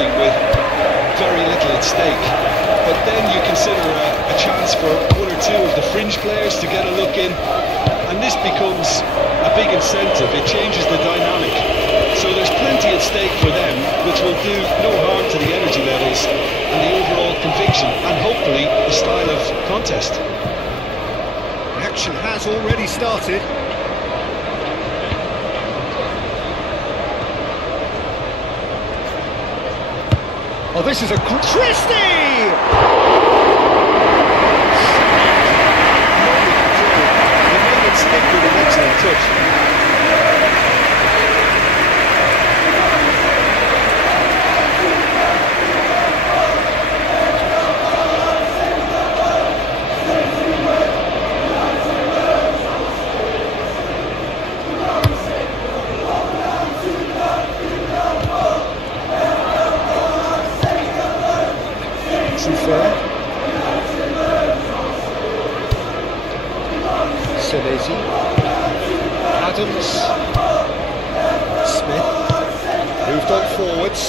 starting with very little at stake. But then you consider a chance for one or two of the fringe players to get a look in, and this becomes a big incentive. It changes the dynamic. So there's plenty at stake for them, which will do no harm to the energy levels and the overall conviction, and hopefully the style of contest. The action has already started. Oh, this is a Christie! He made it stick with an excellent touch. Fair. Senesi. Adams. Smith. Moved on forwards.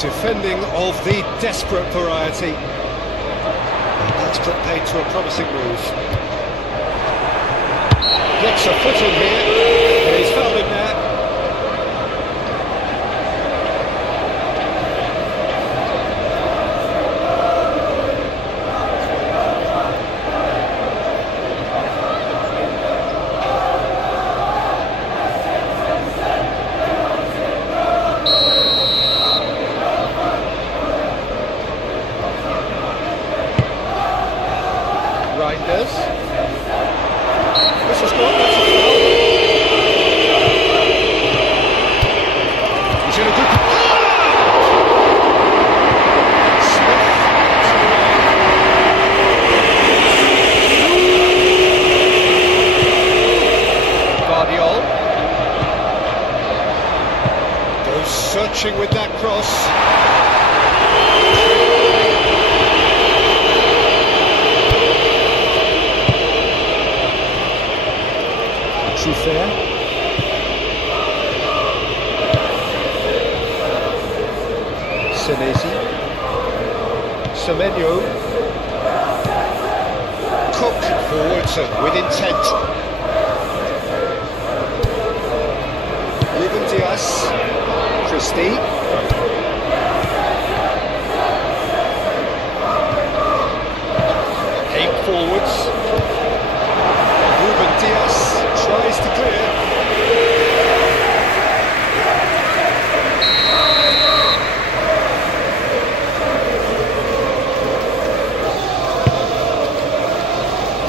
Defending of the desperate variety. That's put paid to a promising move. Gets a foot in here. And he's fouled him there. Reinders. This is good, that's a foul. He's in a good... Smith. Guardiol. Goes searching with that cross. Fair. Senesi. Semenyo. Cook forwards and with intent. Ruben Diaz. Christie. Eight forwards. Ruben Diaz tries to clear.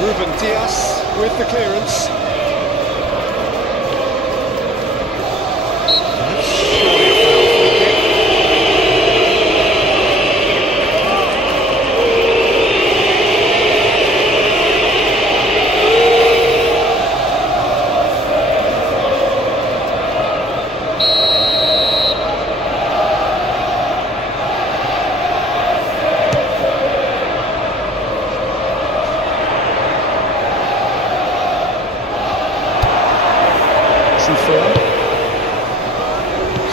Ruben Diaz with the clearance. That's surely a foul free kick.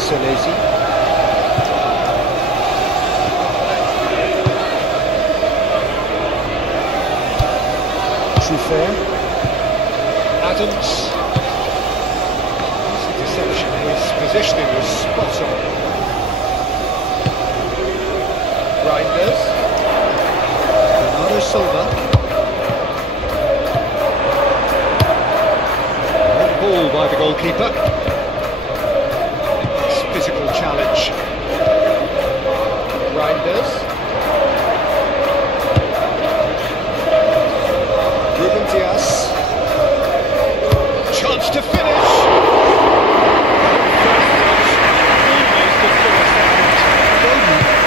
Senesi. Fair. Adams. It's a deception. His positioning was spot on. Reinders. Bernardo Silva. Good ball by the goalkeeper. Physical challenge. Reinders. Ruben Diaz. Chance to finish.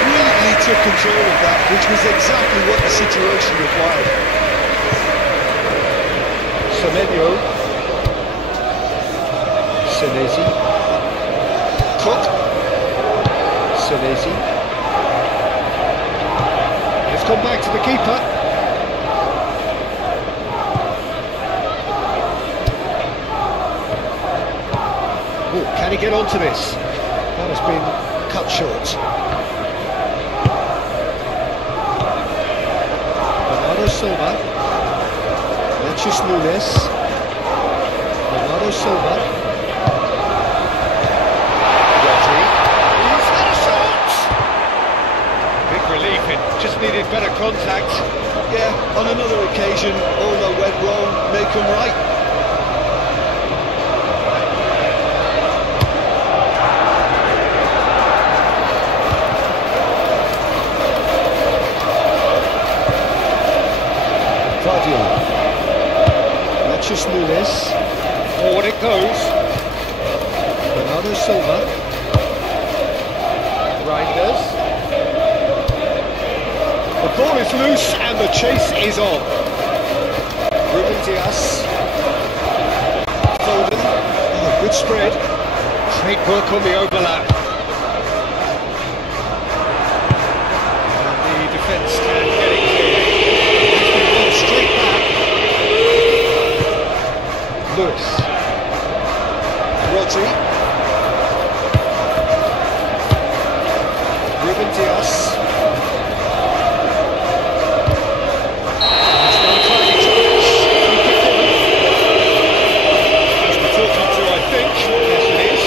Brilliantly took control of that, which was exactly what the situation required. Semenyo. Senesi. Cook. Senesi. It's come back to the keeper. Oh, can he get onto this? That has been cut short. Bernardo Silva. Vinicius Nunes. Bernardo Silva. Rodri. He's had a shot! Big relief, it just needed better contact. Yeah, on another occasion, all that went wrong may come right. Vinicius Nunes. Forward it goes. Bernardo Silva. Reinders. The ball is loose and the chase is on. Ruben Dias. Foden. Oh, good spread. Great work on the overlap. And the defence can get it clear. Straight back. Lewis. Rodri. Ruben Dias. It's an untidy touch. As we're talking to, I think. Yes, it is.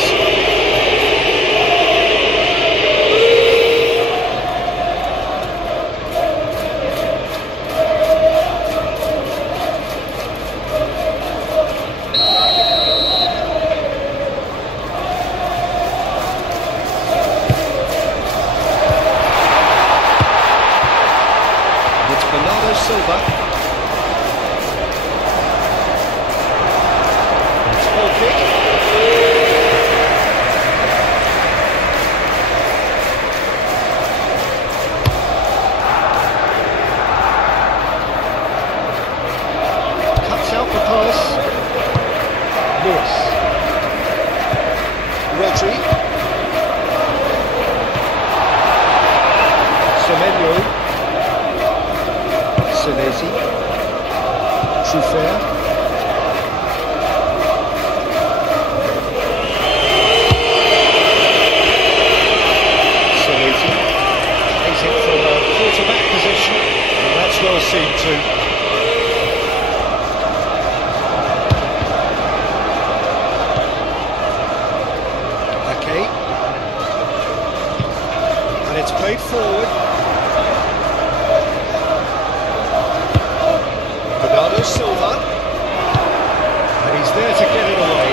Bernardo Silva. It's ball kick. Cuts out the pass. Lewis. Rodri. Semenyo. Senesi, Trufer, Senesi, plays it from a quarterback position, and that's well seen too. Okay, and it's played forward. Bernardo Silva, and he's there to get it away.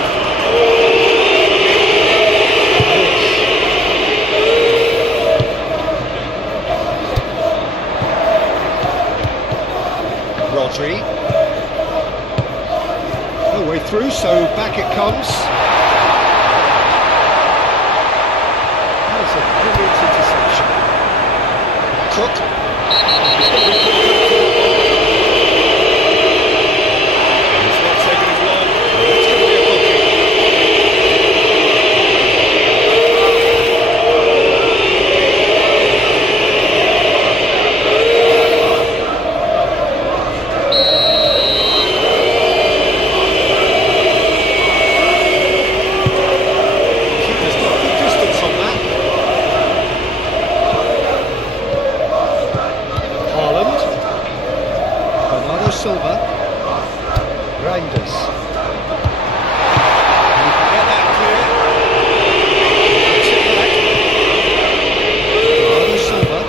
Rodri. No way through, so back it comes. That's a brilliant interception. Cook. He's got to be called up for the ball. Silva, Reinders. You can get that clear. Bernardo Silva,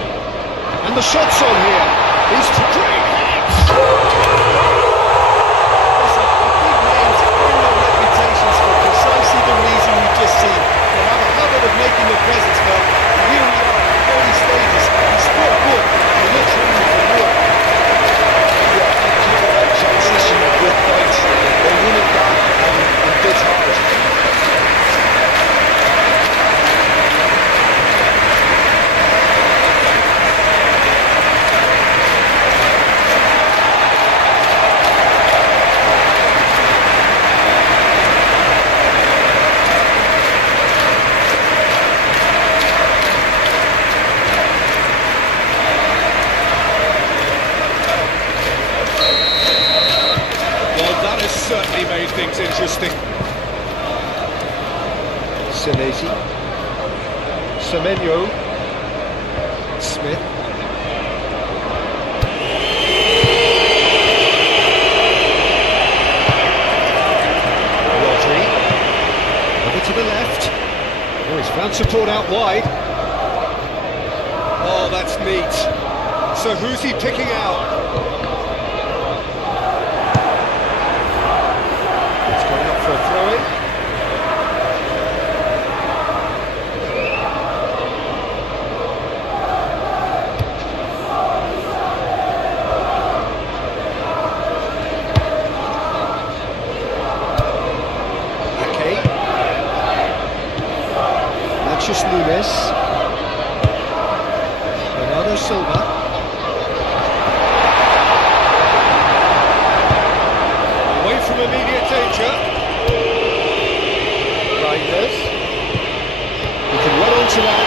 and the shot's on here. He's great hits. Listen, the big names earn their reputations for precisely the reason we've just seen. They have a habit of making their presence felt. Here we are at the early stages. He's still good. He looks hungry for more. Transition with points, they win it back and bit hard. Certainly made things interesting. Senesi, Semenyo. Smith. Rodri. Over to the left. Oh, he's found support out wide. Oh, that's neat. So who's he picking out? It's gone out for a throw-in. Nunes, Bernardo Silva, away from immediate danger. Reinders, he can run onto that.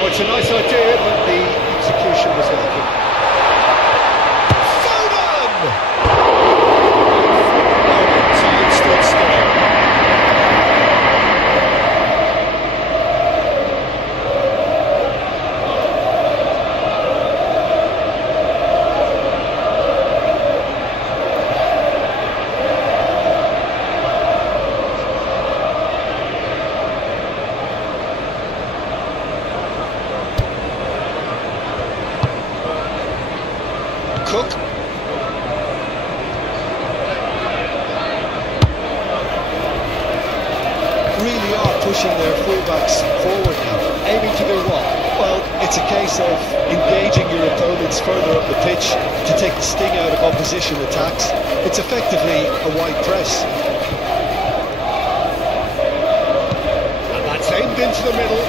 Oh, it's a nice idea, but the execution was lacking. Cook. Really are pushing their fullbacks forward now. Aiming to do what? Well, it's a case of engaging your opponents further up the pitch to take the sting out of opposition attacks. It's effectively a wide press. And that's aimed into the middle.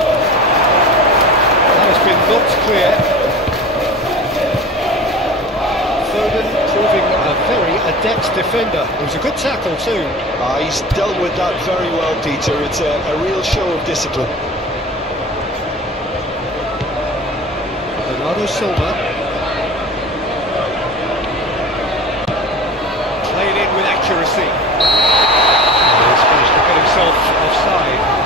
That has been knocked clear. Proving a very adept defender. It was a good tackle too. He's dealt with that very well, Peter. It's a real show of discipline. Bernardo Silva. Played in with accuracy. He's managed to get himself offside.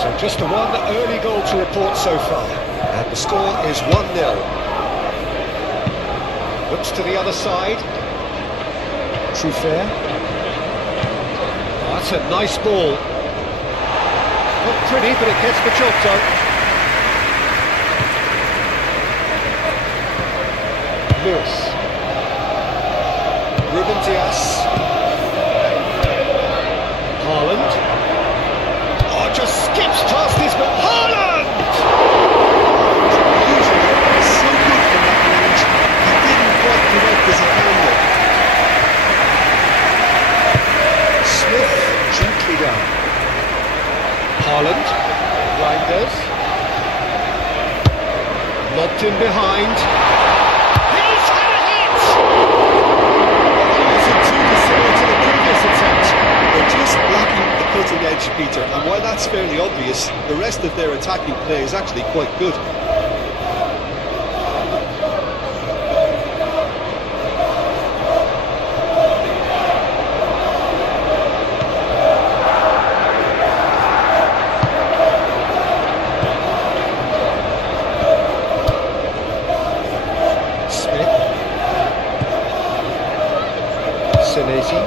So just a one early goal to report so far, and the score is 1-0. Looks to the other side. Trufair. Oh, that's a nice ball. Not pretty, but it gets the job done. Lewis. Ruben Dias. Haaland. Oh, just skips past this, but Haaland! Usually, so good from that range. He didn't quite connect as he can there. Smith, gently down. Haaland. Reinders. Lobbed in behind. He's had a hit! Isn't too dissimilar to the previous attempt. They're just lacking the cutting edge, Peter, and while that's fairly obvious, the rest of their attacking play is actually quite good. Smith. Senesi.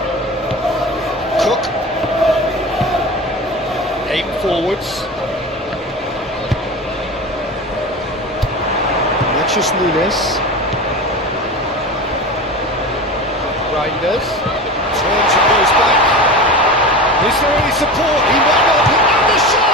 Cook. Aim forwards. Nunes. Reinders. Turns and goes back. Is there any support? He might not put down the shot!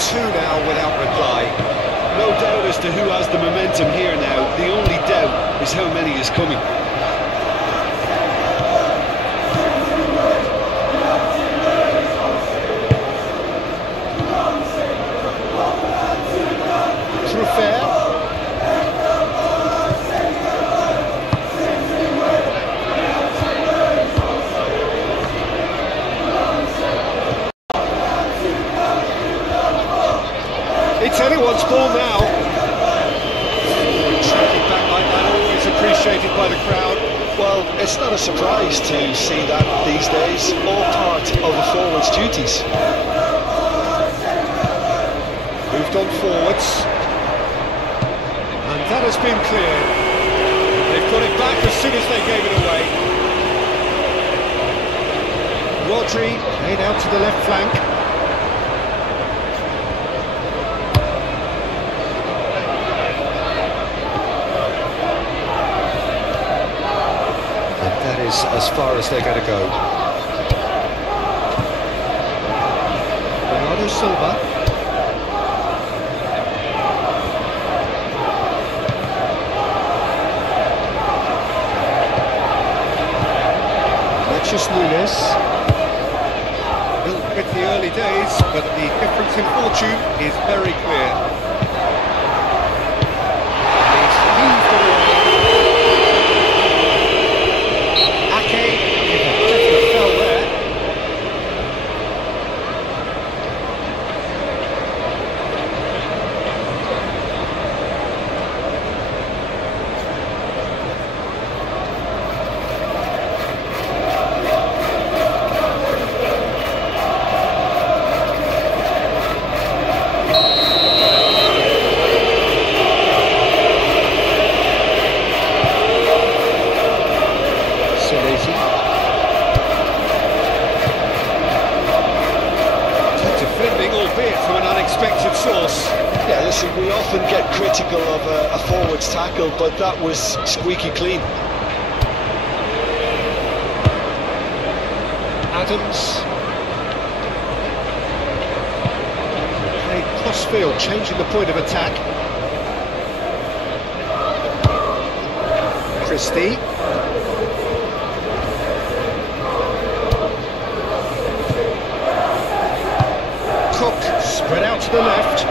2 now without reply. No doubt as to who has the momentum here now. The only doubt is how many is coming. It's anyone's ball now. Tracking back like that, always appreciated by the crowd. Well, it's not a surprise to see that these days, all part of a forward's duties. Moved on forwards. And that has been cleared. They've got it back as soon as they gave it away. Rodri made out to the left flank. As far as they're going to go. Bernardo Silva. Matches Nunes. Built with the early days, but the difference in fortune is very clear. He's heaved away. Yeah, listen, we often get critical of a forward's tackle, but that was squeaky clean. Adams. Played cross-field, changing the point of attack. Christie. Cook, spread out to the left.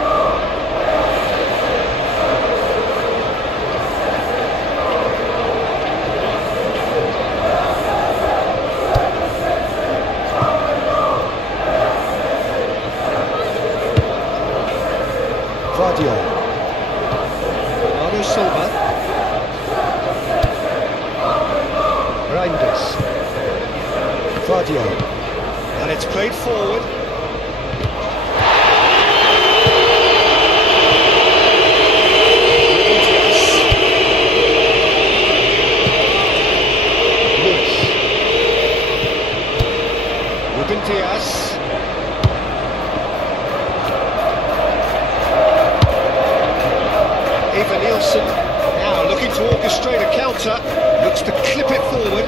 Bernardo Silva. Reinders. Vardio. And it's played forward. Ruben Diaz. Nielsen now looking to orchestrate a counter, looks to clip it forward.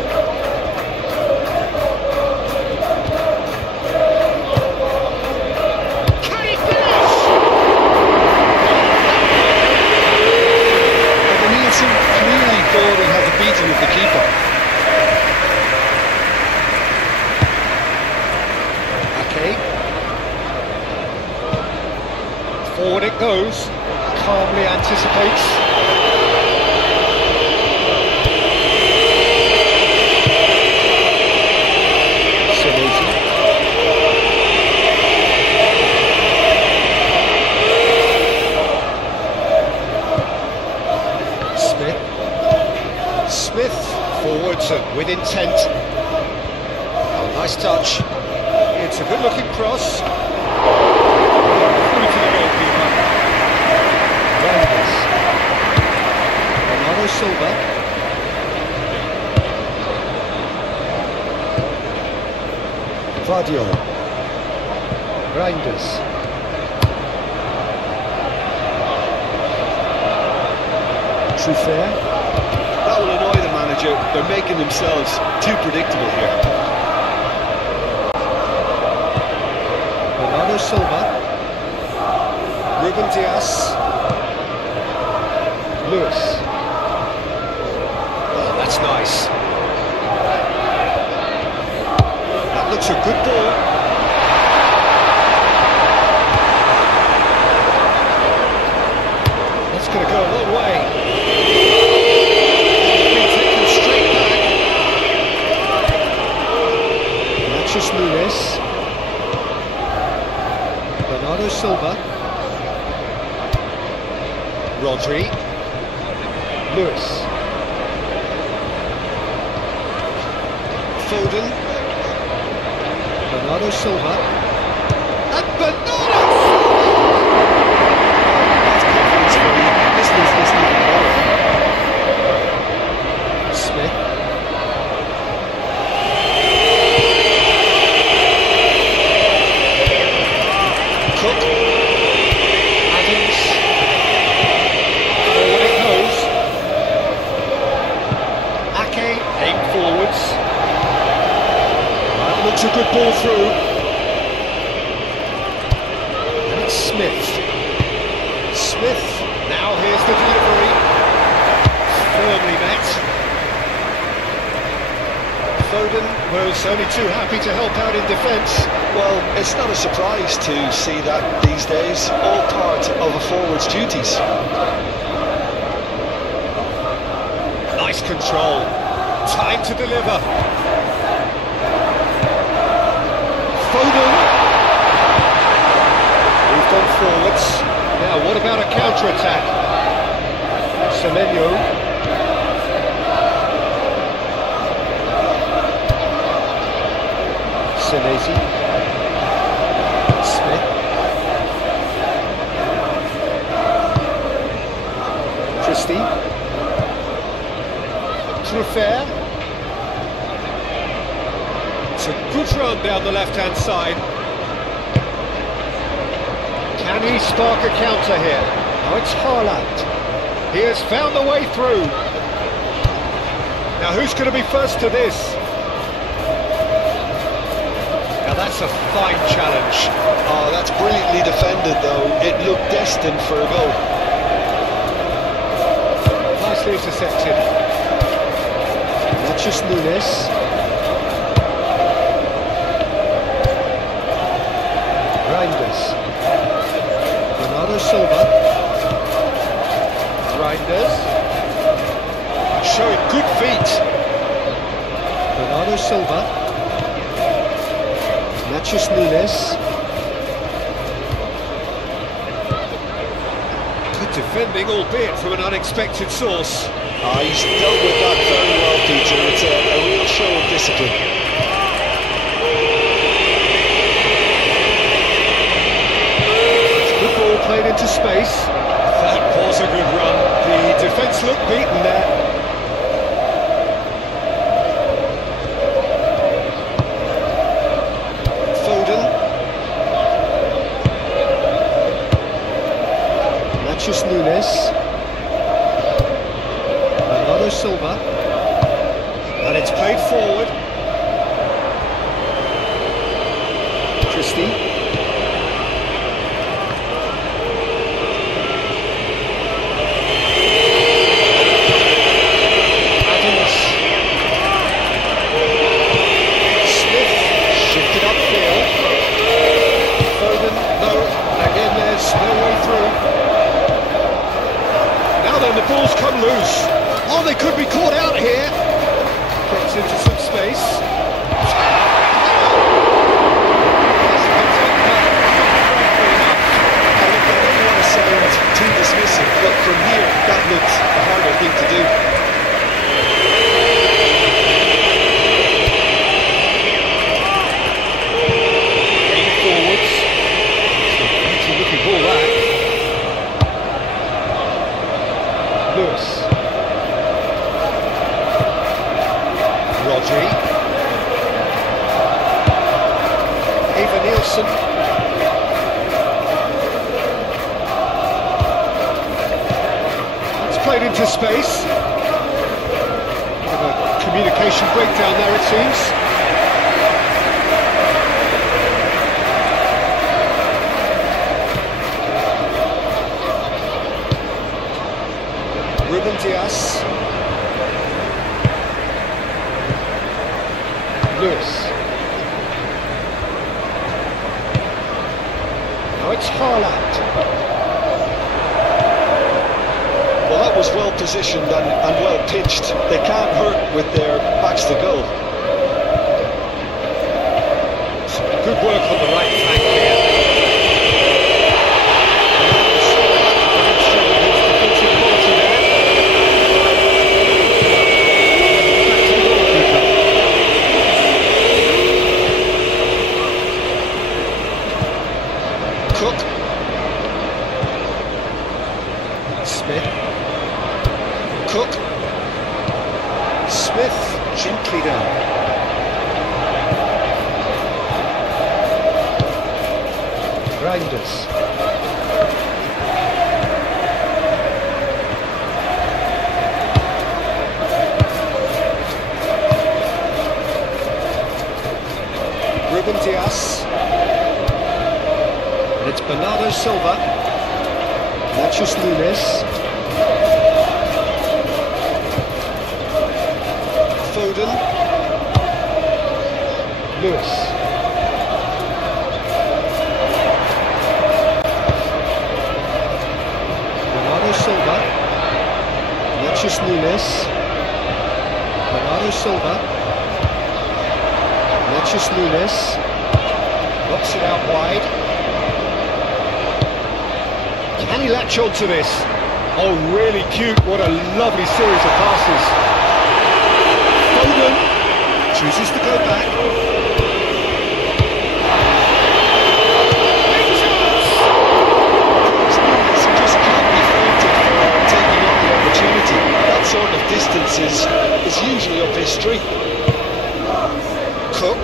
Can he finish? But Nielsen clearly thought he had the beating of the keeper. Okay. Forward it goes. Calmly anticipates. Smith forwards with intent. Oh, nice touch. It's a good-looking cross. Through to the goalkeeper. Bernardo Silva. Vardio. Reinders. Truffert. That will annoy the manager. They're making themselves too predictable here. Bernardo Silva. Ruben Dias. Lewis. Oh, that's nice. That looks a good ball. That's going to go a long way. Taken straight back. Matches Nunes. Bernardo Silva. Rodri. Lewis. Foden. Bernardo Silva. And Bernardo Smith. Cook. Adams. Forward it goes. Ake, aim forwards. That looks a good ball through. And it's Smith. Smith. Now here's the delivery. Firmly met. Foden was only too happy to help out in defence. Well, it's not a surprise to see that these days, all part of a forward's duties. Nice control. Time to deliver. Foden. Moved on forwards. Now, what about a counter-attack? Semenyo. Senesi. Smith. Christie. Truffert. It's a good run down the left-hand side. Can he spark a counter here? Now it's Haaland. He has found the way through. Now who's going to be first to this? Now that's a fine challenge. Oh, that's brilliantly defended though. It looked destined for a goal. Nicely intercepted. Not just Nunes. Reinders. Bernardo Silva. Reinders. Showing good feet. Bernardo Silva. Matches Nunes. Good defending, albeit from an unexpected source. He's dealt with that very well, Peter. It's a real show of discipline. Good ball played into space. That was a good run. The defence looked beaten there. Foden. Matches Nunes. Bernardo Silva. And it's played forward. Christie. The ball's come loose. Oh, they could be caught out here. Gets into some space. I don't want to sound too dismissive, but from here, that looks a harder thing to do. Aim forwards. It's a looking ball, that. Lewis. Rodri. Eva Nielsen. It's played into space. Bit of a communication breakdown there, it seems. Lewis. Now it's Haaland. Well, that was well positioned and well pitched. They can't hurt with their backs to goal. Good work on the right flank here. Cook. Smith. Cook. Smith gently down. Reinders. Ruben Dias. And it's Bernardo Silva. Nachos Nunes. Foden. Lewis. Bernardo Silva. Nachos Nunes. Bernardo Silva. Nachos Nunes. Knocks it out wide. Can he latch on to this? Oh, really cute. What a lovely series of passes. Foden chooses to go back. Big chance! He just can't be faulted for taking on the opportunity. That sort of distance is usually up his street. Cook.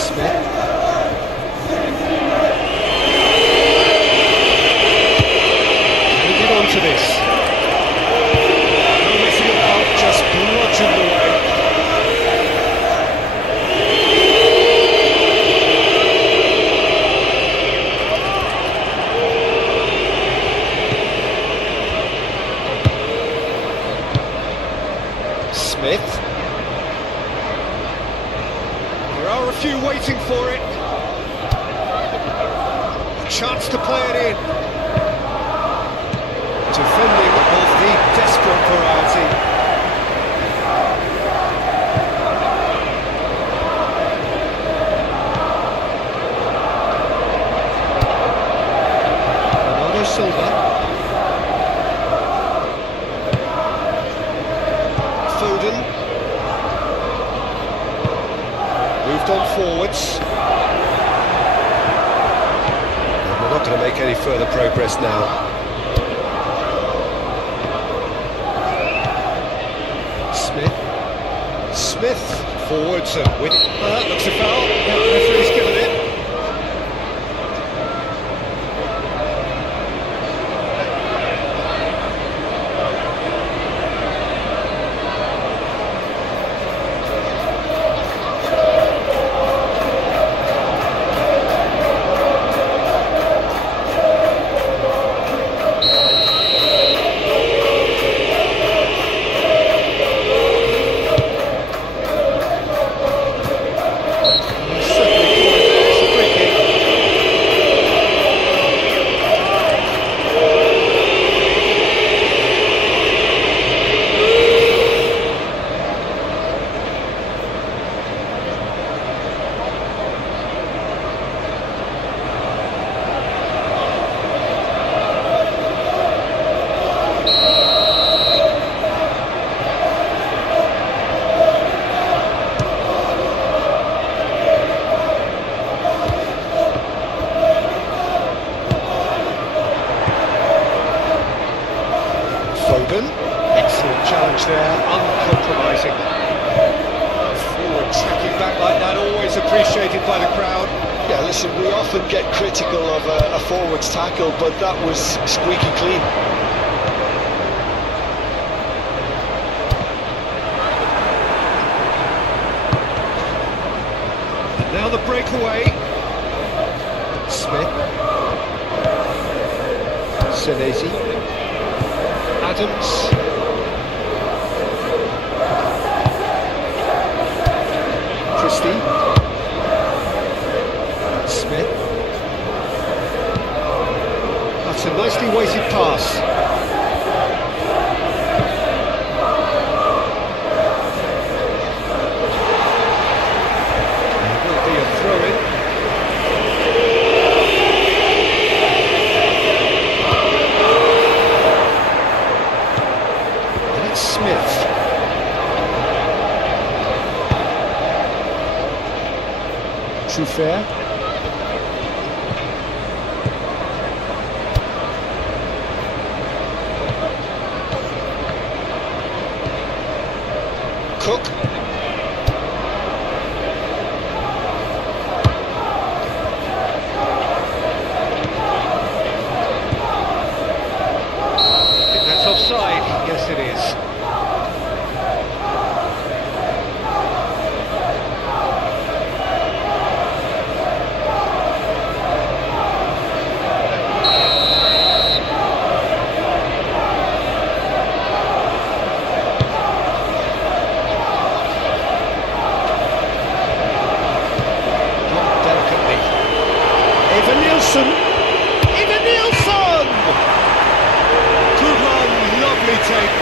Smith. Can he get onto this? No messing about, just bludgeoned away. Smith. There are a few waiting for it. A chance to play it in. Defending of the desperate variety. Bernardo Silva. Foden. Moved on forwards. And we're not going to make any further progress now. Smith. Smith forwards and with it. Looks a foul. Yeah, referee's given it. Foden, excellent challenge there, uncompromising. Forward tracking back like that, always appreciated by the crowd. Yeah, listen, we often get critical of a forward's tackle, but that was squeaky clean. And now the breakaway. Smith. Senesi. Adams. Too fair. Cook. I think that's offside. Yes, it is.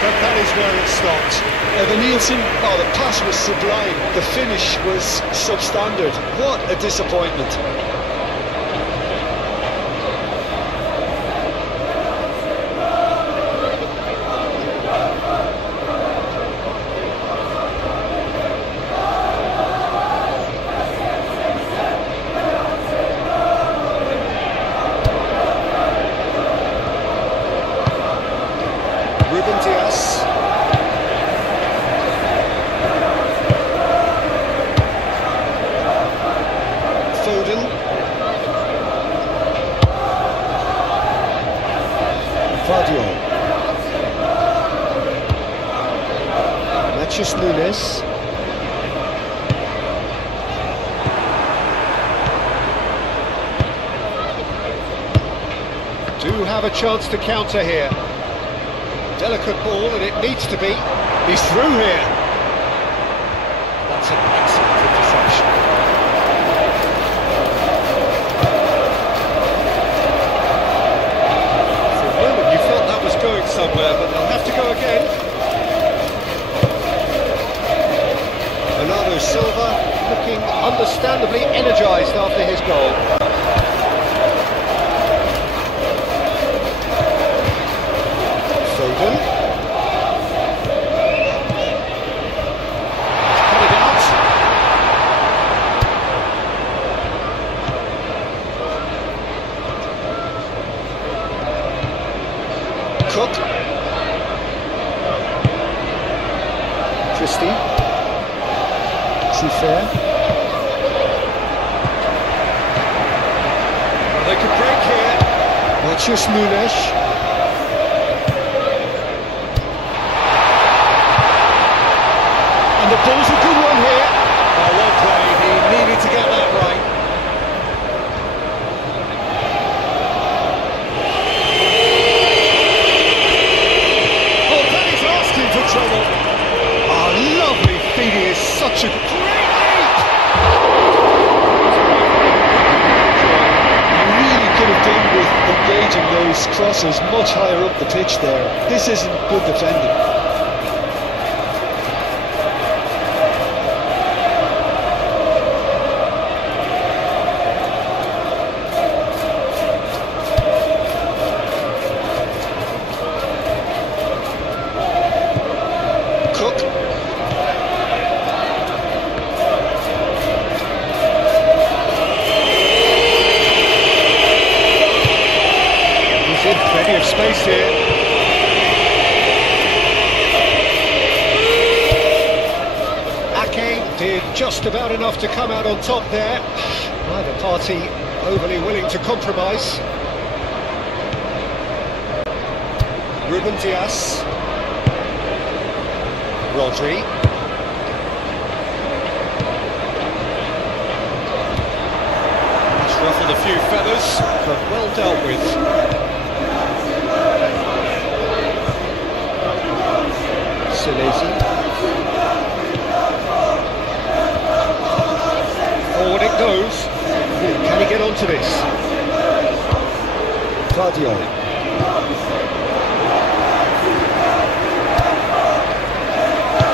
But that is where it stopped. Evan Nielsen, oh, the pass was sublime. The finish was substandard. What a disappointment. Nunes. Do have a chance to counter here. Delicate ball, and it needs to be. He's through here. That's an excellent interception. For a moment you felt that was going somewhere, but they'll have to go again. Silva looking understandably energised after his goal. Foden. Cut it out. Cook. Christie. Fair. Well, they could break here. That's just Nunes. And the ball's a good one here. Oh, well played. He needed to get that right. Oh, that is asking for trouble. Oh, lovely feed. He is such a great. Engaging those crosses much higher up the pitch there. This isn't good defending. Plenty of space here. Ake did just about enough to come out on top there. Neither party overly willing to compromise. Ruben Dias. Rodri. He's ruffled a few feathers, but well dealt with. Forward it goes. Can he get onto this? Cardio.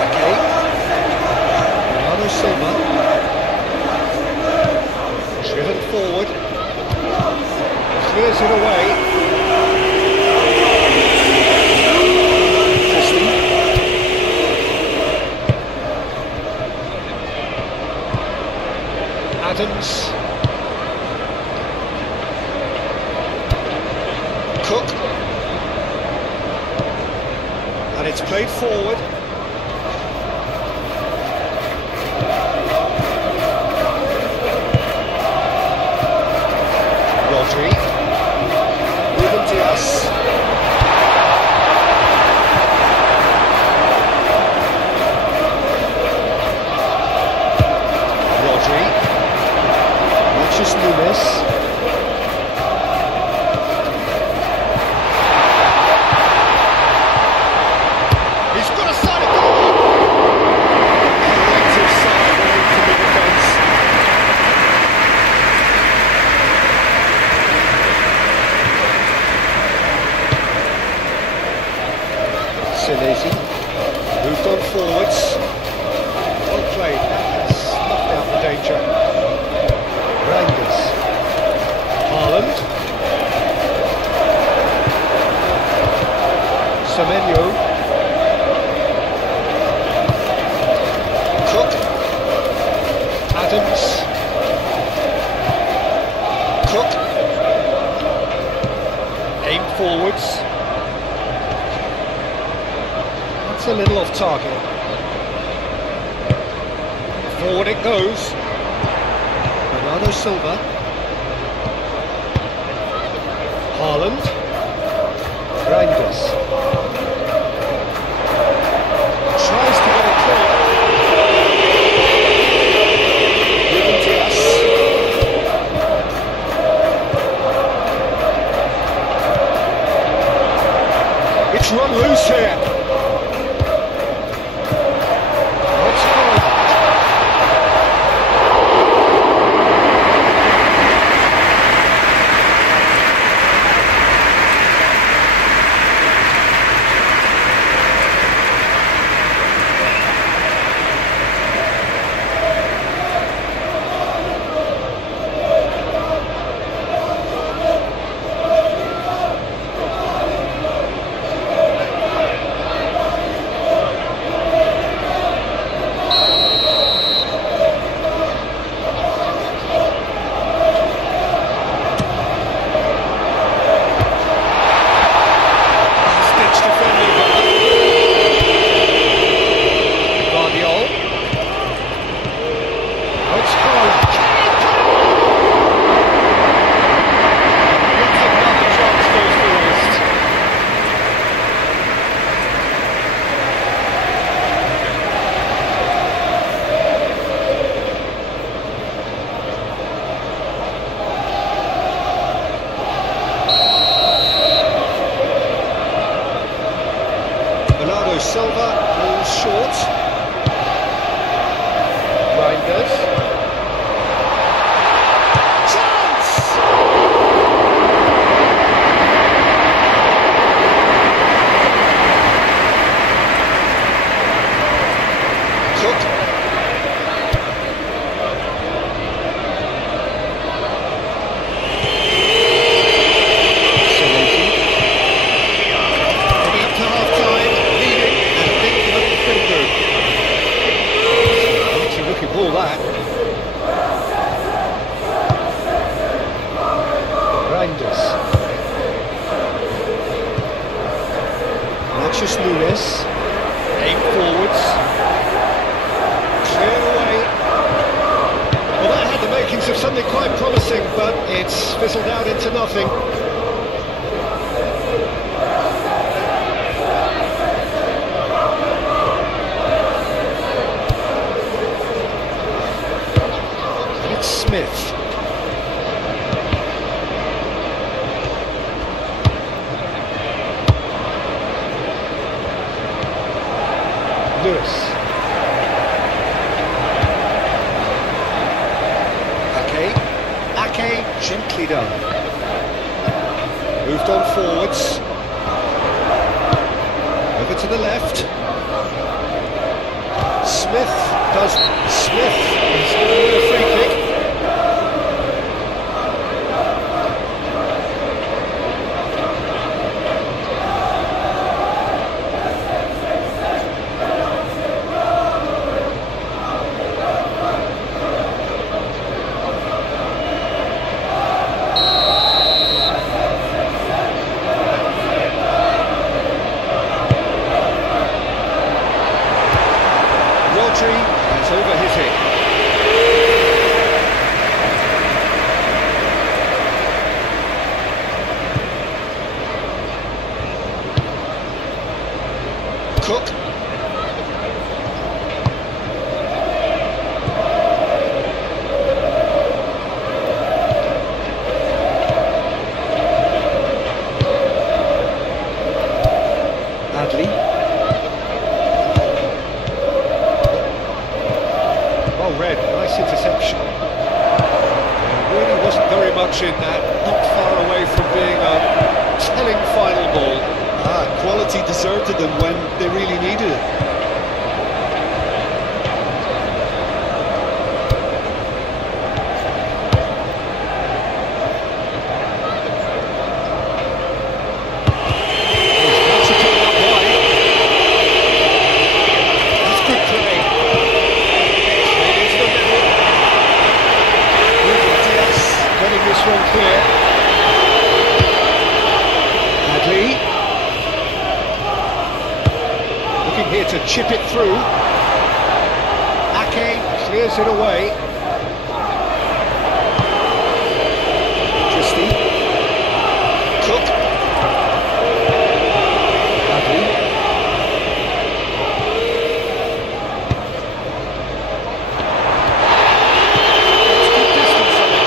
Okay. Bernardo Silva. Driven forward. Clears it away. Adams. Cook. And it's played forward. Rodri. Ruben Dias. Rodri. Matches Nunes. Sinesi, moved on forwards, well played, has snuffed out the danger. Rangers, Haaland, Semenyo, Cook, Adams, Cook, aim forwards. A little off target. Forward it goes. Bernardo Silva. Haaland. Reinders. Tries to get a clear. Ruben Dias. It's run loose here. Silva, ball short. Reinders. Chance! Cook. Coming up to half-time. Looking ball that. Reinders. Matches Nunes. Aim forwards. Clear away. Well, that had the makings of something quite promising, but it's fizzled out into nothing. Smith. Lewis. Ake, gently done. Moved on forwards. Over to the left. Smith does. Smith is going to win a free kick. Rodri has overhit it. Cook. Adley. Well read, nice interception. There really wasn't very much in that, not far away from being a telling final ball. Quality deserted them when they really needed it. That's good play. Straight into the middle. Diaz getting this one clear. Adley. Looking here to chip it through. Ake clears it away. Christie. Cook. Adley. It's good distance on it.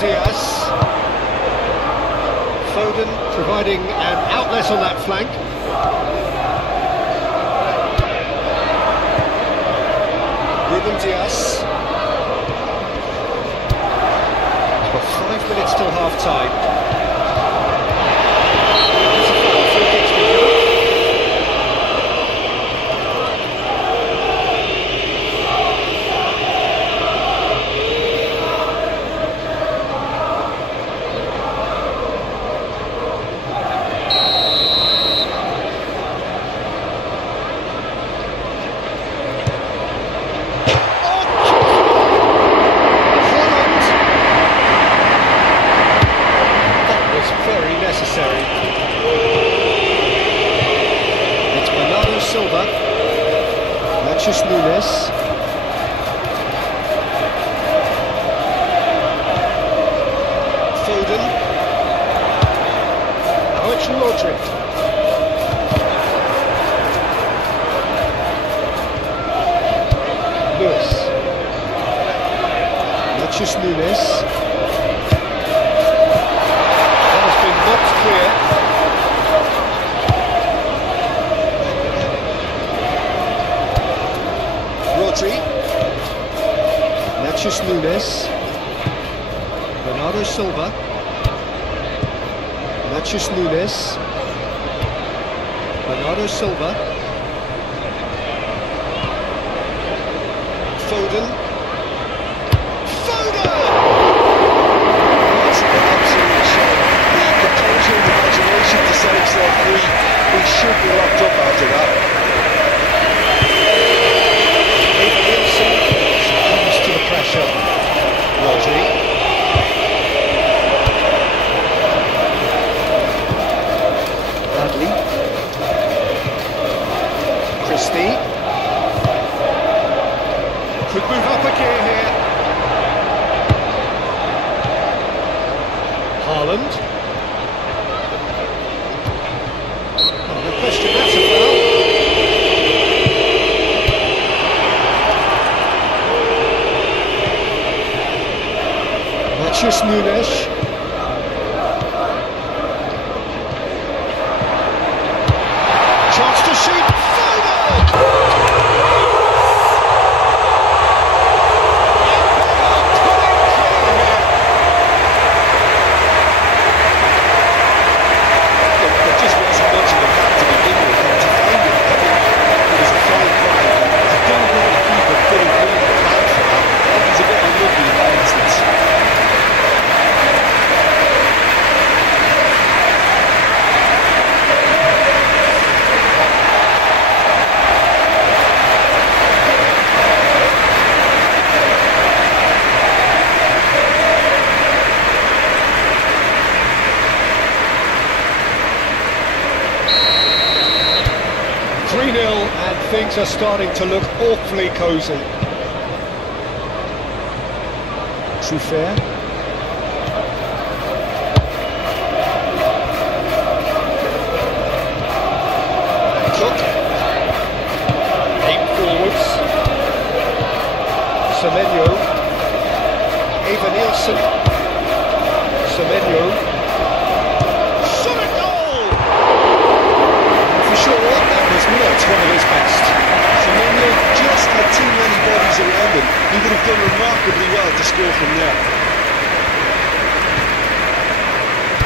Diaz. Foden providing an outlet on that flank. Diaz. We've got 5 minutes till half-time. There's a foul, free kick's been given. Necessary. It's Bernardo Silva. Matthews Nunes. Foden. Now it's Rodri. Lewis. Matthews Nunes. Knocked clear. Rodri. Matthews Nunes. Bernardo Silva. Matthews Nunes. Bernardo Silva. Foden. Imagination to set himself free. He should be locked up after that. Wilson succumbs to the pressure. Rodri. Adley. Christie. Could move up a gear here. Haaland. Question, that's a foul. Matthews Nunes. Chance to shoot. things are starting to look awfully cosy. Fair. Cook. 8 forwards. Semenyo. Eva Nielsen. Semenyo. Shot a goal! For sure, that was not one of his best. Semenyo just had too many bodies around him. He would have done remarkably well to score from there.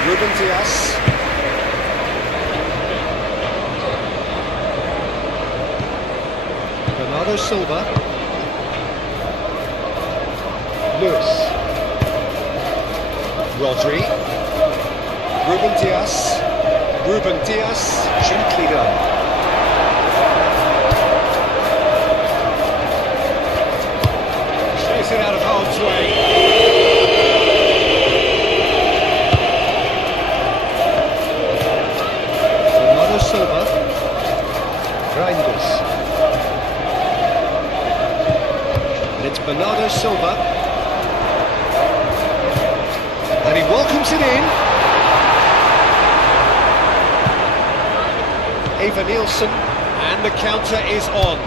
Ruben Dias. Bernardo Silva. Lewis. Rodri. Ruben Dias. Ruben Dias. Gently done. It out of harm's way. Bernardo Silva. Reinders. And it's Bernardo Silva. And he welcomes it in. Eva Nielsen. And the counter is on.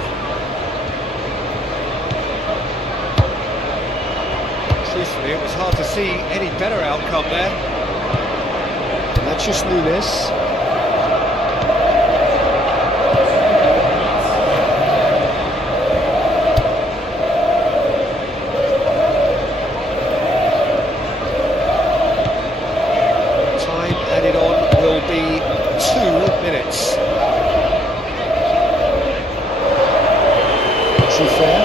Truthfully, it was hard to see any better outcome there. Nachos Nunes. Time added on will be 2 minutes. Fair.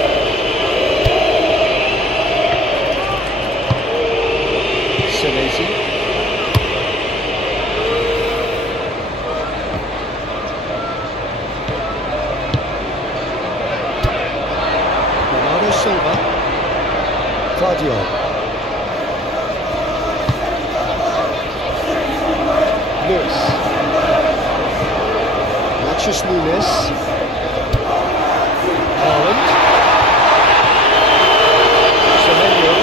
Bernardo Silva. Claudio. Lewis. Nachos Nunes. Haaland. Semenyo.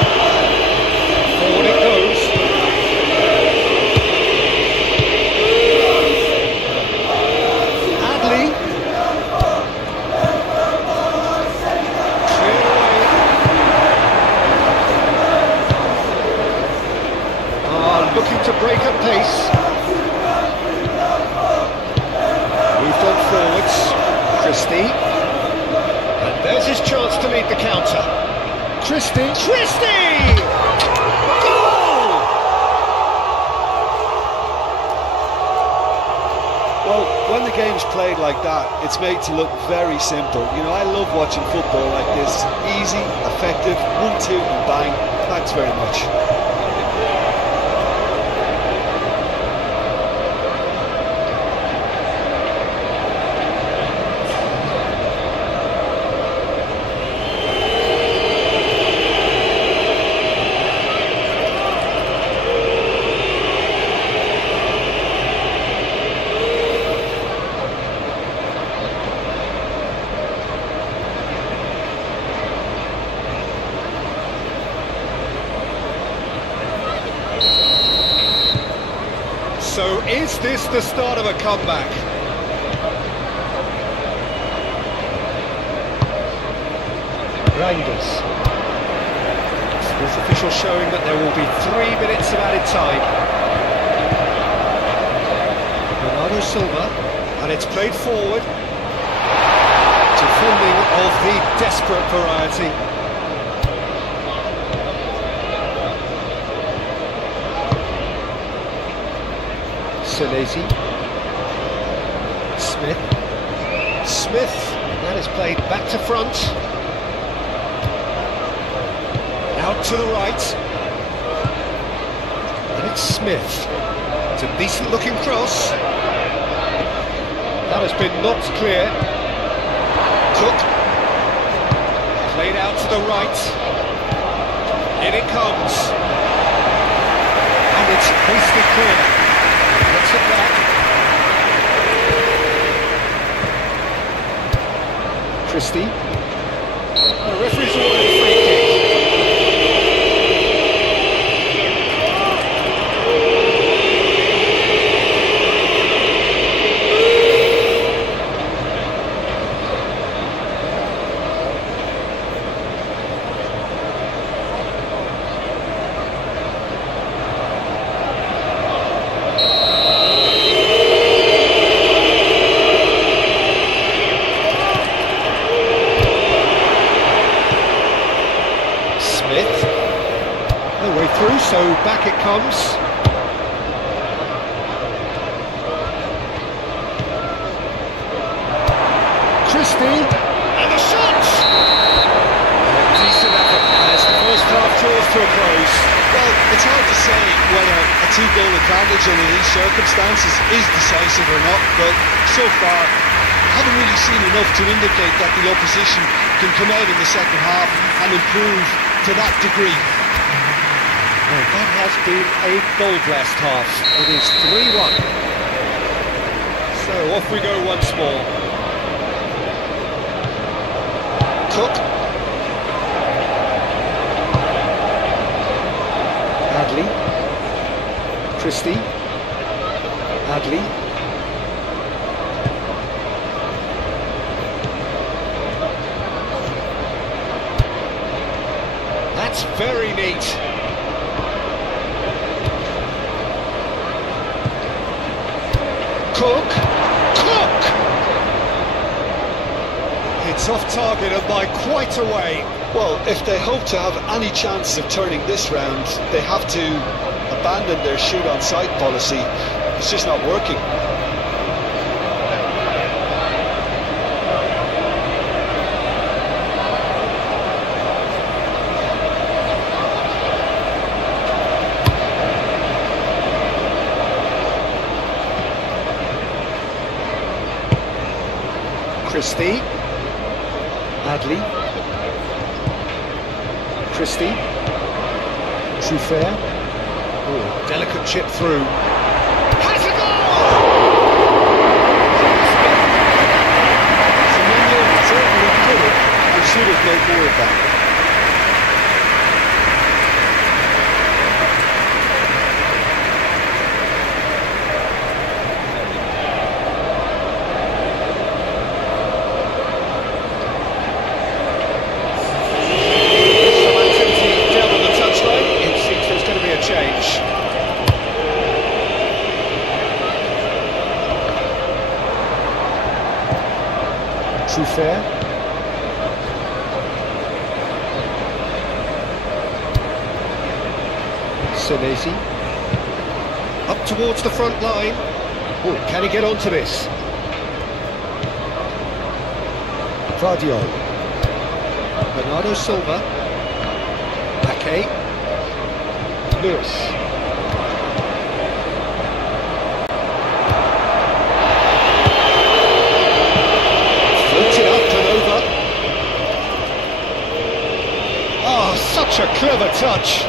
Forward it goes. Looking to break at pace. Moved on forwards. Christie. And there's his chance to lead the counter. Christie. Christie! Goal! Well, when the game's played like that, it's made to look very simple. You know, I love watching football like this. Easy, effective, 1-2 and bang. Thanks very much. So is this the start of a comeback? Reinders. Sports official showing that there will be 3 minutes of added time. Bernardo Silva, and it's played forward. Defending of the desperate variety. Senesi. Smith. That is played back to front. Out to the right. And it's Smith. It's a decent looking cross. That has been knocked clear. Cook. Played out to the right. In it comes. And it's hoisted clear. Gets it back. Christie. The referee's awarded a free kick. No way through, so back it comes. Christie, and the shot! Decent effort as the first half draws to a close. Well, it's hard to say whether a two-goal advantage under these circumstances is decisive or not, but so far haven't really seen enough to indicate that the opposition can come out in the second half and improve to that degree. Well, that has been a goal-blessed half. It is 3-1. So off we go once more. Cook. Adley. Christie. Adley. That's very neat. Cook! It's off target and by quite a way. Well, if they hope to have any chance of turning this round, they have to abandon their shoot-on-sight policy. It's just not working. Christie. Adley. Christie. Trufair. Oh, delicate chip through. Has a goal! Semenyo certainly good, and should have made more of that. Trufair. Senesi. Up towards the front line. Oh, can he get onto this? Vardio. Bernardo Silva. Ake. Lewis. Such a clever touch.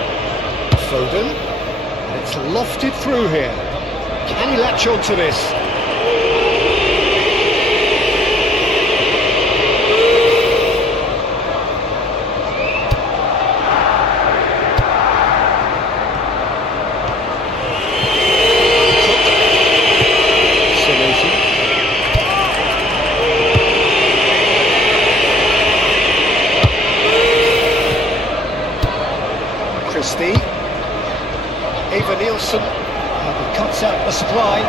Foden. And it's lofted through here. Can he latch onto this? Christie. Eva Nielsen cuts out the supply.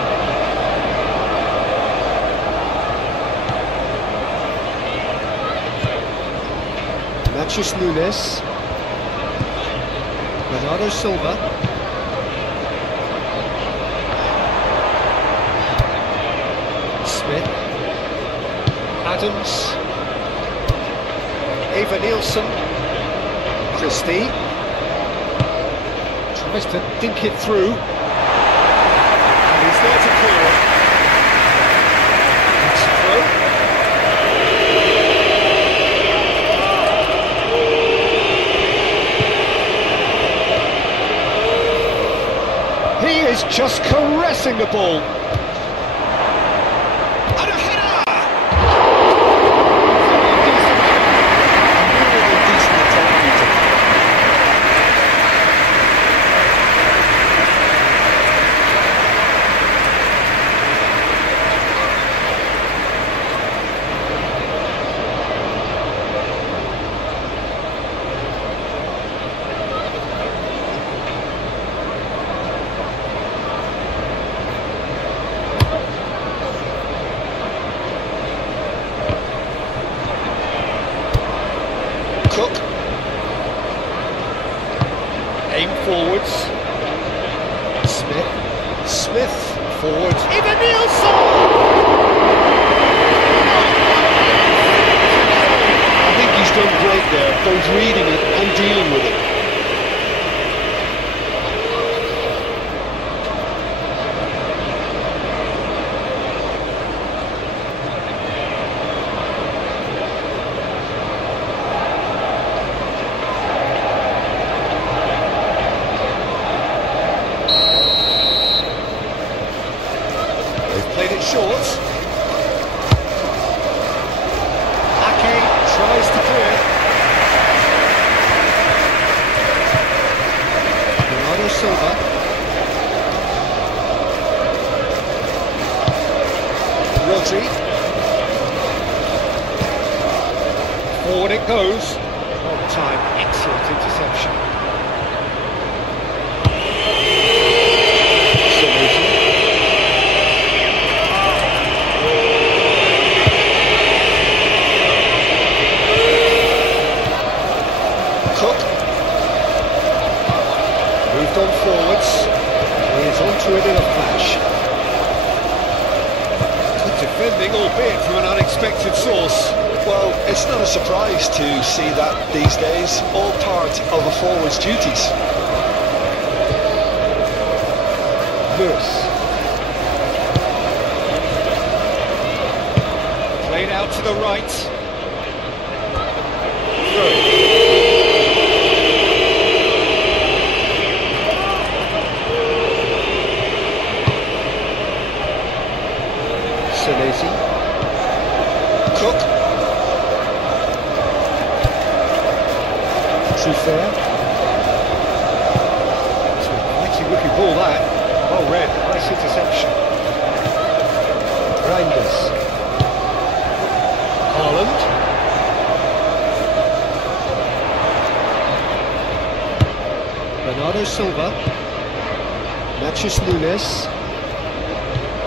Matthews Nunes. Bernardo Silva. Smith. Adams. Eva Nielsen. Christie. Tries to dink it through. And he's there to clear it. It's through. He is just caressing the ball. And a header! Cook. Aim forwards. Smith forwards. Even Nielsen! I think he's done great there, both reading it and dealing with it. Played it short. Ake tries to clear. Bernardo Silva. Rodri. Forward it goes. On time, excellent interception. On forwards, he is onto it in a flash. Good defending, albeit from an unexpected source. Well, it's not a surprise to see that these days, all part of a forward's duties. Lewis. Played out to the right. Through. Cook. Too fair. It's a mighty looking ball that. Well read, nice interception. Reinders. Haaland. Bernardo Silva. Matches Nunes.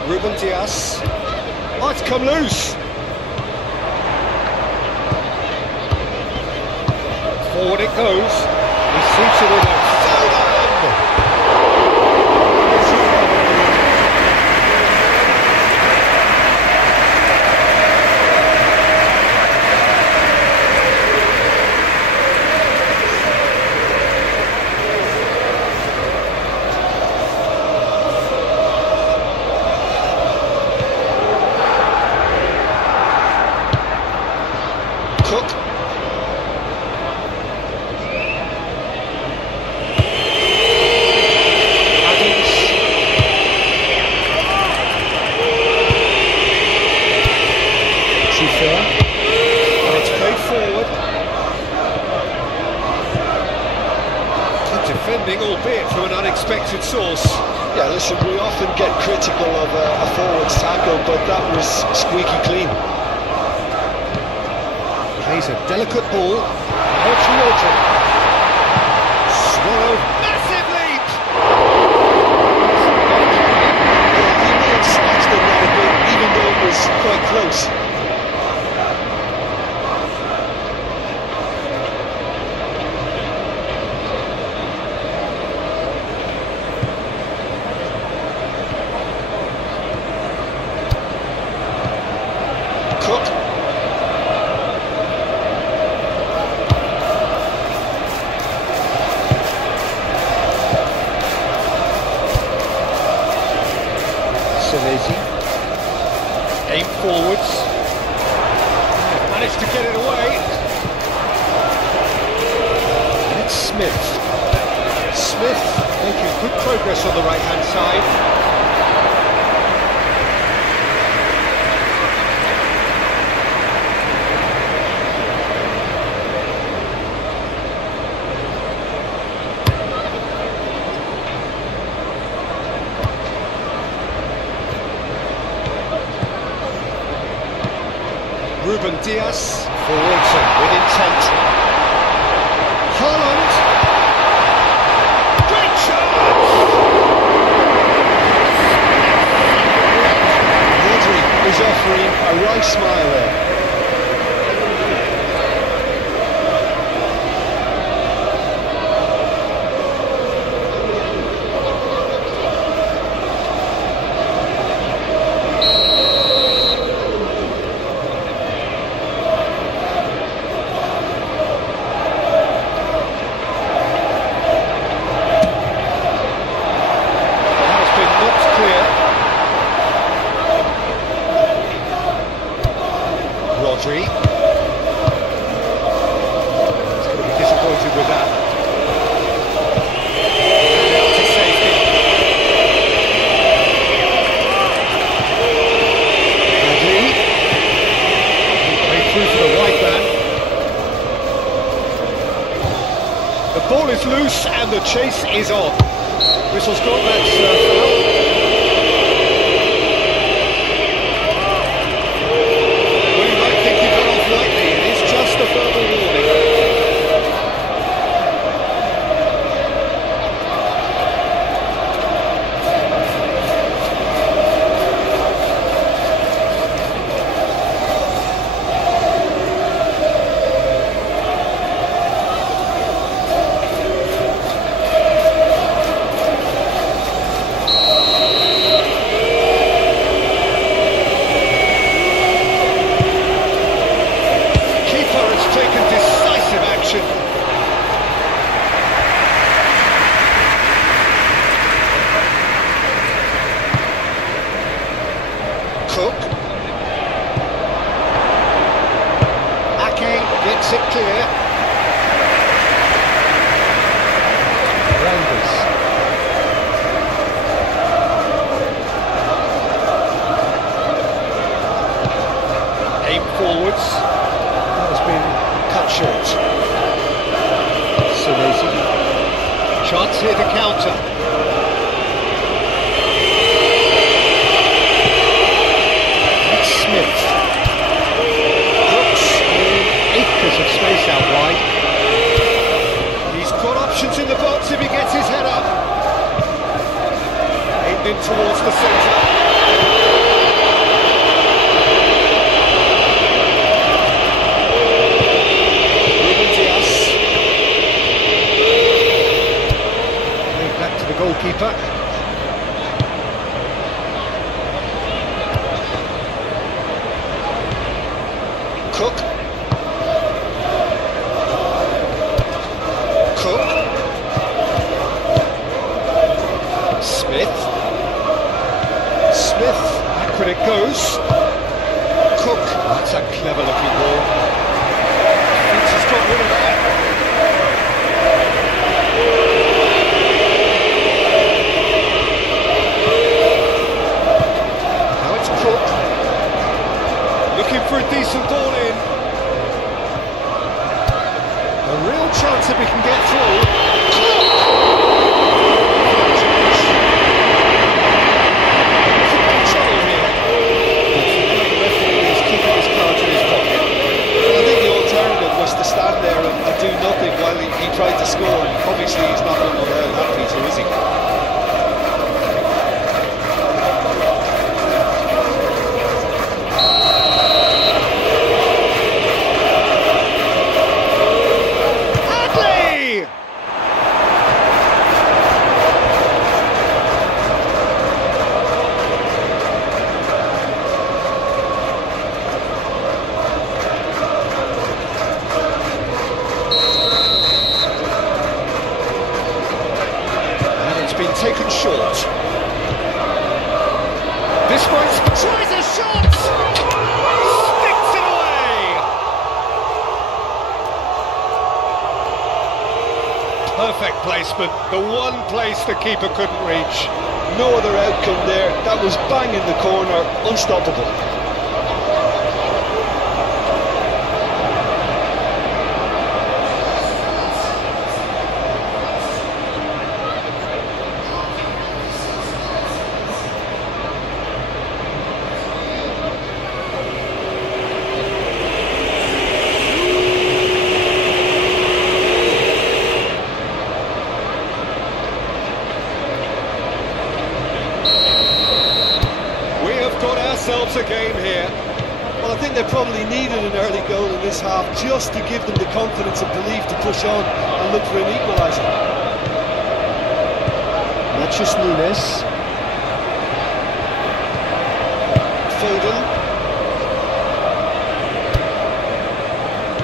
Ruben Dias. Oh, it's come loose. Forward it goes. He's seated in it. Cook. And it's played forward. Good defending, albeit from an unexpected source. Yeah, listen, we often get critical of a forward's tackle, but that was squeaky clean. Plays a delicate ball. Rodri. Swallowed. Massive leap! He may have snatched it that a bit, even though it was quite close. Cook. Senesi. Aim forwards. Managed to get it away. And it's Smith. Smith making good progress on the right-hand side. Ruben Dias, forwards and with intent. Haaland! Great chance! Rodri is offering a right smile there. good with that. And out to safety. Bradley. Way through for the white man. The ball is loose and the chase is on. Whistle's gone, that's foul. A verbal warning. Cook. Ake gets it clear. Rangers. Aim forwards. That has been cut short. Salesi. Chance here to counter. Acres of space out wide. He's got options in the box if he gets his head up. Aimed in towards the centre. Back to the goalkeeper. Cook. Smith, backward it goes. Cook, that's a clever looking ball. Defence has got rid of that. Now it's Cook. Looking for a decent ball in. A real chance if he can get through. Cook! To stand there and do nothing while he tried to score. Obviously he's not going to go out happy, so is he? Bradley! Taken short. This one's tries a shot! Sticks it away! Perfect placement, the one place the keeper couldn't reach. No other outcome there, that was bang in the corner, unstoppable. Ourselves a game here. Well, I think they probably needed an early goal in this half just to give them the confidence and belief to push on and look for an equaliser. Matches Nunes. Foden.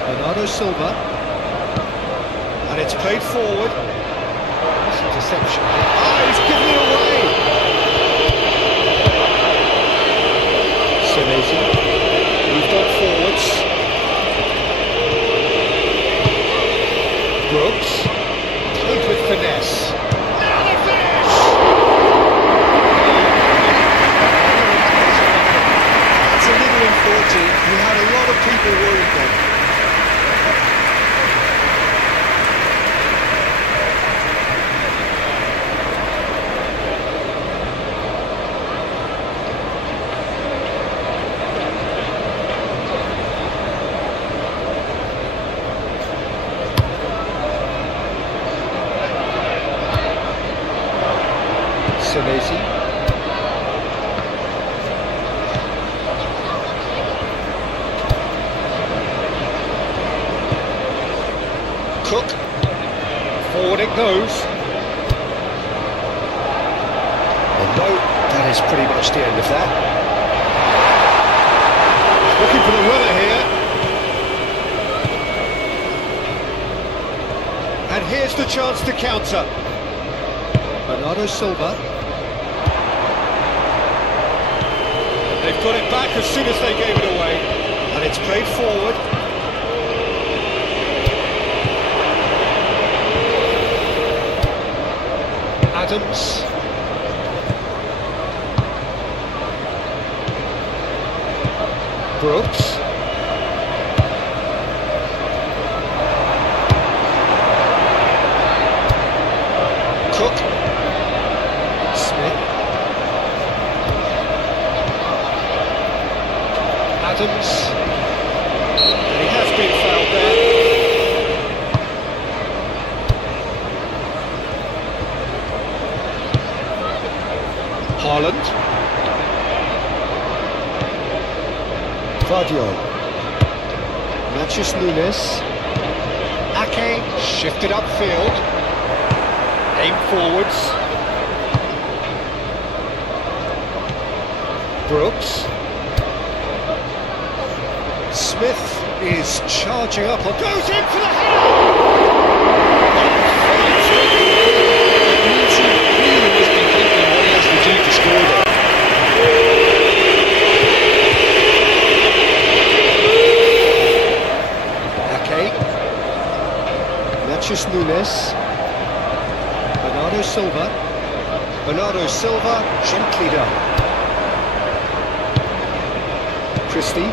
Bernardo Silva. And it's played forward. That's interception. Ah, he's given it away. Moved on forwards. Brooks, played with finesse. Now the finish! That's a little unfortunate. We had a lot of people worried then. Senesi. Cook. Forward it goes. And no, that is pretty much the end of that. Looking for the runner here. And here's the chance to counter. Bernardo Silva. They've got it back as soon as they gave it away. And it's played forward. Adams. Brooks. Cook. Smith. Adams. And he has been fouled there. Haaland. Vardiol. Matthews Nunes. Ake shifted upfield. Aim forwards. Brooks. Smith is charging up or goes in for the header! It means he really must be thinking what he has to do to score there. Ake. Matthews Nunes. Bernardo Silva. Bernardo Silva, gently done. Christie.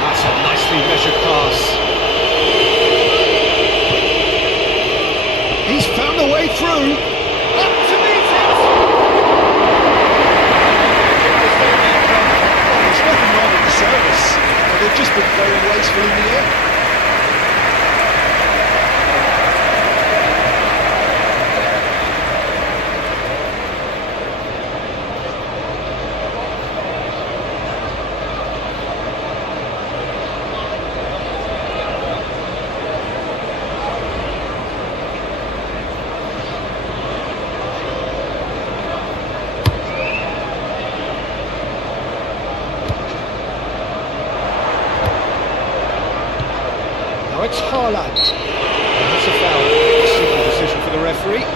That's a nicely measured pass. He's found a way through. Up to meet it! There's nothing wrong with the service. They've just been very wasteful in the air. Now it's Haaland. That's a foul. Simple decision for the referee.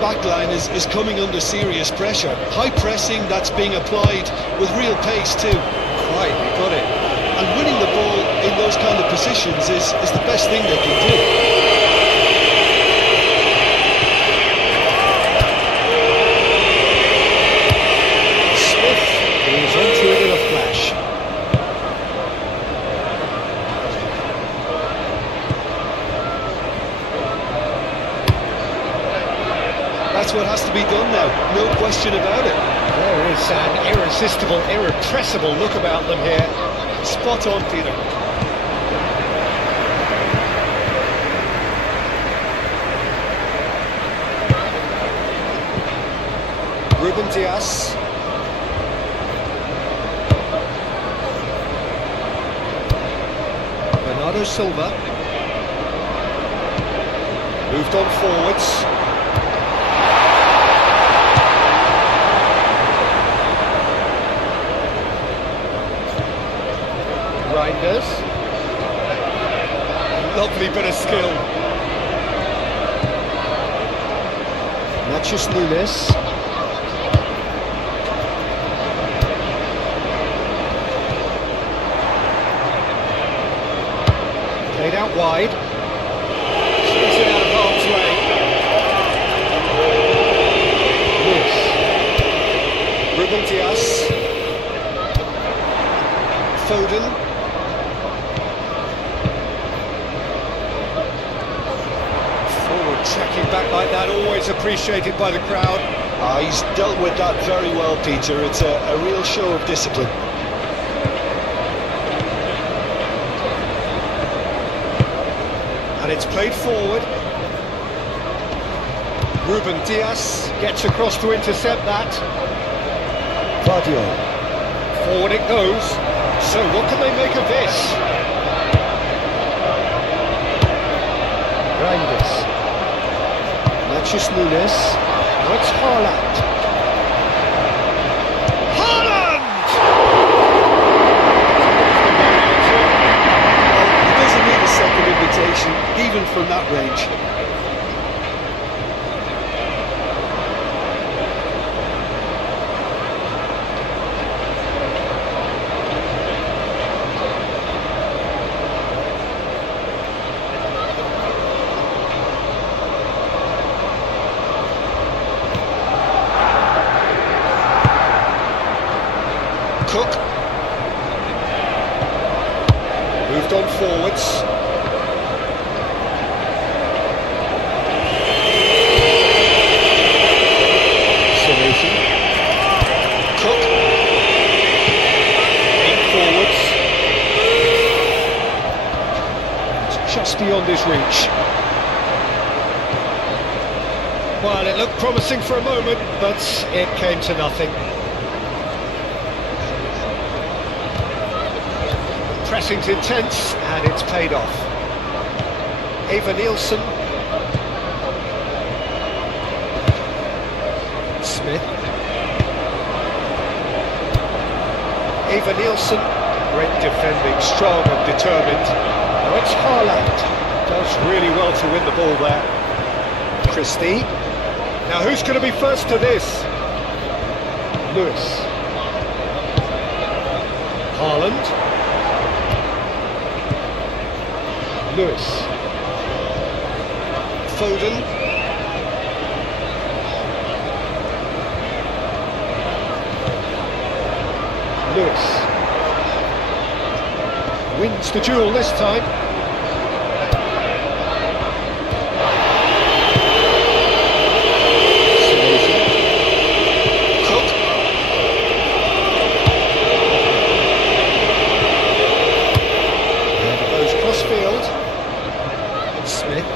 Backline is coming under serious pressure. High pressing that's being applied with real pace too. Quite, he got it. And winning the ball in those kind of positions is the best thing they can do. Smith is onto it in a flash. That's what has to be done now, no question about it. There is an irresistible, irrepressible look about them here. Spot on, Peter. Ruben Dias. Bernardo Silva. Moved on forwards. Reinders. Lovely bit of skill. Matthews Nunes. Played out wide. Shoots it out of harm's way. Lewis. Ruben Dias. Foden. Tracking back like that, always appreciated by the crowd. He's dealt with that very well, Peter. It's a real show of discipline. And it's played forward. Ruben Dias gets across to intercept that. Vardio. Forward it goes. So what can they make of this? Reinders. Matthews Nunes. Now it's Haaland. Haaland! He doesn't need a second invitation, even from that range. Cook. Moved on forwards. Sinusi. Cook. In forwards. It's just beyond his reach. Well, it looked promising for a moment, but it came to nothing. Pressing's intense, and it's paid off. Eva Nielsen. Smith. Eva Nielsen. Great defending, strong and determined. Now it's Haaland. Does really well to win the ball there. Christie. Now who's going to be first to this? Lewis. Haaland. Lewis. Foden. Lewis. Wins the duel this time. Cook. And it goes cross-field. Smith.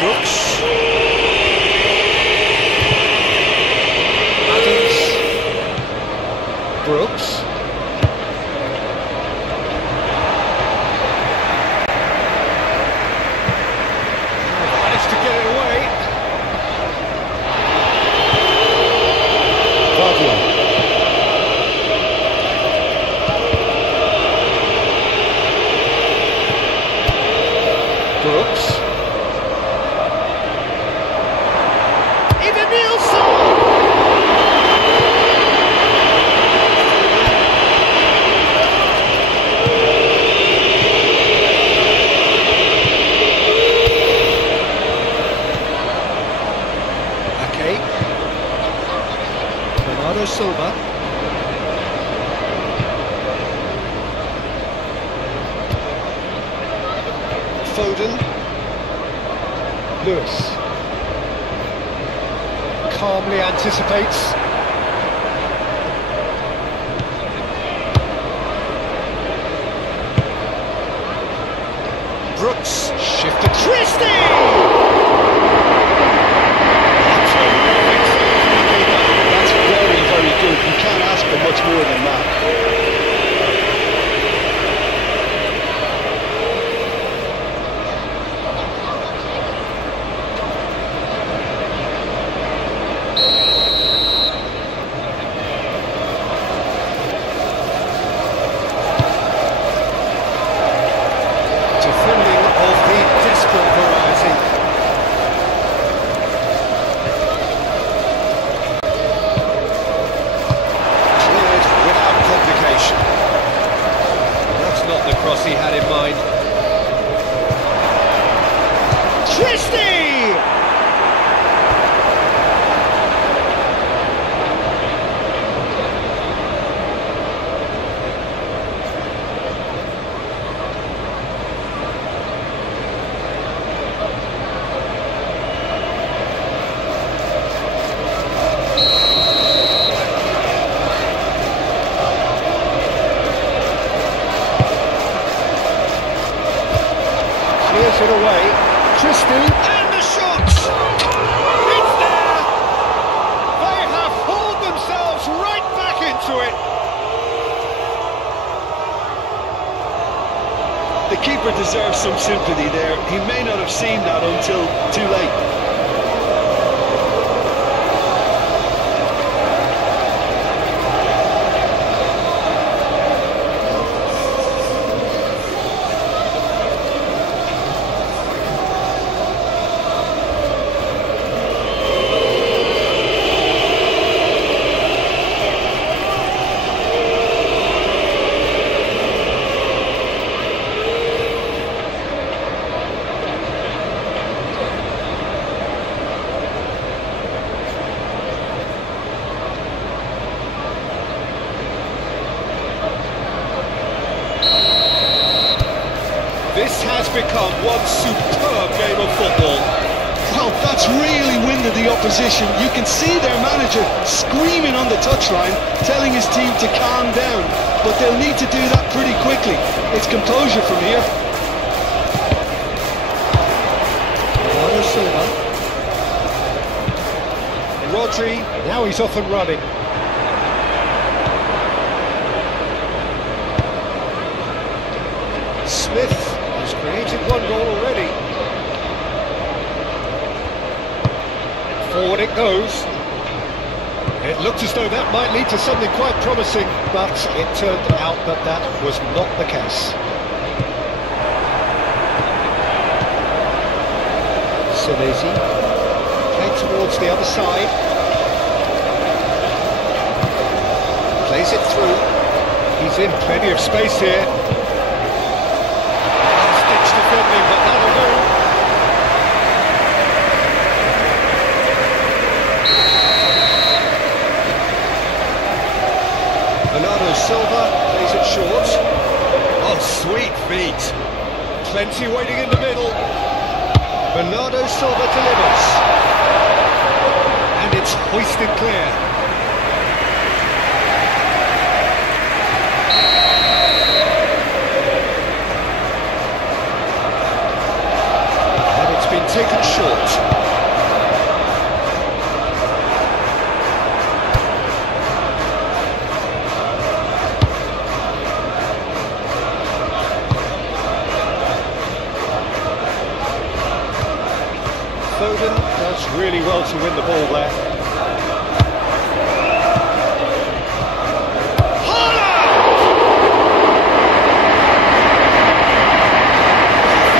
Brooks. Adams. Brooks. Managed to get it away. Vardio. Brooks. Eva Nielsen! Okay. Bernardo Silva. Foden. Lewis. Calmly anticipates. Brooks. Shifted. Christie! That's very, very good. You can't ask it away. Christie, and the shot! It's there! They have hauled themselves right back into it. The keeper deserves some sympathy there. He may not have seen that until too late. This has become one superb game of football. Well, that's really winded the opposition. You can see their manager screaming on the touchline, telling his team to calm down. But they'll need to do that pretty quickly. It's composure from here. Bernardo Silva. Rodri, now he's off and running. Smith has created one goal already. Forward it goes. It looked as though that might lead to something quite promising, but it turned out that that was not the case. Senesi played towards the other side. Plays it through. He's in plenty of space here. Stitch defending, but that'll do. Bernardo Silva plays it short. Oh, sweet feet. Plenty waiting in the middle. Bernardo Silva delivers. And it's hoisted clear. And it's been taken short. Foden does really well to win the ball there.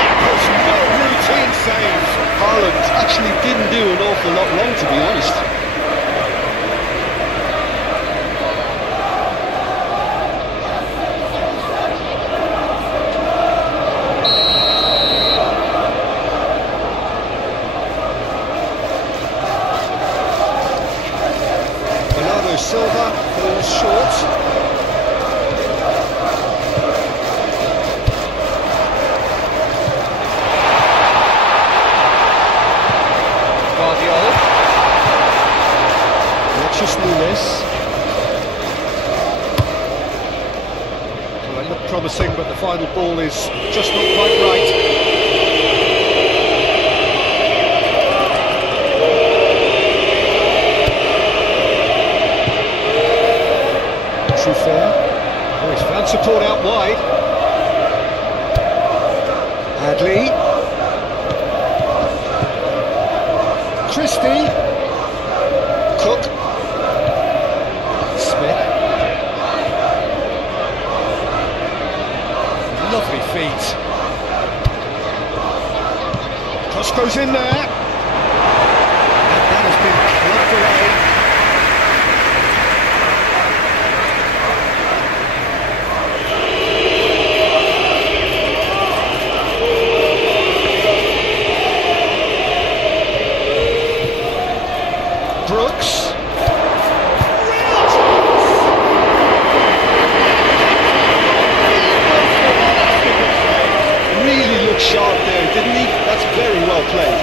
That was no routine save. Haaland actually didn't do an awful lot wrong, to be honest. Silva falls short. Guardiola. Alexis Nunes. Well, it looked promising, but the final ball is just not quite right. Fair. Oh, he's found support out wide. Adley. Christie. Cook. Smith. Lovely feet. Cross goes in there. And that has been clubbed away. Brooks. Really looked sharp there, didn't he? That's very well played.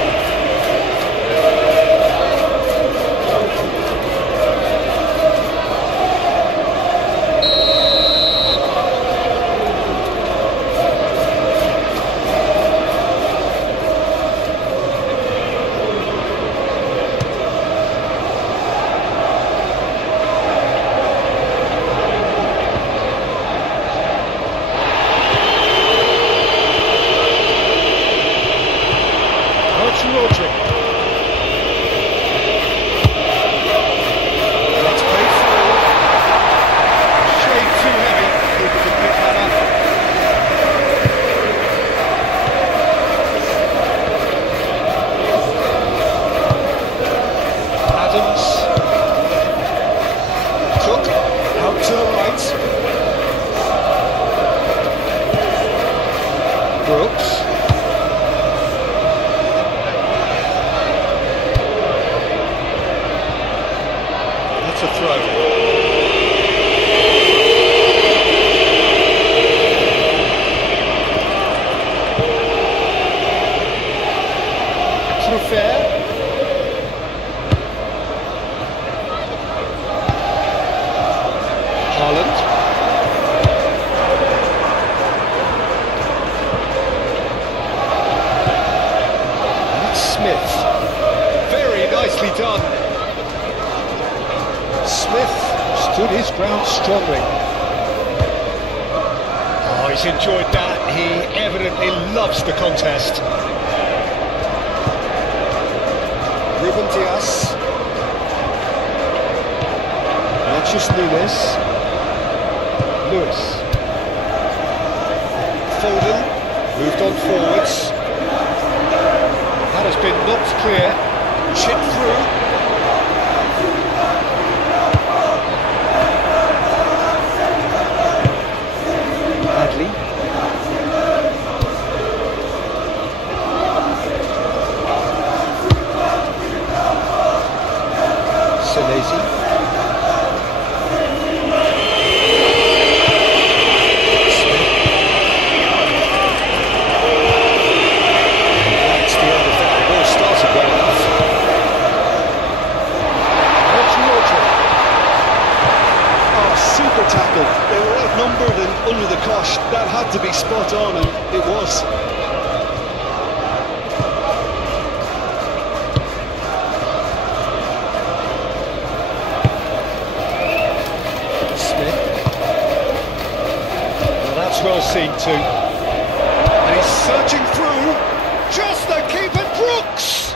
a throw. Fair. Haaland. That's Smith. Very nicely done. Smith stood his ground strongly. Oh, he's enjoyed that. He evidently loves the contest. Ruben Dias. Matthews Nunes. Lewis. Foden moved on forwards. That has been knocked clear. Chipped through. Adley. Lazy. That's the end of that. The ball started well enough. Oh, super tackle. They were outnumbered and under the cosh. That had to be spot on, and it was. Well seen too. And he's searching through. Just the keeper, Brooks!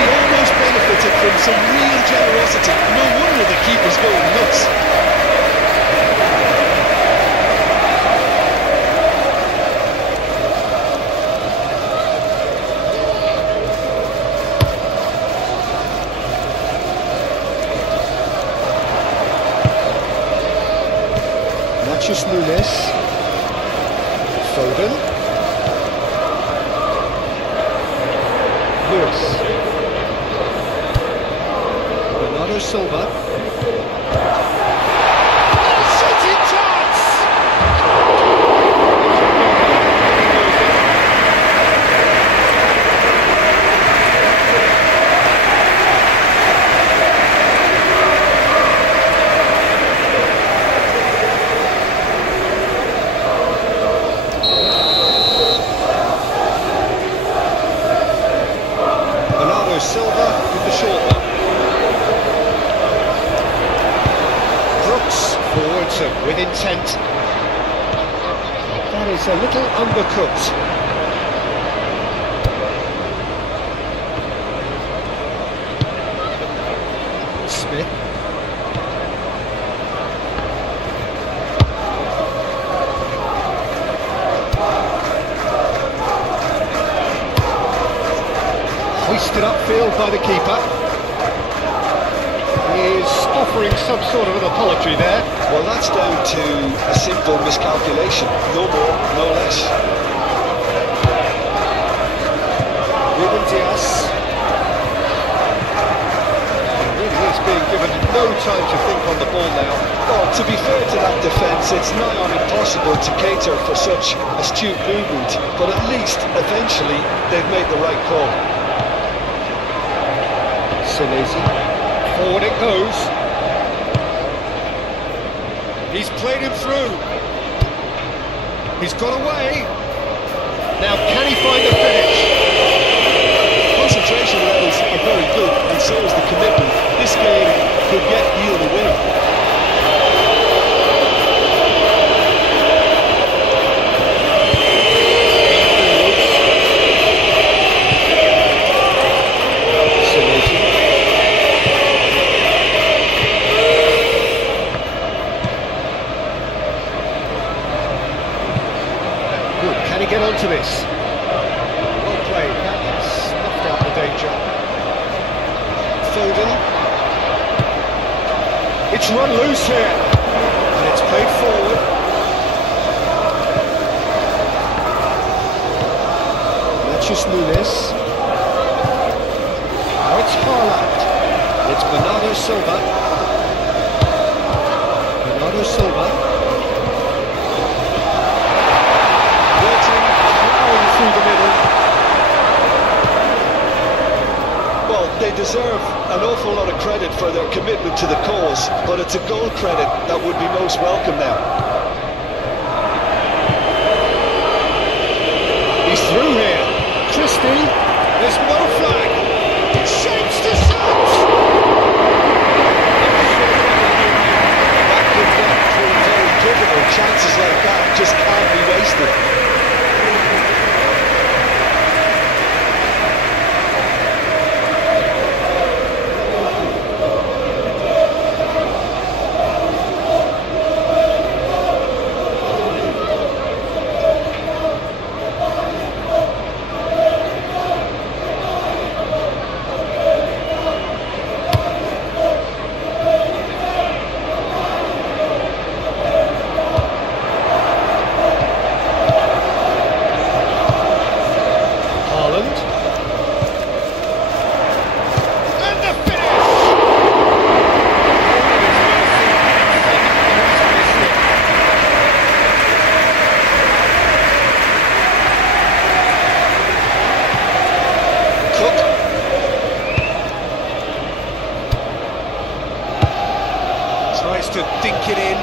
He almost benefited from some real generosity. No wonder the keeper's going nuts. Matthews Nunes. Foden. Lewis. Bernardo Silva. Shooting chance! Silva with the short one. Brooks forwards and with intent. That is a little undercooked. Smith. Hoisted upfield by the keeper. He is offering some sort of an apology there. Well, that's down to a simple miscalculation. No more, no less. Ruben Dias. He really is being given no time to think on the ball now. Oh, to be fair to that defence, it's nigh on impossible to cater for such astute movement, but at least, eventually, they've made the right call. Lazy. Forward it goes. He's played him through. He's got away. Now can he find the finish? Concentration levels are very good, and so is the commitment. This game could yet yield a winner. Can he get onto this? Well played, that has snuffed out the danger. Foden. It's run loose here. And it's played forward. Matthews Nunes. It's Bernardo Silva. Bernardo Silva. Working, plowing through the middle. Well, they deserve an awful lot of credit for their commitment to the cause, but it's a goal credit that would be most welcome now. He's through here. Christie. There's no flag. Shapes to shoot. That could get through very pivotal. Chances like that just can't be wasted. Tries to dink it in.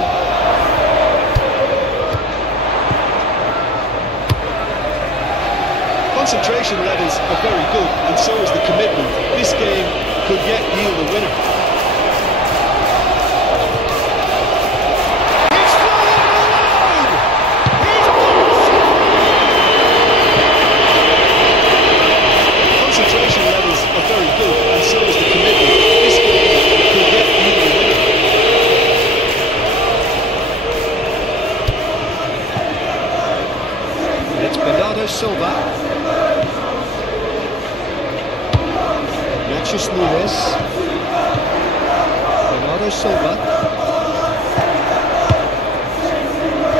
Concentration levels are very good, and so is the commitment. This game could yet yield a winner. He's flying alone! He's Concentration levels are very good, and so is the commitment. This game could yet yield a winner. It's Bernardo Silva. Nunes. Bernardo Silva.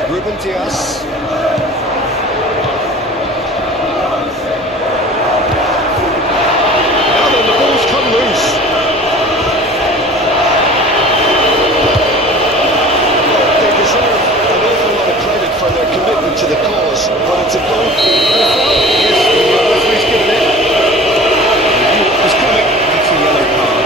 Ruben Dias. Now then, the ball's come loose. Well, they deserve an awful lot of credit for their commitment to the cause, but it's a goal. Yes, the referee's given it. It's coming. That's a yellow card.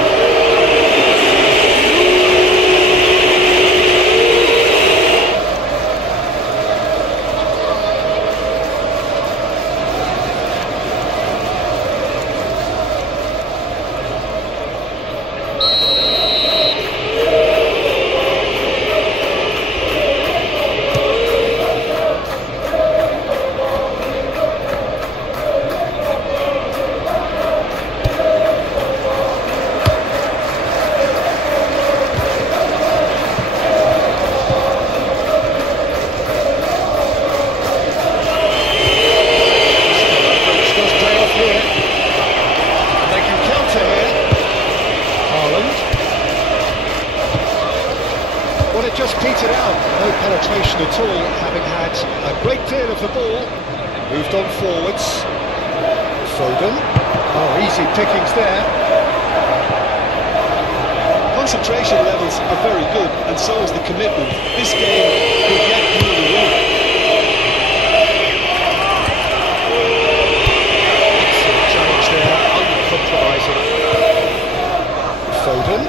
Just petered out, no penetration at all, having had a great deal of the ball. Moved on forwards. Foden. Oh, easy pickings there. Concentration levels are very good, and so is the commitment. This game could yet yield a win. Excellent challenge there, uncompromising. Foden.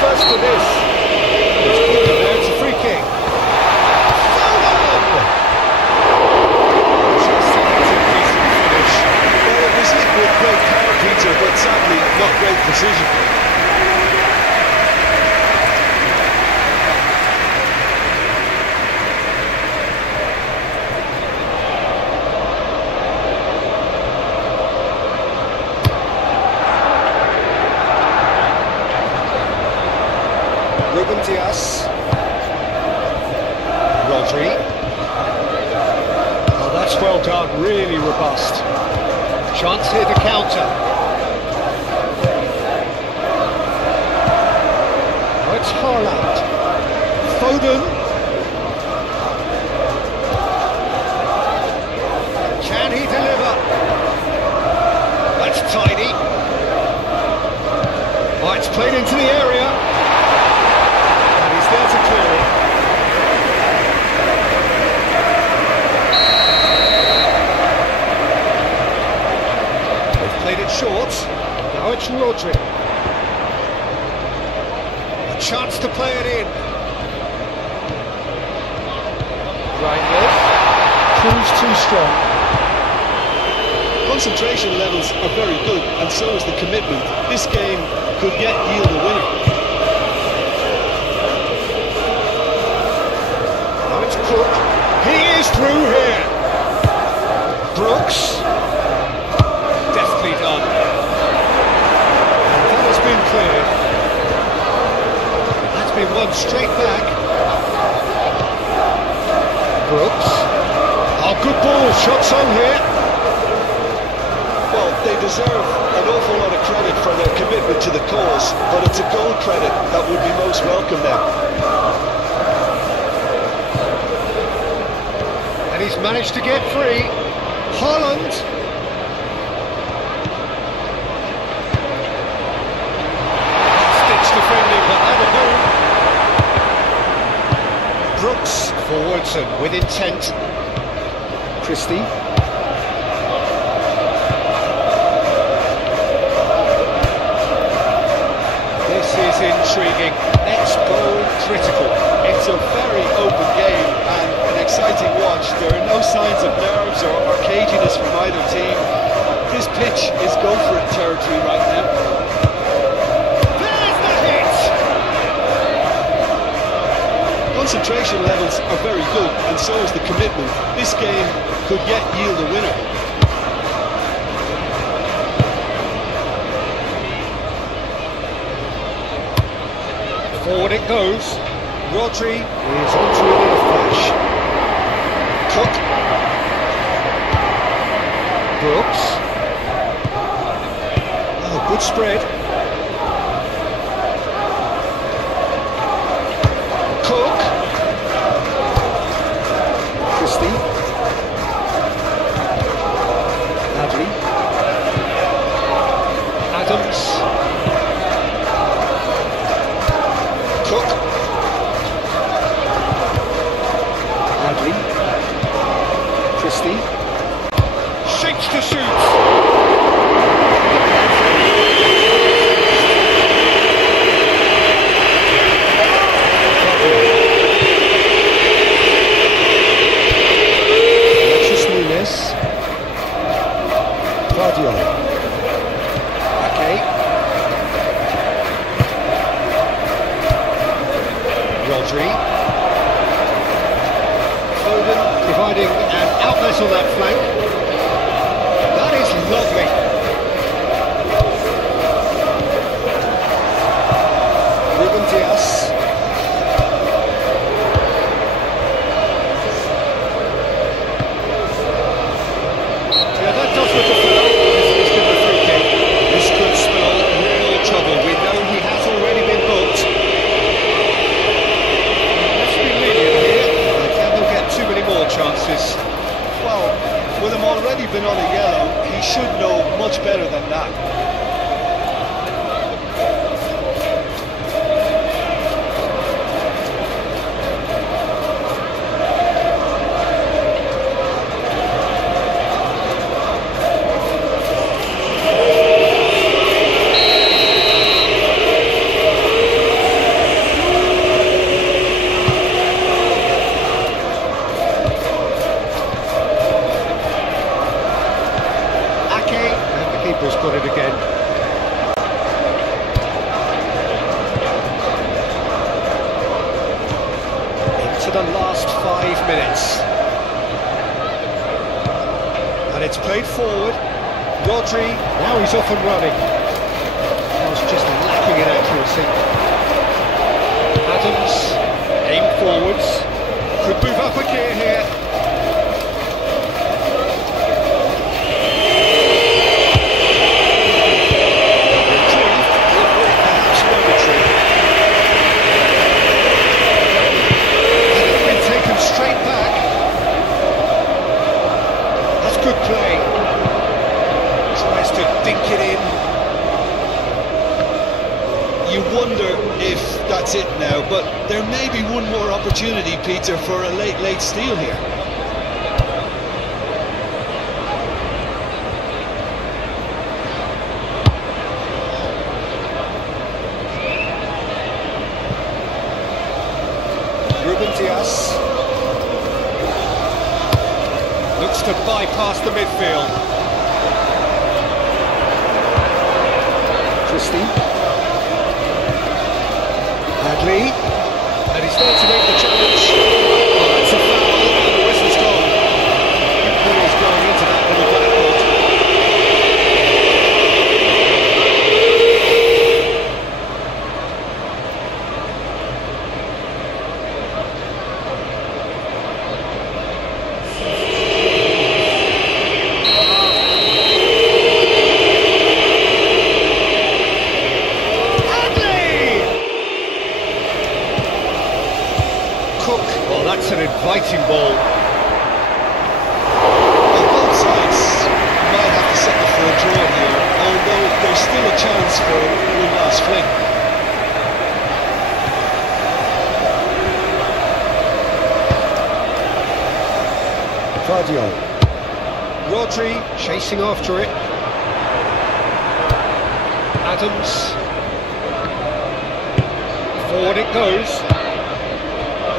First to this. It's good there, it's a free kick. Just a decent finish. Well, it was hit with great power, Peter, but sadly not great precision. Ruben Dias. Rodri. Oh, that's well done, really robust. Chance here to counter. Oh, it's Haaland. Foden. Can he deliver? That's tiny. Oh, it's played into the area. And he's there to clear it. They've played it short. Now it's Rodri. A chance to play it in. Right, proves too strong. Concentration levels are very good, and so is the commitment. This game could yet yield a winner. Now it's Cook. He is through here. Brooks. Deftly done. And that has been cleared. That's been won straight back. Brooks. Oh, good ball. Shots on here. Well, they deserve an awful lot of credit for their commitment to the cause, but it's a goal credit that would be most welcome now. And he's managed to get free. Haaland. Stitch defending, but that'll do. Brooks forwards and with intent. Christie. This is intriguing. Next goal critical. It's a very open game and an exciting watch. There are no signs of nerves or caginess from either team. This pitch is go-for-it territory right now. There's the hit! Concentration levels are very good, and so is the commitment. This game could yet yield a winner. Forward it goes. Rodri is onto it in a flash. Cook. Brooks. Oh, good spread. Cook. Christie. Adley. Adams. Cook. Adley. Christie. Shapes to shoot. Alexis Nunes. Guardiola. Okay. Rodri. Foden providing an outlet on that flank. That is lovely. Ruben Dias. Yeah, that does look a foul. It's been a free kick. This could spell real trouble. We know he has already been booked. Too many more chances. Well, with him already been on a yellow, he should know much better than that. Keeper's got it again. Into the last 5 minutes. And it's played forward. Rodri, now he's off and running. That was just lacking in accuracy. forwards. Could move up a gear here. Perhaps momentary. And it's been taken straight back. That's good play. Tries to dink it in. You wonder if that's it now, but there may be one more opportunity, Peter, for a late steal here. Ruben Dias looks to bypass the midfield. Christie. Hadley, and he's there to make the challenge. Oh, that's a foul, and the whistle's gone. The ball's going into that little blackboard. Well, that's an inviting ball. Well, both sides might have to settle for a draw here, although there's still a chance for one last fling. Cardio. Rodri chasing after it. Adams. Forward it goes.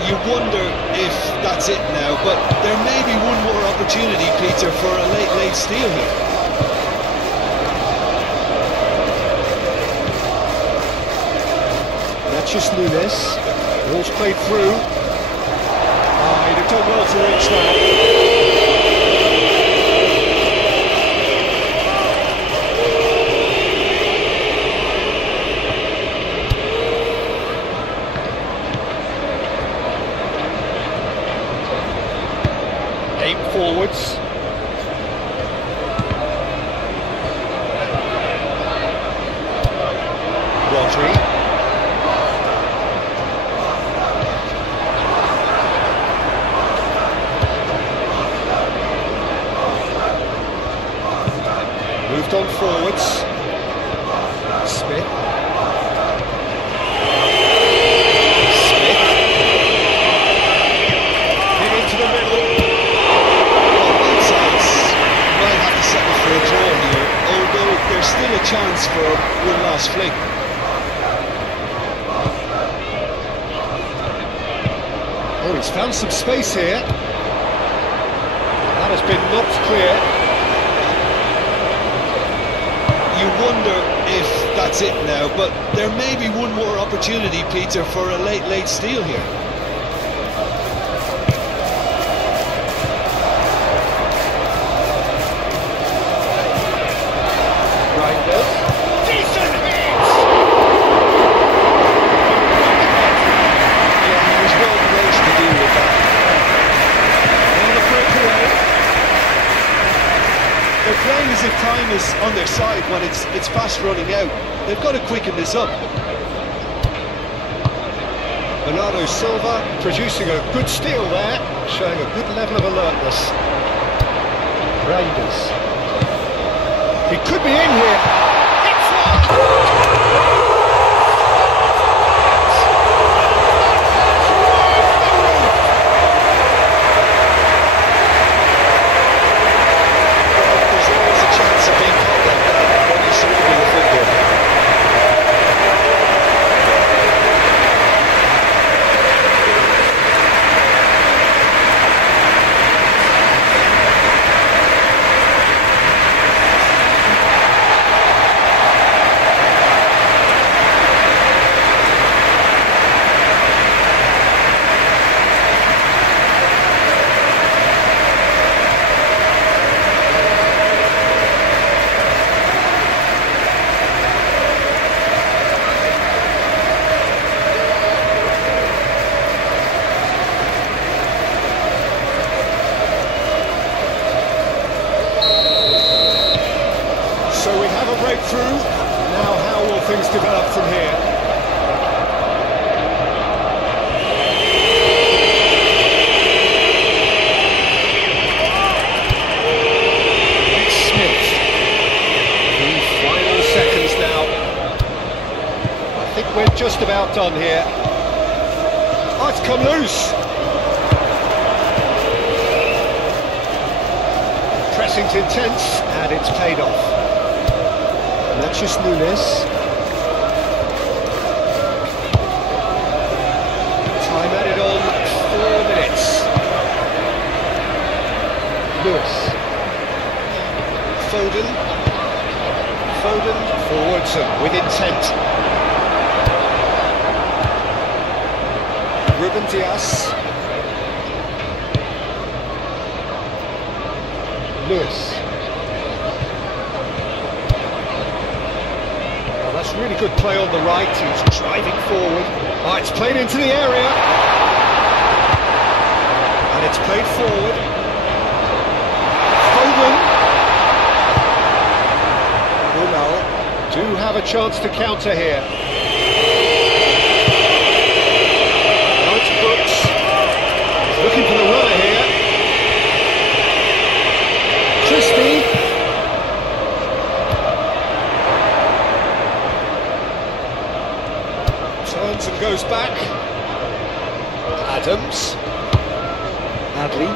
You wonder if that's it now, but there may be one more opportunity, Peter, for a late steal here. Natchez Nunes. Ball's played through. He'd have done well to reach that. Forwards. Rodri. Moved on forwards. Smith. In into the middle. For a draw here, although there's still a chance for one last fling. Oh, he's found some space here. That has been knocked clear. You wonder if that's it now, but there may be one more opportunity, Peter, for a late steal here. Playing as if time is on their side when it's fast running out. They've got to quicken this up. Bernardo Silva producing a good steal there, showing a good level of alertness. Reinders. He could be in here. It's one! Now, how will things develop from here? It's Smith. The final seconds now. I think we're just about done here. Oh, it's come loose. Pressing's intense, and it's paid off. And that's just Nunes. Time added on 4 minutes. Lewis. Foden. Foden forwards and with intent. Ruben Dias. Lewis. Well, that's really good play on the right. He's driving forward. Oh, it's played into the area. And it's played forward. Foden. Unal do have a chance to counter here. Now it's Brooks. He's looking for the runner here. Christie. Turns and goes back. Adams. Adley.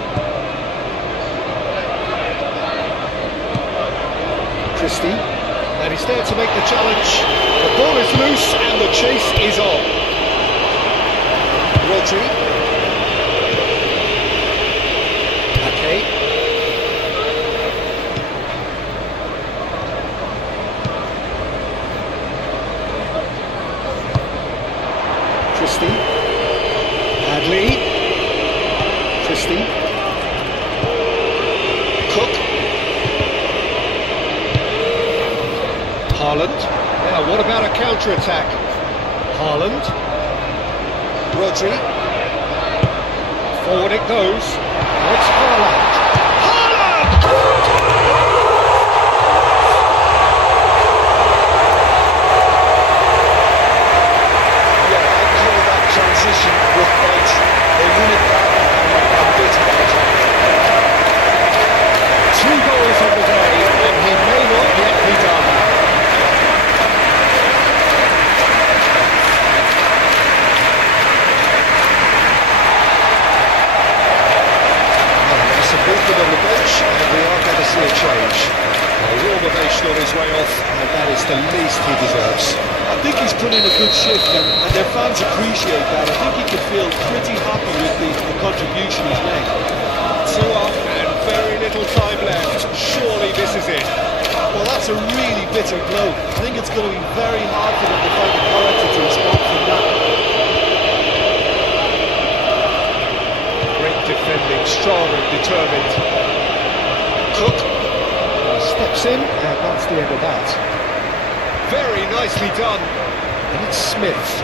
Christie. And he's there to make the challenge. The ball is loose and the chase is on. Rodri. Okay. Christie. Adley. Christie. Cook. Haaland. Now, what about a counter-attack? Haaland. Rodri. Forward it goes. It's Haaland. Haaland! Transition with points. They win it back and a bit hard. 2 goals on the day, and he may not yet be done. Well, there's some movement on the bench, and we are going to see a change. A warm ovation on his way off, and that is the least he deserves. I think he's put in a good shift, and their fans appreciate that. I think he can feel pretty happy with the contribution he's made. 2 up and very little time left. Surely this is it. Well, that's a really bitter blow. I think it's going to be very hard for them to find a character to respond from that. Great defending, strong and determined. Cook steps in, and that's the end of that. Very nicely done. And it's Smith.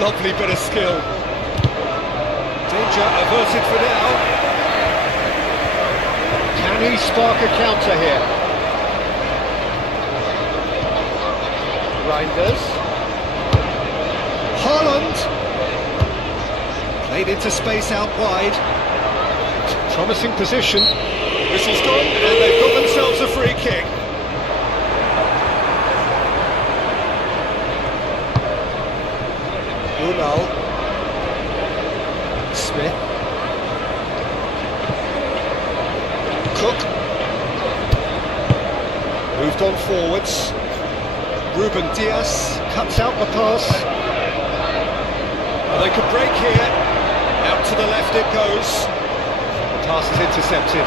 Lovely bit of skill. Danger averted for now. Can he spark a counter here? Reinders. Haaland. Played into space out wide. Promising position. Whistle's gone, and they've got themselves a free kick. Unal. Smith. Cook. Moved on forwards. Ruben Dias cuts out the pass. Well, they could break here. Out to the left it goes. The pass is intercepted.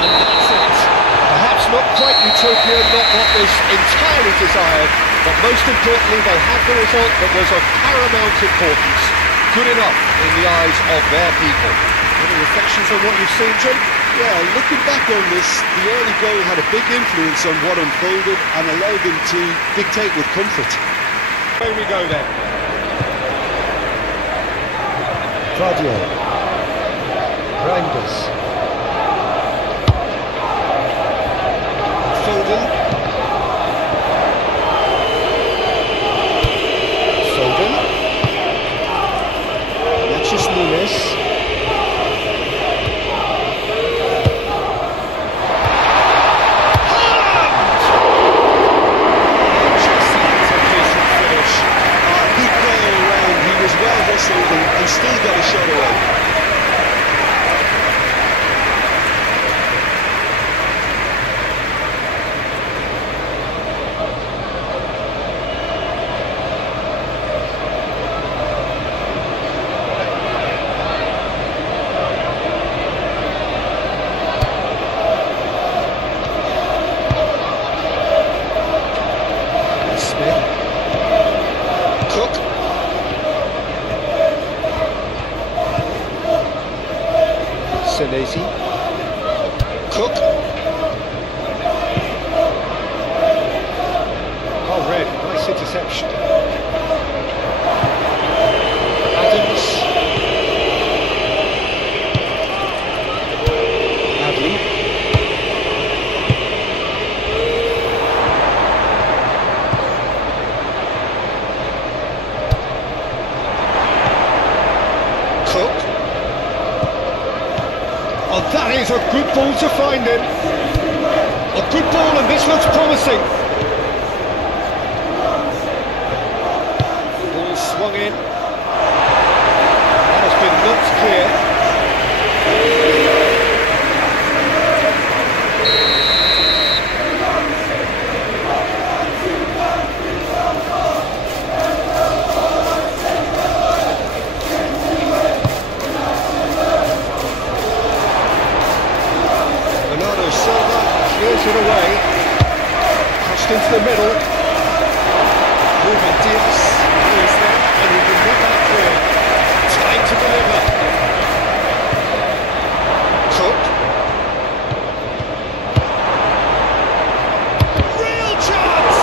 And that's it. Perhaps not quite utopian, not what was entirely desired, but most importantly they had the result that was of paramount importance. Good enough in the eyes of their people. Any reflections on what you've seen, Jim? Yeah, looking back on this, the early goal had a big influence on what unfolded and allowed them to dictate with comfort. Away we go then. Claudio. Reinders. Cook. Oh, red, nice interception. Adams. Adley. Cook. Oh, that is a good ball to find him. A good ball, and this looks promising. Ball swung in. That has been knocked clear. Clears it away, pushed into the middle. Ruben Diaz is there, and he can get that clear. Time to deliver. Cook. Real chance!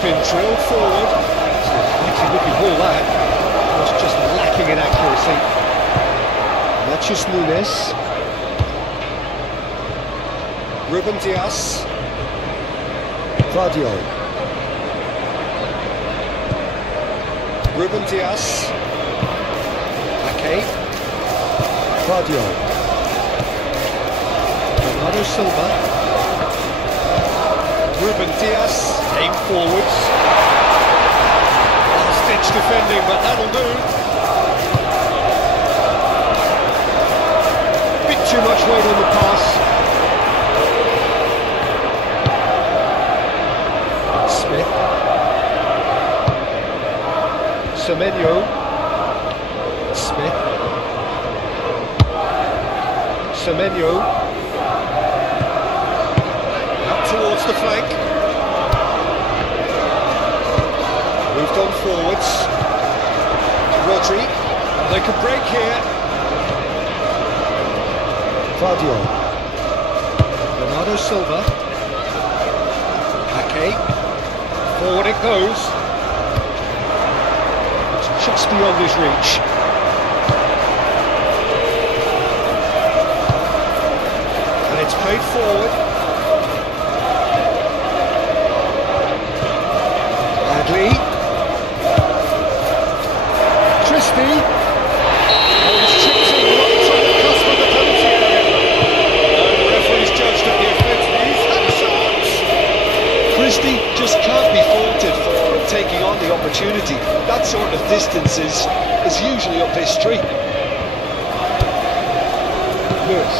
Been drilled forward. It's a fancy looking ball that. Was just lacking in accuracy. Nachos Nunes. Ruben Diaz. Vardio. Ruben Diaz. Ake. Vardio. Bernardo Silva. Ruben Diaz, aim forwards. Stitch defending, but that'll do. Bit too much weight on the pass. Smith. Semenyo. Smith. Semenyo. Towards the flank. Moved on forwards. Rodri. They could break here. Vardio. Bernardo Silva. Ake. Forward it goes. It's just beyond his reach. And it's played forward. Christie. Oh, he's chipped in right on the cusp of the penalty area. And the referee's judged at the offence. He's had a chance. Christie just can't be faulted for taking on the opportunity. That sort of distance is usually up his street. Lewis.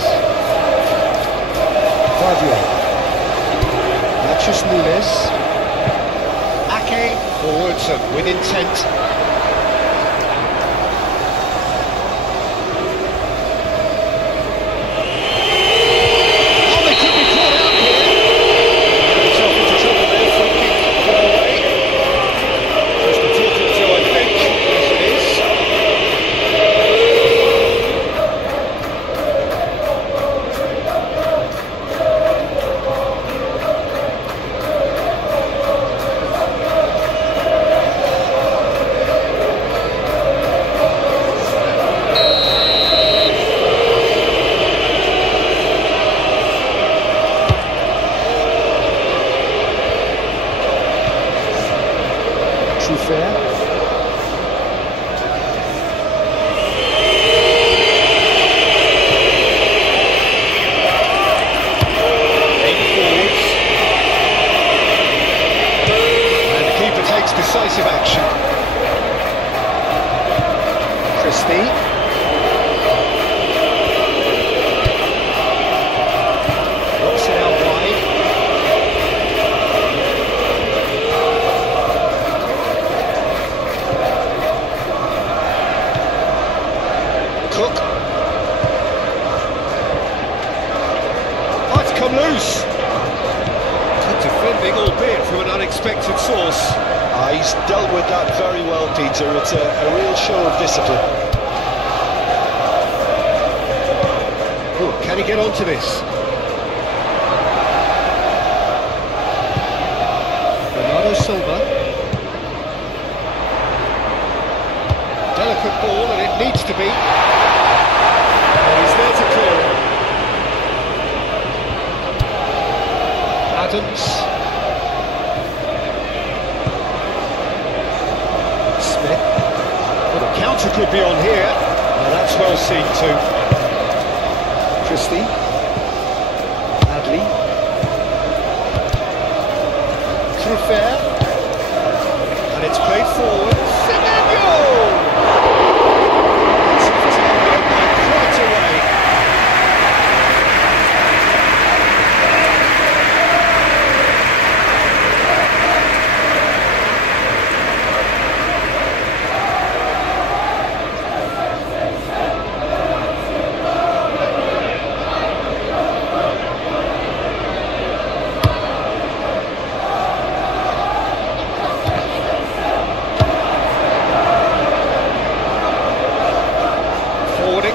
Vardio. Nachos Nunes. Ake. Forwards and with intent. Fair. And the keeper takes decisive action. Christie. come loose. Good defending, albeit from an unexpected source. He's dealt with that very well, Peter. It's a real show of discipline. Oh, can he get onto this? Bernardo Silva. Delicate ball, and it needs to be. And he's there to clear it. Adams. Smith. Well, the counter could be on here. Well, that's well seen too. Christie. Adley. Truffert. And it's played forward. Semenyo! It's taken by quite away.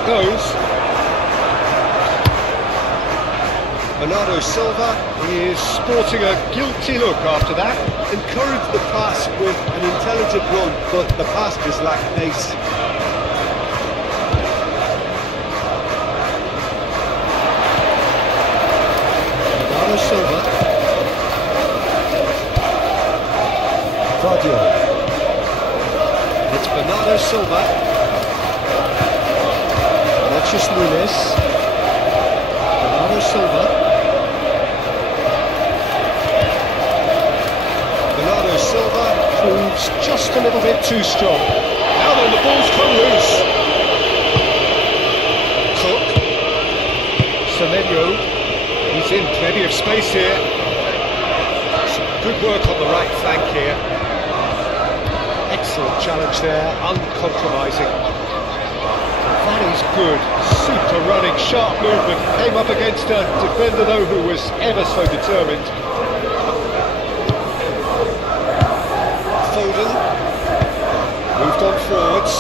Goes. Bernardo Silva is sporting a guilty look after that. Encouraged the pass with an intelligent run, but the pass just lacked pace. Bernardo Silva. Claudio. It's Bernardo Silva. Nunes, Bernardo Silva, Bernardo Silva proves just a little bit too strong. Now then, the ball's come loose. Cook, Semenyo, he's in plenty of space here. Some good work on the right flank here. Excellent challenge there, uncompromising. That is good, super running, sharp movement. Came up against a defender though who was ever so determined. Foden moved on forwards.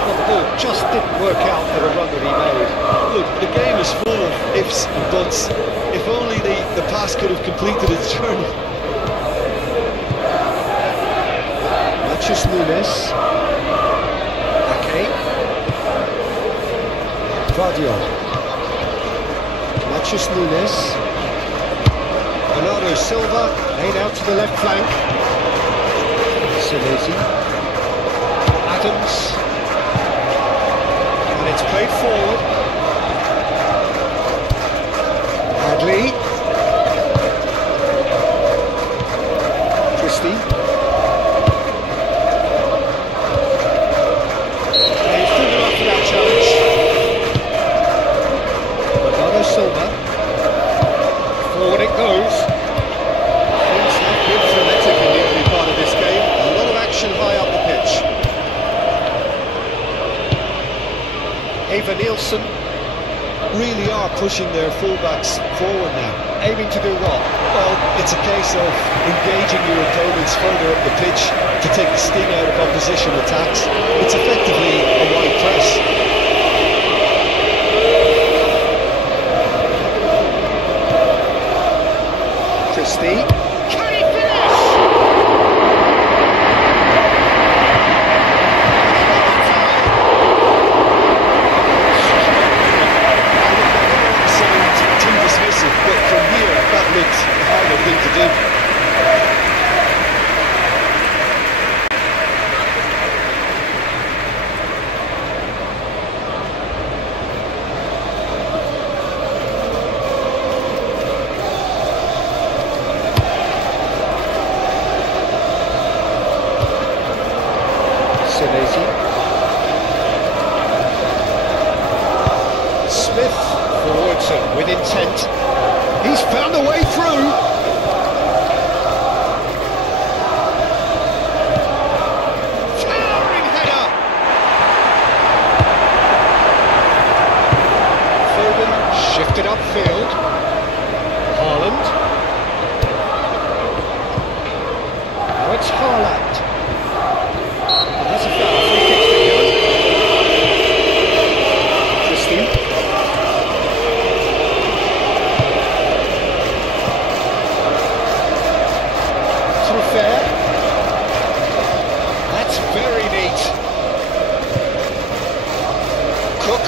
Well, the ball just didn't work out for the run that he made. Look, the game is full of ifs and buts. If only the pass could have completed its journey. Nunes, Ake, Claudio, Nunes, Bernardo Silva, laid out to the left flank, Senesi, Adams, and it's played forward, Adley, Christie, Silva. Forward it goes. Things have been frenetic in the early part of this game. A lot of action high up the pitch. Eva Nielsen really are pushing their fullbacks forward now. Aiming to do what? Well, it's a case of engaging your opponents further up the pitch to take the sting out of opposition attacks. It's effectively a wide press. Christie. Can he finish? Sounds too dismissive, but from here, that looks a harder thing to do. Smith forwards and with intent. He's found a way through. Towering header. upfield. Haaland. Now it's Haaland. And that's a foul. Free kick's been given. Christie. Through fair. That's very neat. Cook.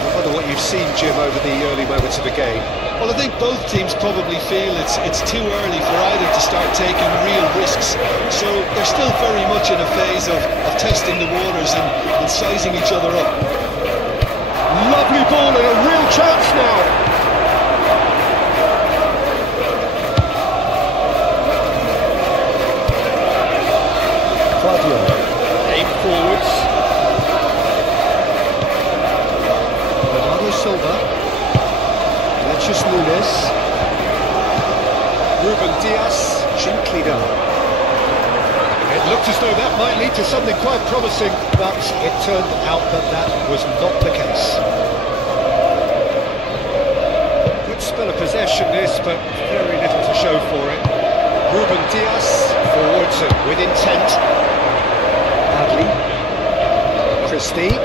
I wonder what you've seen, Jim, over the early moments of the game. Well, I think both teams probably feel it's too early for either to start taking real risks. So they're still very much in a phase of testing the waters and sizing each other up. Lovely ball and a real chance now. Aim forwards. Bernardo Silva. Let's Nunes. Ruben Dias, gently done. It looked as though that might lead to something quite promising, but it turned out that that was not the case. Good spell of possession this, but very little to show for it. Ruben Dias, forwards and with intent. Adley. Christie.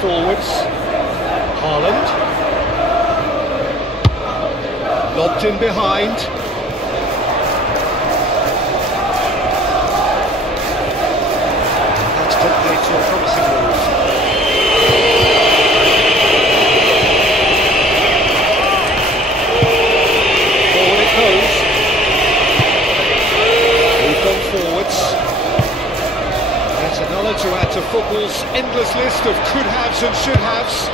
Forwards, Haaland, lobbed in behind. That's put play to a promising move. Forward it goes. Moved on forwards. There's another to add to football's endless list of could-haves and should-haves.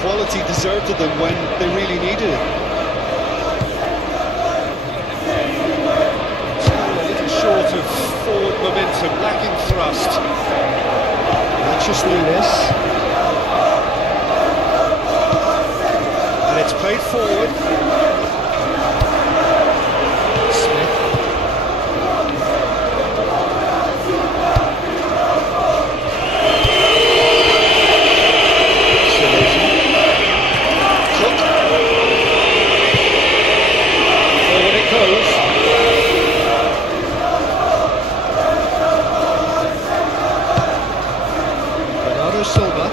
Quality deserved to them when they really needed it. Still a little short of forward momentum, lacking thrust. That's Nunes. And it's played forward. Silva.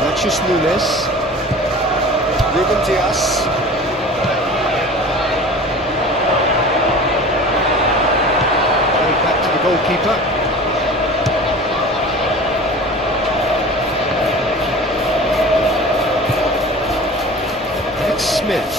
That's Nunes. Ruben Dias. Going back to the goalkeeper. It's Smith.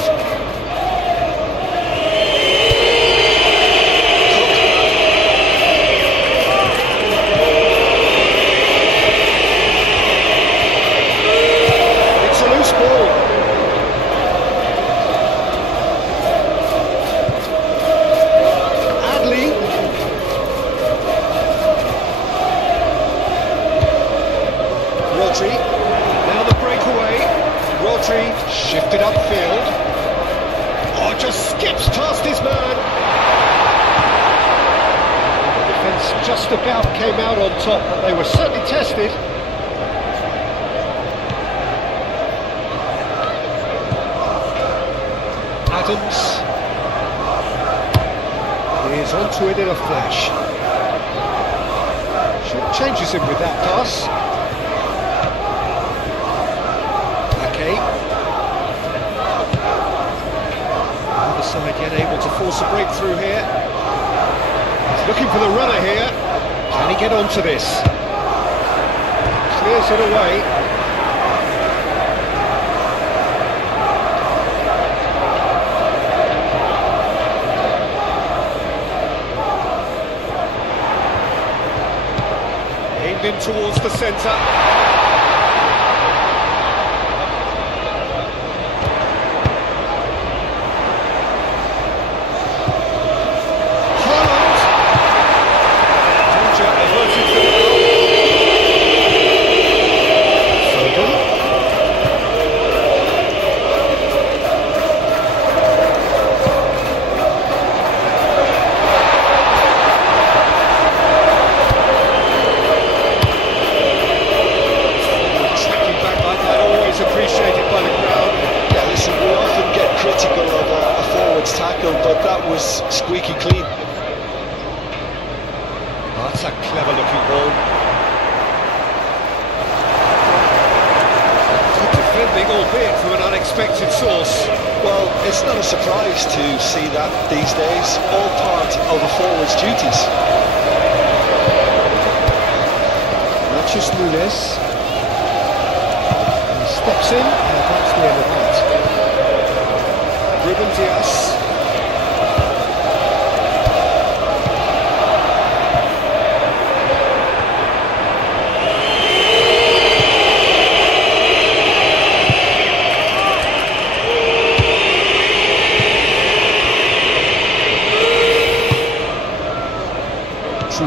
Now the breakaway. Rodri shifted upfield. Oh, just skips past his man. The defence just about came out on top, but they were certainly tested. Adams. He is onto it in a flash. Changes him with that pass. Other side yet able to force a breakthrough here. He's looking for the runner here. Can he get onto this? clears it away. Aimed in towards the centre. But that was squeaky clean. Oh, that's a clever looking ball. Good defending, albeit from an unexpected source. Well, it's not a surprise to see that these days, all part of a forward's duties. Matches Nunes. He steps in, and that's the end of that. Ruben Diaz.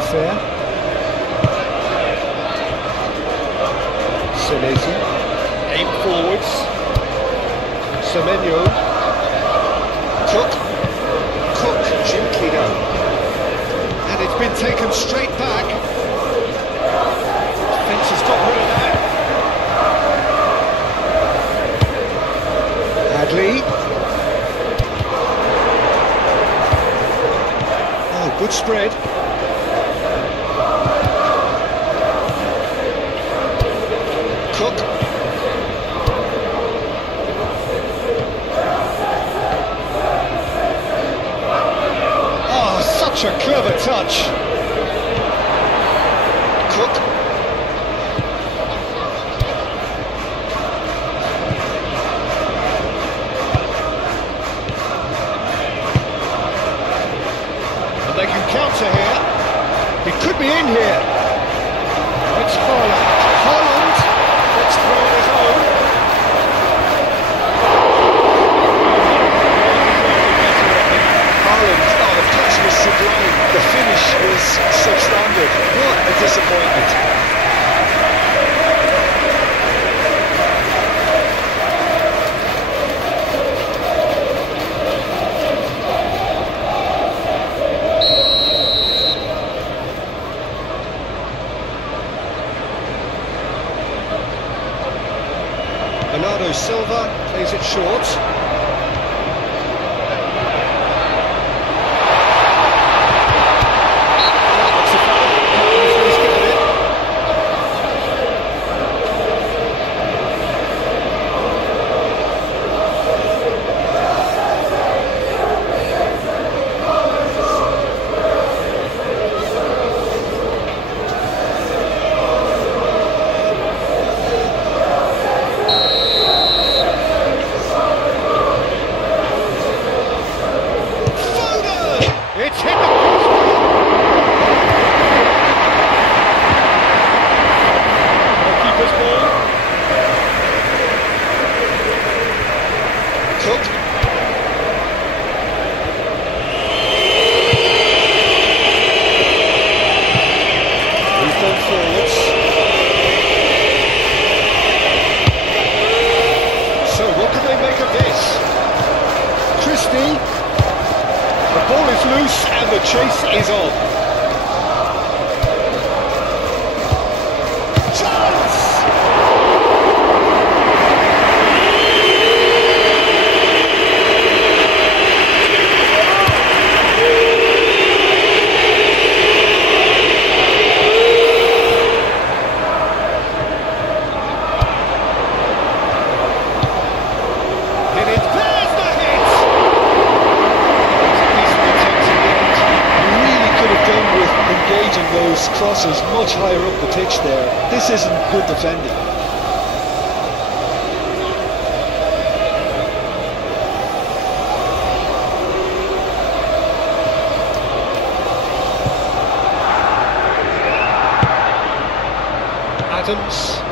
Fair. Senesi. Aim forwards. Semenyo. Cook gently down. And it's been taken straight back. Defence has got rid of that. Hadley. Oh, good spread. Cook. Oh, such a clever touch. Cook. And they can counter here. He could be in here. It's Haaland. Let's throw his own. Haaland, oh, the pass was sublime. The finish was substandard. What a disappointment. Bernardo Silva plays it short. It's hit the crossbar. Keeper's ball. Cook. We've gone forwards. So what can they make of this? Christie. The ball is loose and the chase is on. Chance! Really could have done His cross is much higher up the pitch there. This isn't good defending. Adams.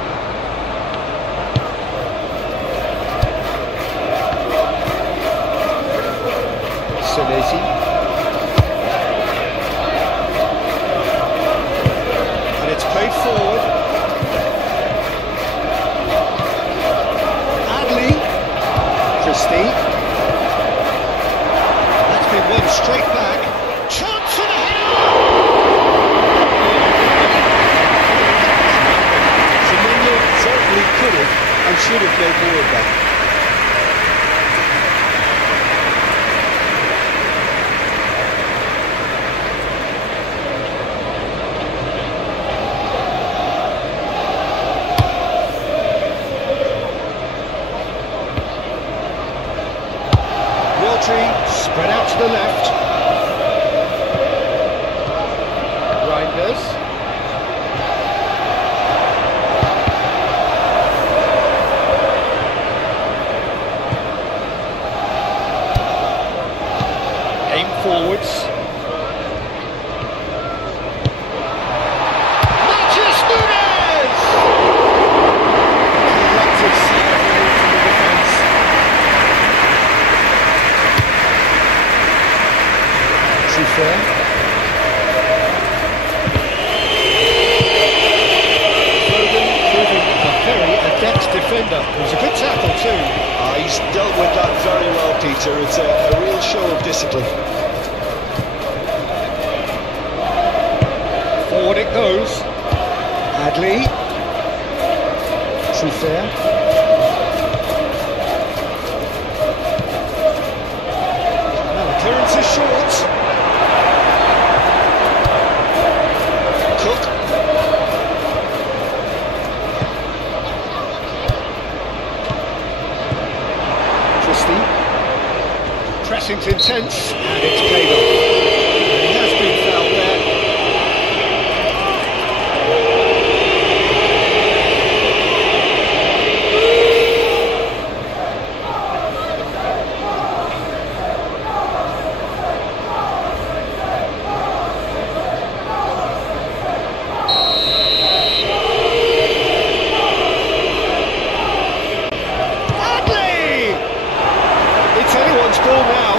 Senesi. And it's played forward. Adley. Christie. That's been won straight back. Chance for the header! Semenyo certainly could have and should have made more of that. Spread out to the left. Reinders. Aim forwards. Matches Nunes! Collective side from the defence. Fair. Foden proving a very adept defender. It was a good tackle too. He's dealt with that very well, Peter. It's a real show of discipline. Forward it goes. Adley. Fair. Now the clearance is short. Pressing's intense, and it's played off. And he has been fouled there. Adley! It's anyone's ball now.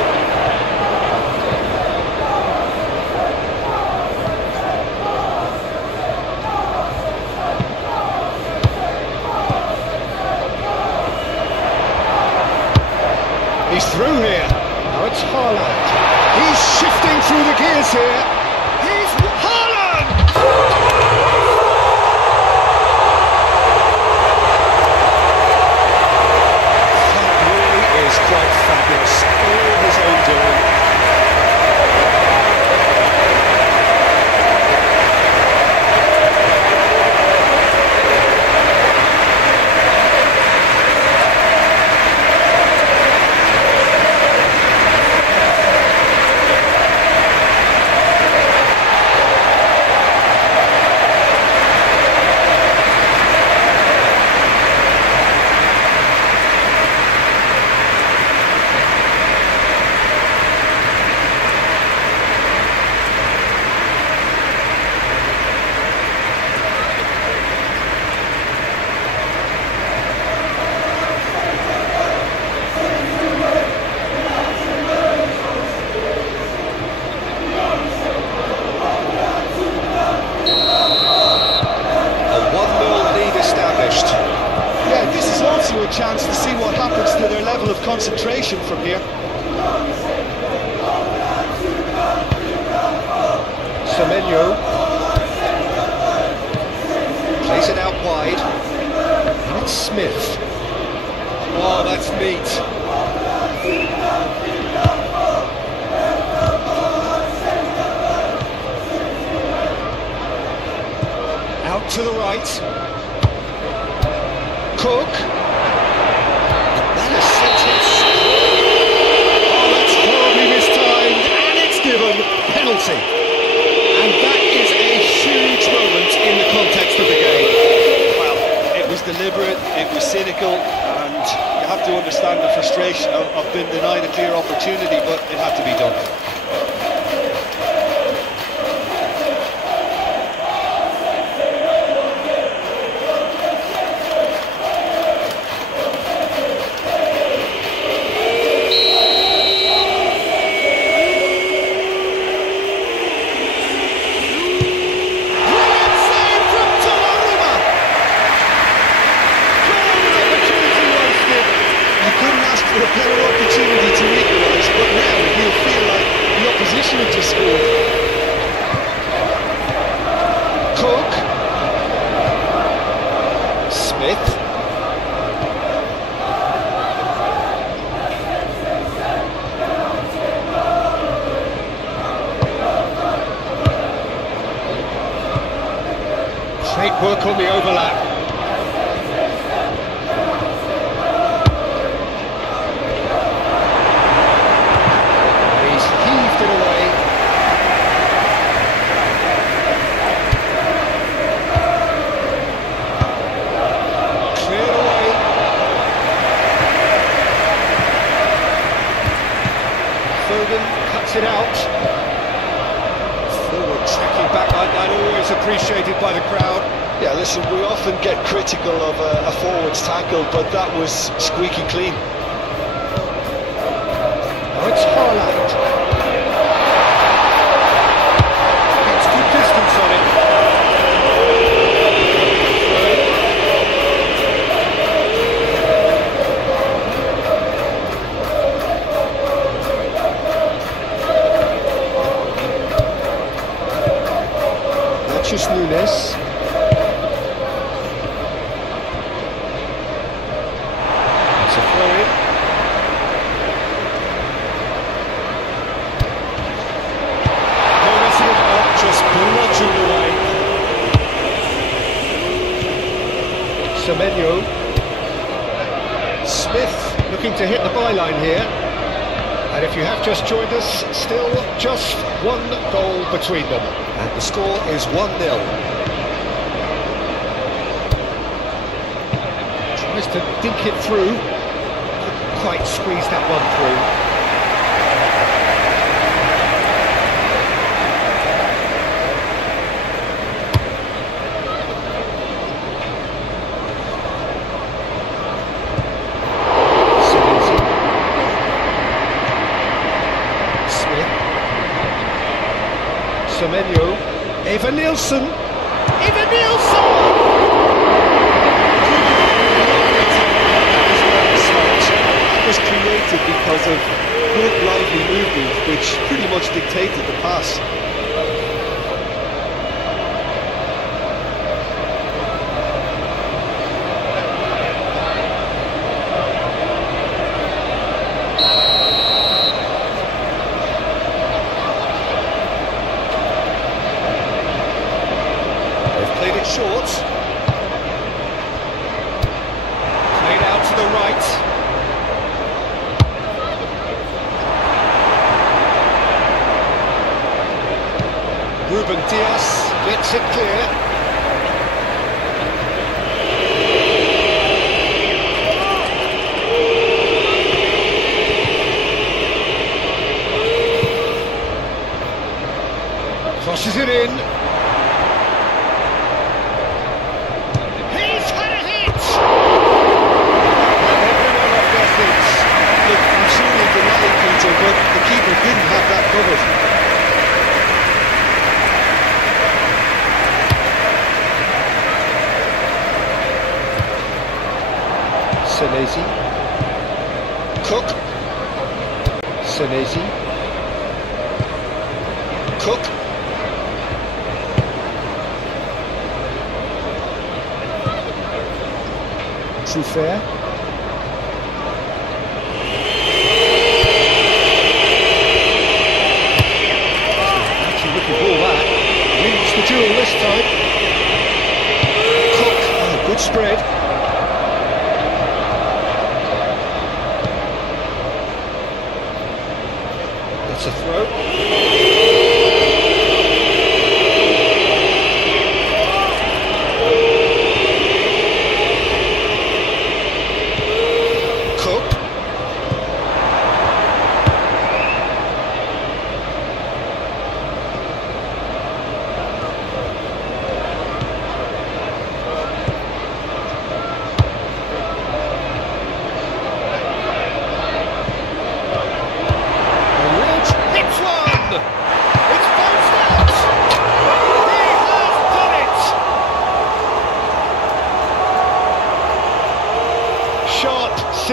He's through here. Now it's Haaland. He's shifting through the gears here. He's Haaland! That really is quite fabulous. All his own doing. A chance to see what happens to their level of concentration from here. Semenyo plays it out wide, and it's Smith. Oh, that's neat. Out to the right. Cook. That is sentence. Oh, that's horribly mistimed, and it's given penalty. And that is a huge moment in the context of the game. Well, it was deliberate, it was cynical, and you have to understand the frustration of being denied a clear opportunity, but it had to be done. A better opportunity to equalise, but now he'll feel like the opposition have just scored. Cook. Smith. Great work on the overlap. Cuts it out. Forward tracking back like that, always appreciated by the crowd. Yeah, listen, we often get critical of a forward's tackle, but that was squeaky clean. Now it's Haaland. Gets good distance on it. Nunes. It's a throw-in. No messing about, just bludgeoned away. Semenyo. Smith looking to hit the byline here. And if you have just joined us, still just one goal between them. And the score is 1-0. Tries to dink it through. Couldn't quite squeeze that one through. Semenyo, Eva Nielsen, Eva Nielsen! That was created because of good lively movement, which pretty much dictated the pass. Short. Played out to the right. Ruben Dias gets it clear. Crosses it in. But the keeper didn't have that covered. Senesi. Cook. Senesi. Cook. Trufair. The duel this time. Cook, good spread. That's a throw.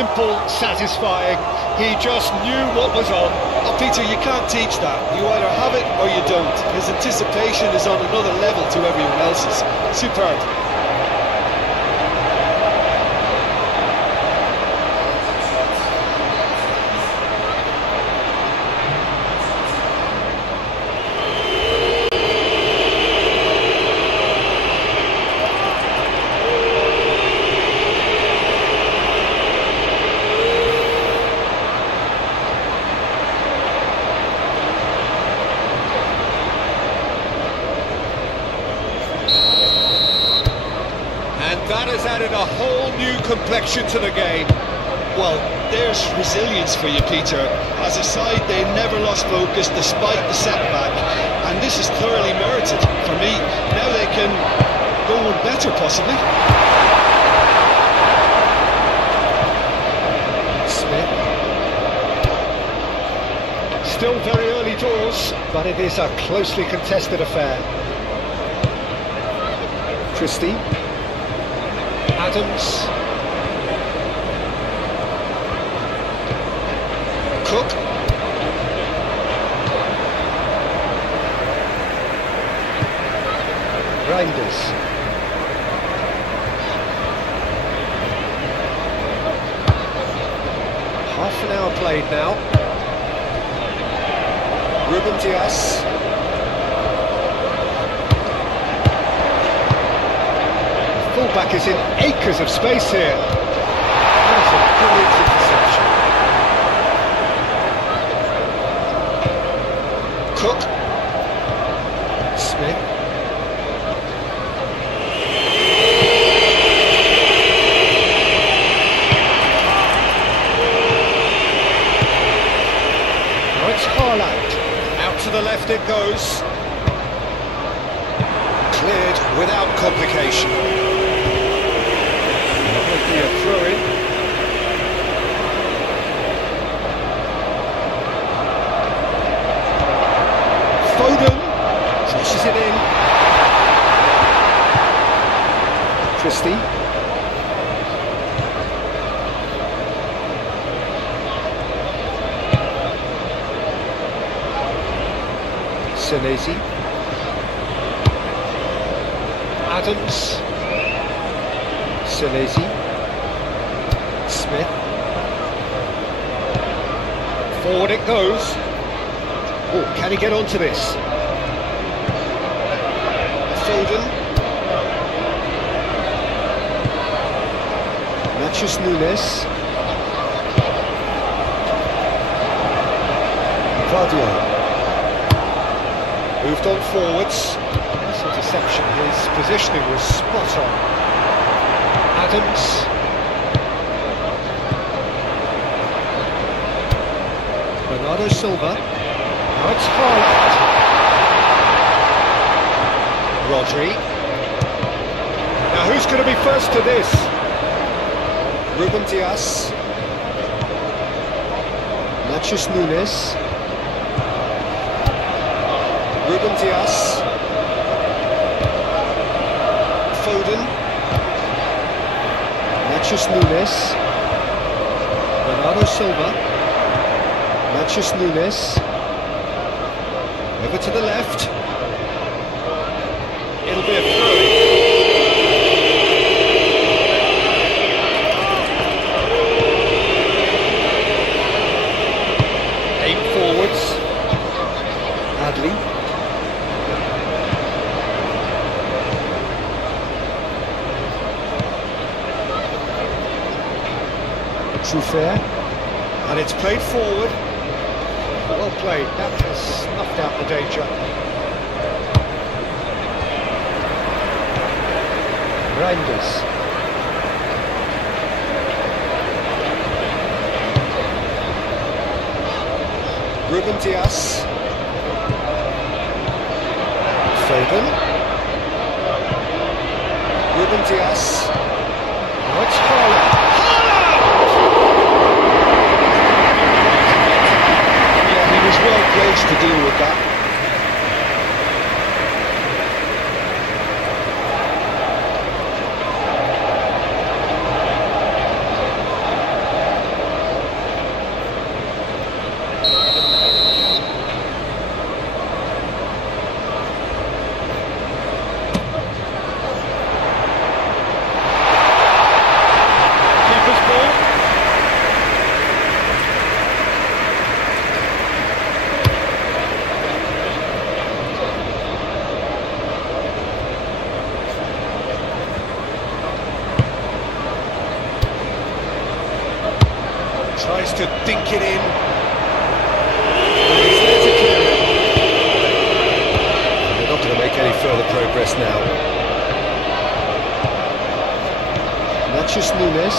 simple, satisfying. He just knew what was on. Oh, Peter, you can't teach that. You either have it or you don't. His anticipation is on another level to everyone else's. Superb. That has added a whole new complexion to the game. Well, there's resilience for you, Peter. As a side, they never lost focus despite the setback, and this is thoroughly merited for me. Now they can go one better, possibly. Smith. Still very early doors, but it is a closely contested affair. Christie. Adams. Cook. Reinders. Half an hour played now. Ruben Dias. Fullback is in acres of space here. That's a brilliant interception. Cook. Smith. Now it's Haaland. Out to the left it goes. Cleared without complication. Be a throw-in. Foden crosses it in. Christie. Senesi. Adams. Senesi. Smith. Forward it goes. Oh, can he get onto this? Foden. Matthews Nunes. Vardio. Moved on forwards. Nice interception. His positioning was spot on. Adams. Bernardo Silva. Now it's Haaland. Rodri. Now who's going to be first to this? Ruben Dias. Matthews Nunes. Ruben Dias. Foden. Matthews Nunes. Bernardo Silva. Matthews Nunes. Over to the left. It'll be a throw-in. Aim forwards. Adley. Trufair. And it's played forward. Well played, that has snuffed out the danger. Reinders. Ruben Dias. Foden. Ruben Dias. Now it's Haaland. Well placed to deal with that. tries to dink it in. And he's there to clear it. And they're not going to make any further progress now. Nachos Nunes.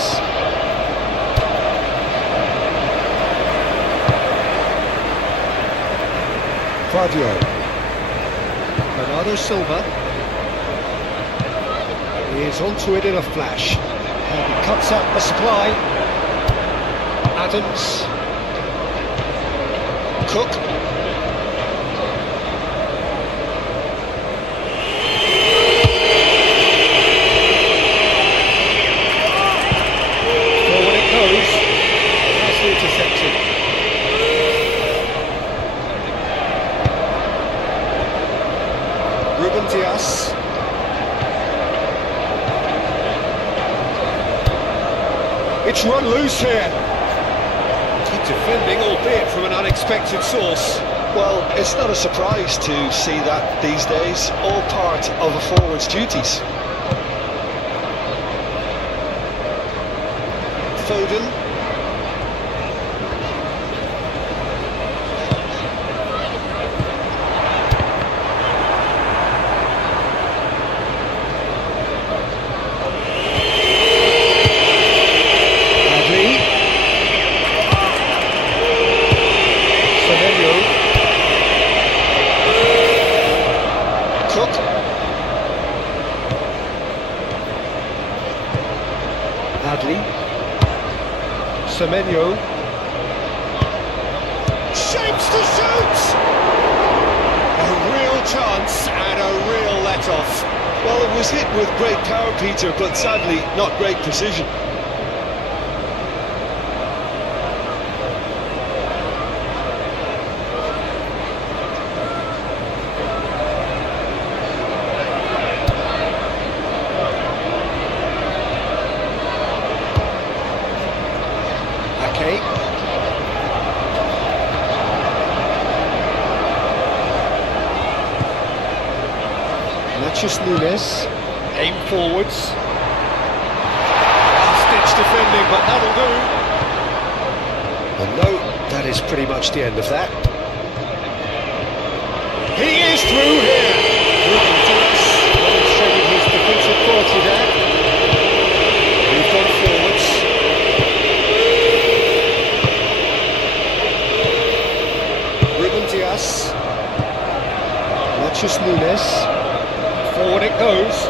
Claudio. Bernardo Silva. He is onto it in a flash. And he cuts out the supply. Adams. Cook. Forward it goes. Nicely intercepted. Ruben Dias. It's run loose here. Keep defending, albeit from an unexpected source. Well, it's not a surprise to see that these days, all part of a forward's duties. Foden. Semenyo shapes to shoot! A real chance and a real let-off. Well, it was hit with great power, Peter, but sadly not great precision. Nachos Nunes, aim forwards. Stitch defending, but that'll do. And no, that is pretty much the end of that. He is through here. Ruben Dias demonstrating his defensive quality there. Moved on forwards. Ruben Dias. Nachos Nunes. Forward it goes.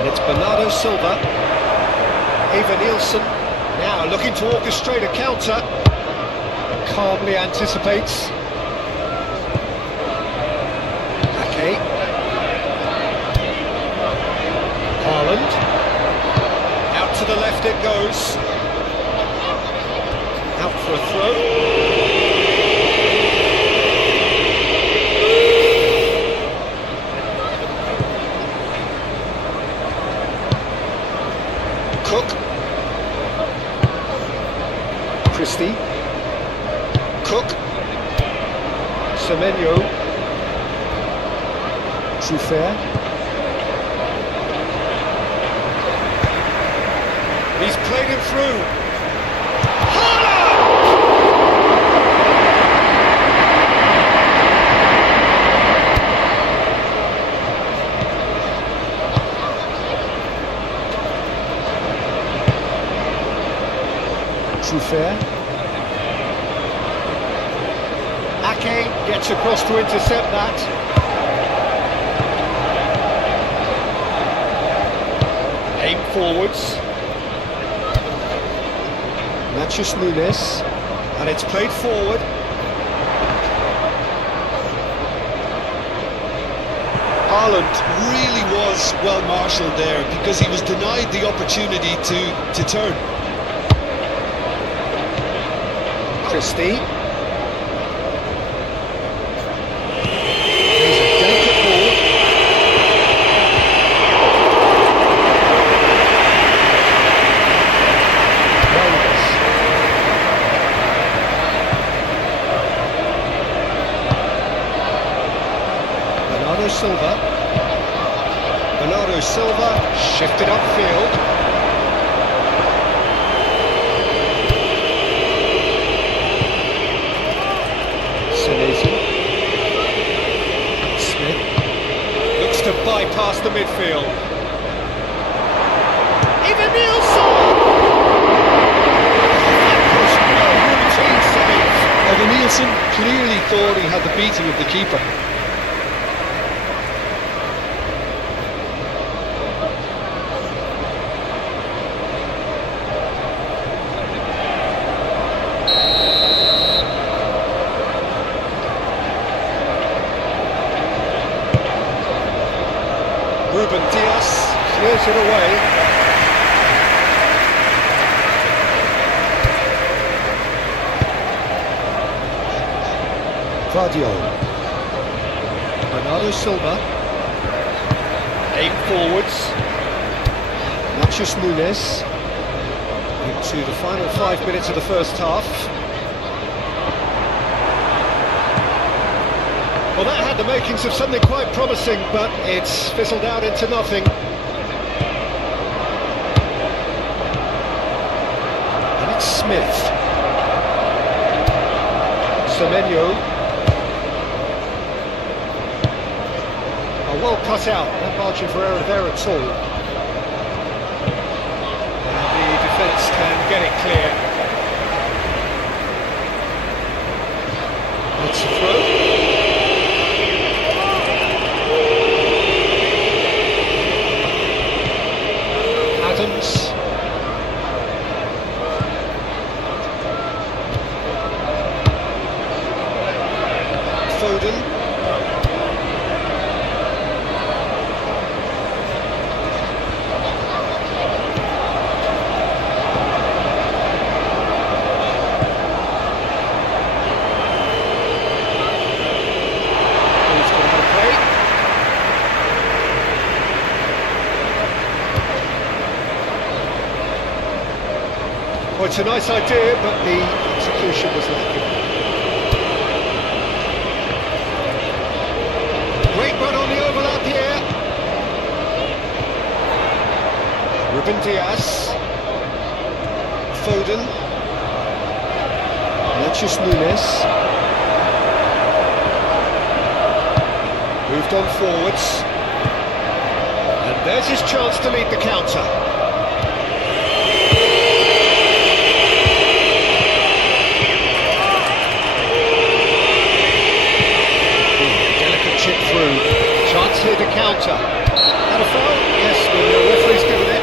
And it's Bernardo Silva. Eva Nielsen now looking to orchestrate a counter. Calmly anticipates. Ake. Haaland. Out to the left it goes. Out for a throw. Cook. Christie. Cook. Semenyo. Soufer. He's played him through. Soufer. Ake gets across to intercept that. Aim forwards. Nachos Nunes. And it's played forward. Haaland really was well marshalled there because he was denied the opportunity to turn. Christie. There's a delicate ball. Reyes. Bernardo Silva. Bernardo Silva shifted upfield. Senesi. Smith looks to bypass the midfield. Even Nielsen! No routine save. Evan Nielsen clearly thought he had the beating of the keeper. Ruben Diaz clears it away. Vardiol. Bernardo Silva. Aim forwards. Matheus Nunes. Into the final 5 minutes of the first half. Well, that had the makings of something quite promising, but it's fizzled out into nothing. And it's Smith. Semenyo. Well cut out, no margin for error there at all. And the defence can get it clear. It's a throw. Adams. Foden. Well, it's a nice idea, but the execution was lacking. Great run on the overlap here. Ruben Diaz. Foden. Matheus Nunes. Moved on forwards. And there's his chance to lead the counter. Chip through. Chance here to counter. And a foul? Yes, the referee's given it.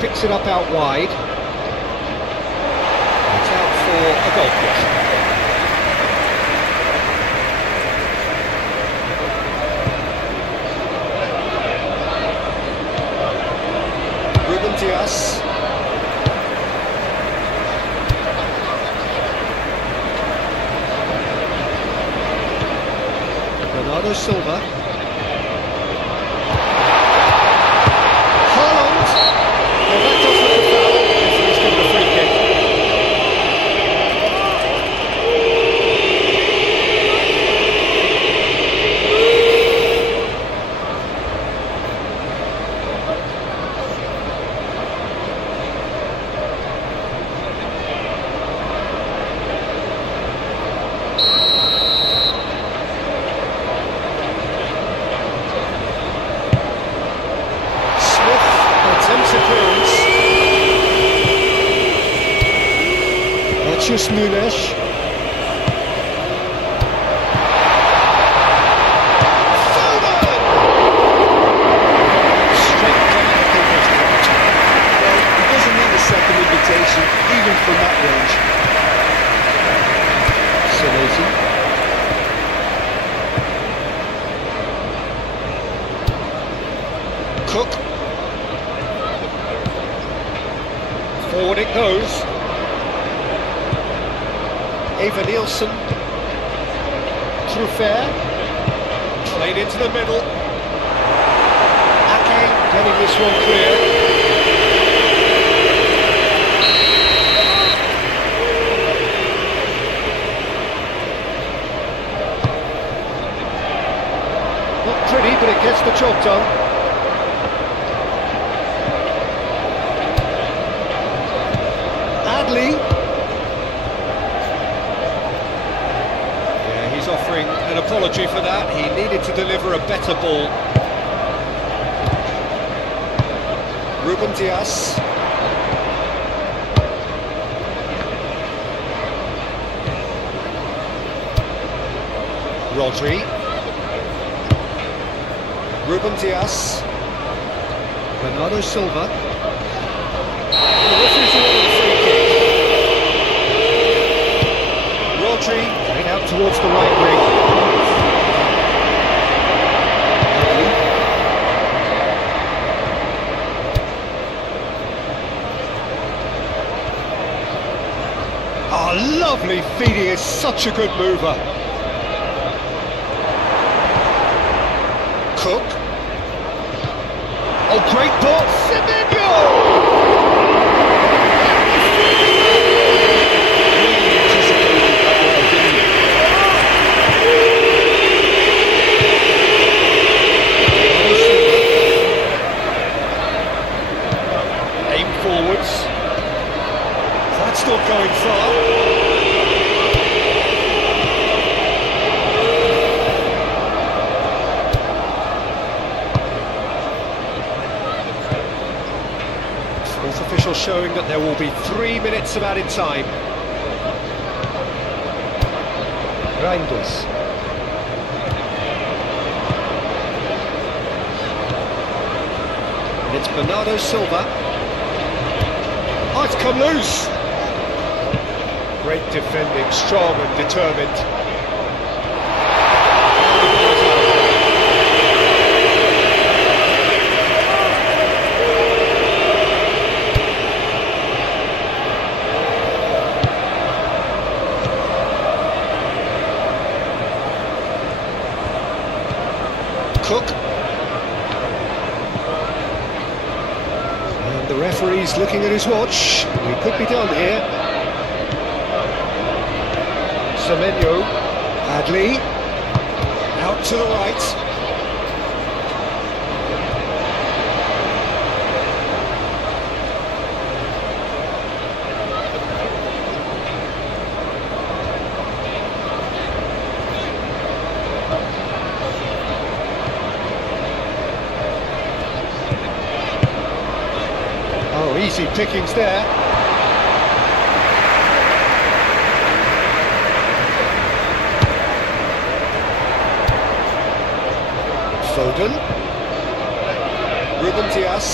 Picks it up out wide. It's out for a goal kick. Ruben Diaz. Bernardo Silva. Well, that does look a foul, so he's given a free kick. Smith attempts a clearance. Matheus Nunes. Foden! Straight down the keeper's court. Well, he doesn't need a second invitation, even from that range. Senesi. Cook. Forward it goes. Eva Nielsen. Truffert. Played into the middle. Ake getting this one clear. Not pretty, but it gets the job done. Adley. Yeah, he's offering an apology for that. He needed to deliver a better ball. Ruben Dias. Rodri. Ruben Dias. Bernardo Silva. This is the free kick. Rodri played out towards the right wing. Oh, lovely feed, he is such a good mover. Cook. Oh, great ball, Semenyo! Really anticipated that one, didn't he? Aim forwards. That's not going far. Fourth official showing that there will be 3 minutes of added time. Reinders. And it's Bernardo Silva. Oh, it's come loose! Great defending, strong and determined. Cook. And the referee's looking at his watch. We could be done here. Semenyo. Adley. Out to the right. Oh, easy pickings there. Foden. Ruben Dias.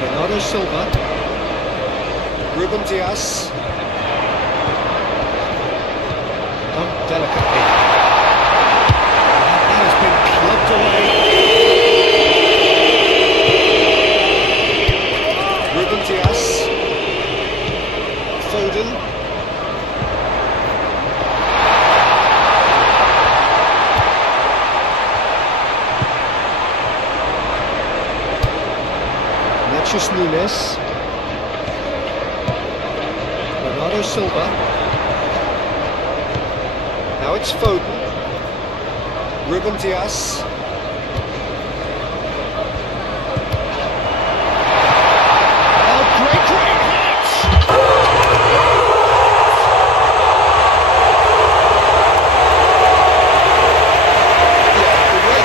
Bernardo Silva. Ruben Dias. Done delicately. That has been clubbed away. Ruben Dias. Foden. Nachos Nunes. Bernardo Silva. Now it's Foden. Ruben Dias. Oh, great hit!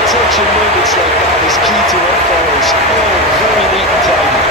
Touching moments like that is key to what follows. Oh, very neat and tidy.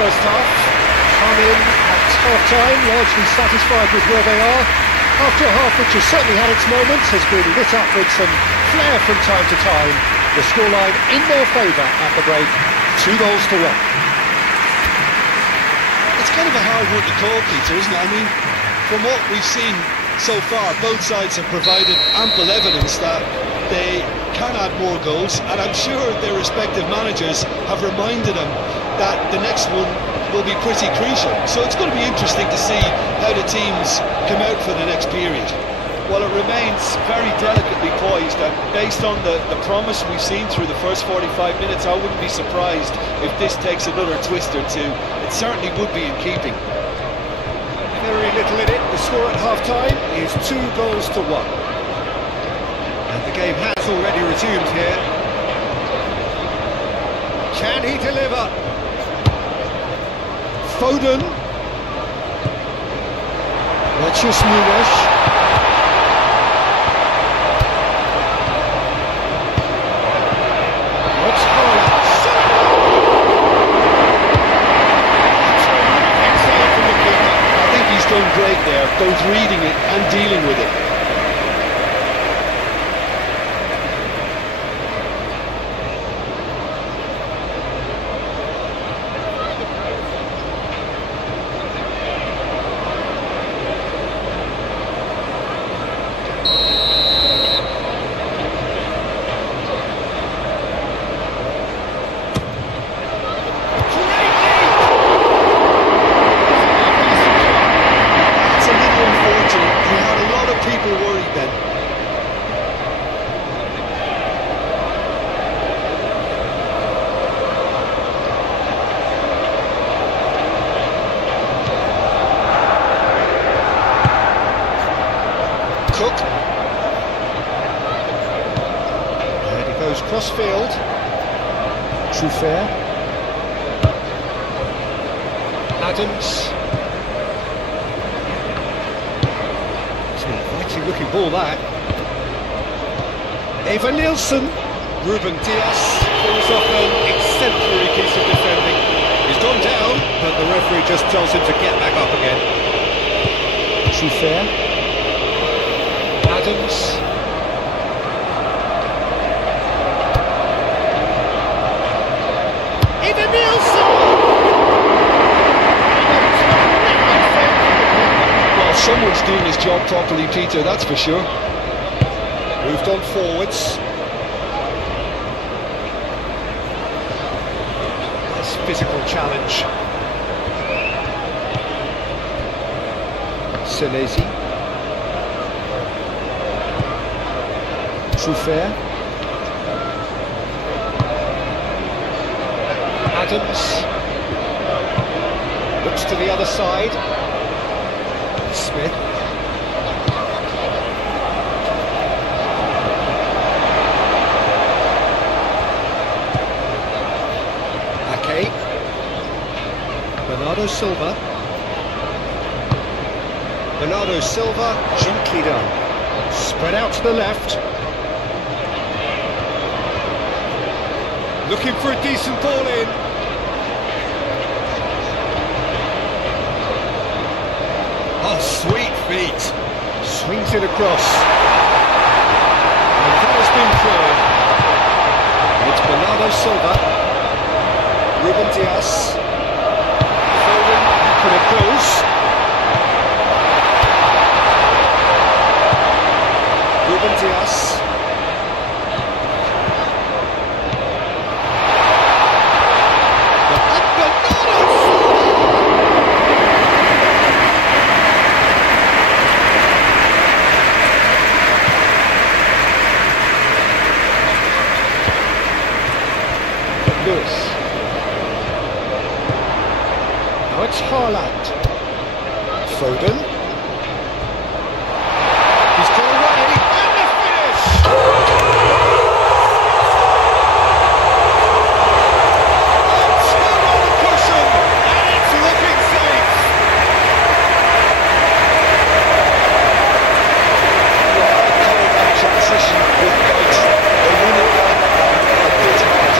first half. Come in at half-time, largely satisfied with where they are. After a half which has certainly had its moments, has been lit up with some flair from time to time. The scoreline in their favour at the break, 2-1. It's kind of a hard one to call, Peter, isn't it? I mean, from what we've seen so far, both sides have provided ample evidence that they can add more goals, and I'm sure their respective managers have reminded them that the next one will be pretty crucial. So it's going to be interesting to see how the teams come out for the next period. Well, it remains very delicately poised, and based on the promise we've seen through the first 45 minutes, I wouldn't be surprised if this takes another twist or two. It certainly would be in keeping. Very little in it. The score at half-time is 2-1. And the game has already resumed here. Can he deliver? Foden. Matheus Nunes. Done great there, both reading it and dealing with it. And he goes cross-field. Trufair. Adams. It's an inviting looking ball, that. Eva Nielsen. Ruben Diaz pulls off an exemplary piece of defending. He's gone down, but the referee just tells him to get back up again. Trufair. Adams. Eva Nielsen! Well, someone's doing his job properly, Peter, that's for sure. Moved on forwards. Nice physical challenge. Senesi. Trufair. Adams. Looks to the other side. Smith. Ake. Bernardo Silva. Bernardo Silva, gently done. Spread out to the left. Looking for a decent ball in. Oh, sweet feet. Swings it across. And that has been cleared. It's Bernardo Silva. Ruben Diaz. Foden, put it close. Ruben Diaz. Lewis. Now it's Haaland. Foden. He's got away, and the finish! It's still on the cushion, and it's looking safe. Well, I call that transition with points. They win it back a bit hard.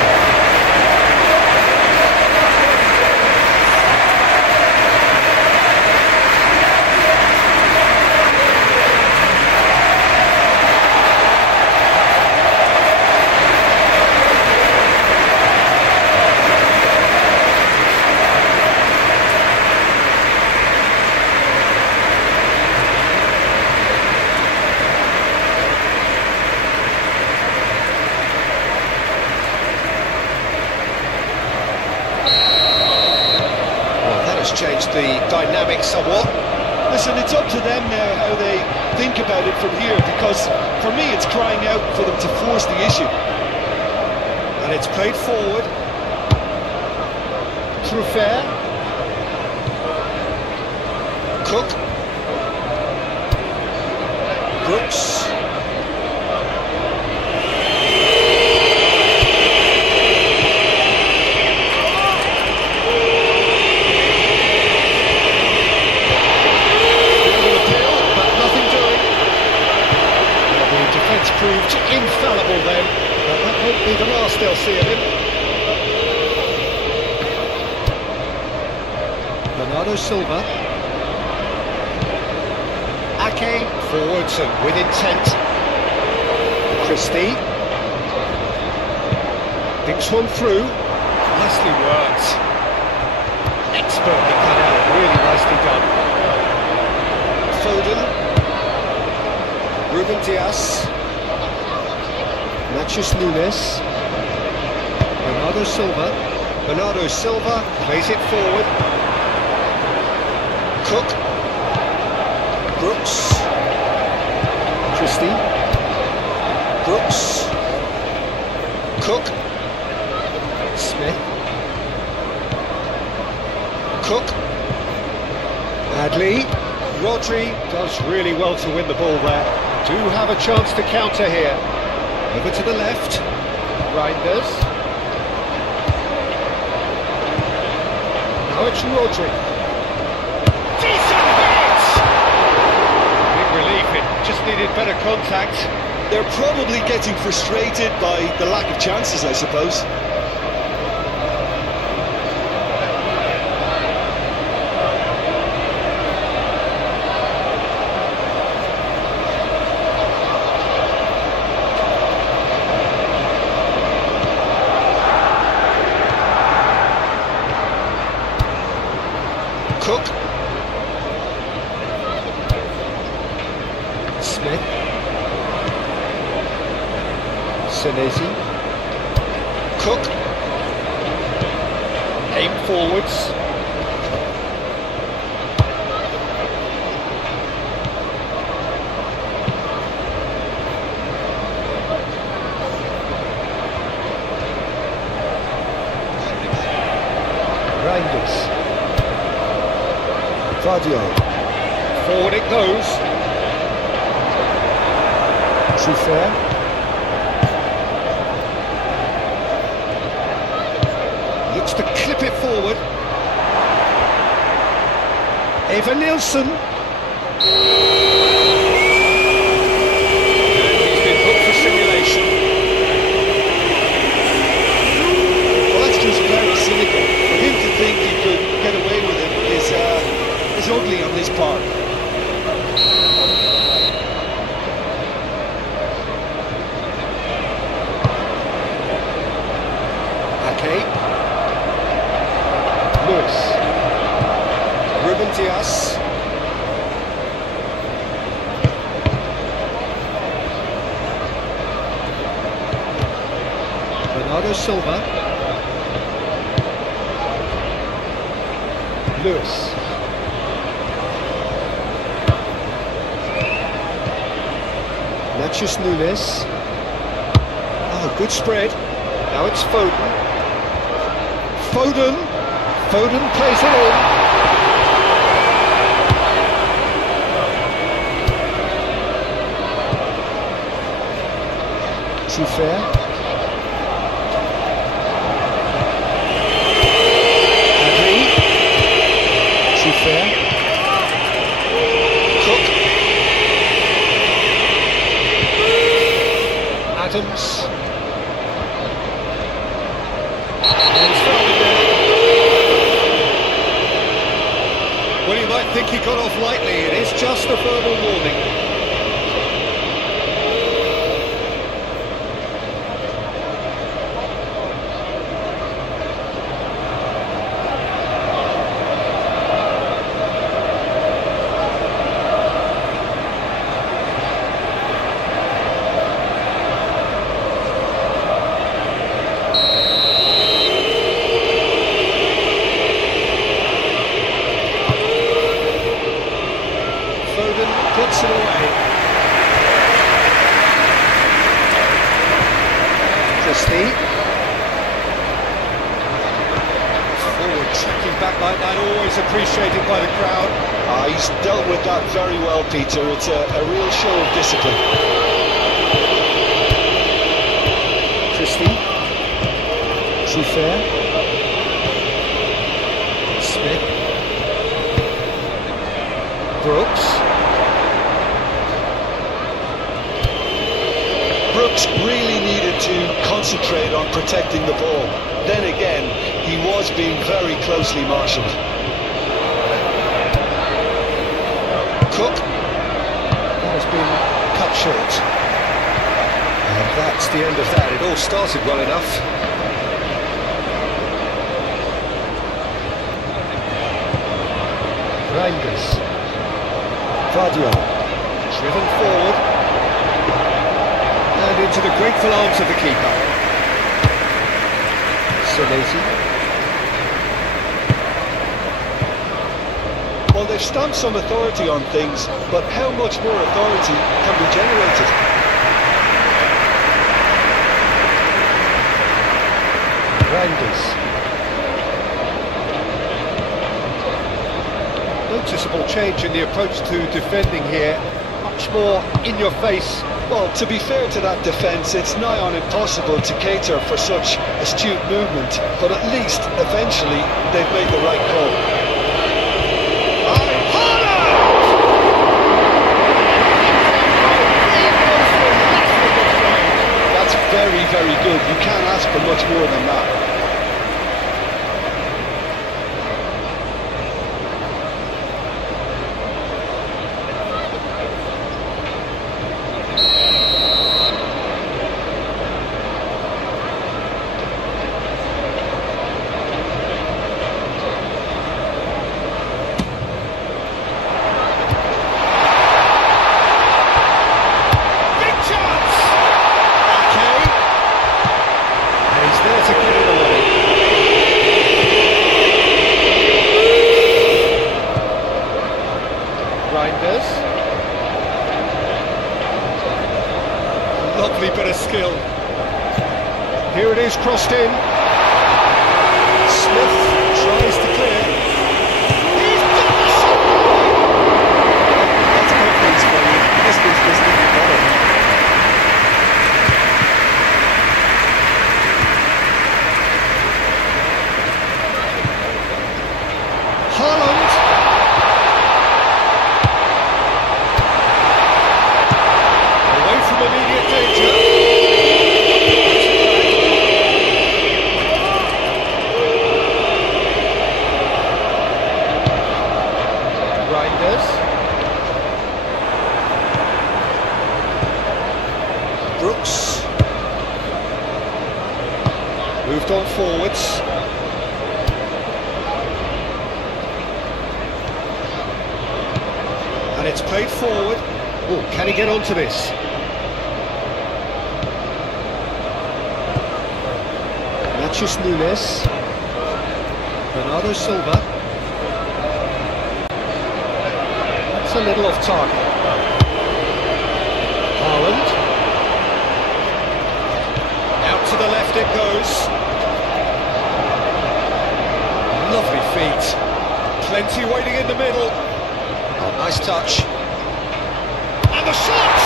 That's changed the dynamic somewhat. Listen, it's up to them now how they think about it from here, because for me it's crying out for them to force the issue. And it's played forward. Truffert. Cook. Brooks. Proved infallible then, but that won't be the last they'll see of him. Bernardo Silva. Ake forwards and with intent. Christie. Thinks one through. Nicely worked. Expertly cut out, really nicely done. Foden. Ruben Dias. Matthews Nunes. Bernardo Silva. Bernardo Silva plays it forward. Cook. Brooks. Christie. Brooks. Cook. Smith. Cook. Adley. Rodri does really well to win the ball there. Do have a chance to counter here. Over to the left, Reinders. Now it's Rodri. Decent hit! Big relief, it just needed better contact. They're probably getting frustrated by the lack of chances, I suppose. Cook. Smith. Senesi. Cook. Aim forwards. Reinders. Vardio. Forward it goes. Truffert. Looks to clip it forward. Eva Nilsson. He's been booked for simulation. Well, that's just very cynical. For him to think he could get away with it is ugly on his part. Ake. Lewis. Ruben Dias. Bernardo Silva. Lewis. Matthews Nunes. Oh, good spread. Now it's Foden. Foden. Foden plays it in. Truffert. Adley. Truffert. Cook. Adams. And it's fouled again. Well, you might think he got off lightly. It is just a verbal warning. Christie. Forward tracking back like that, always appreciated by the crowd. He's dealt with that very well, Peter. It's a real show of discipline. Christie. Is he fair? Smith. Brooks. Brooks really needed to concentrate on protecting the ball. Then again, he was being very closely marshalled. Cook. That has been cut short. And that's the end of that. It all started well enough. Reinders. Vardiol. Driven forward. And into the grateful arms of the keeper. Senesi. Well, they've stamped some authority on things, but how much more authority can be generated? Reinders. Noticeable change in the approach to defending here. Much more in your face. Well, to be fair to that defence, it's nigh on impossible to cater for such astute movement, but at least, eventually, they've made the right call. That's very, very good. You can't ask for much more than that. Lovely bit of skill. Here it is, crossed in. Smith tries to clear. He's done the shot! That's confidence for you. This is just even better. Haaland. Away from immediate danger. Reinders. Brooks. Moved on forwards. And it's played forward. Oh, can he get onto this? Natchez Nunes. Bernardo Silva. That's a little off target. Haaland. Out to the left it goes. Lovely feet. Plenty waiting in the middle. Oh, nice touch. And the shot!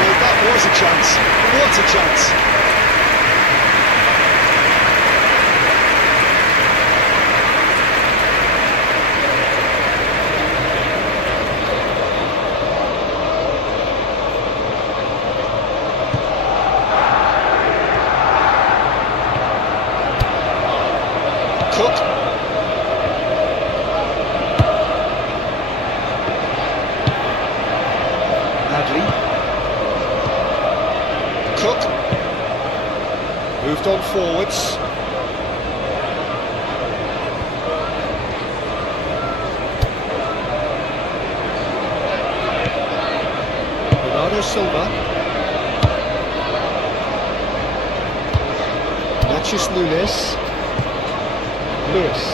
Well, that was a chance. What a chance. Cook. Cook. Moved on forwards. Bernardo Silva. Natchez Nunes. Lewis.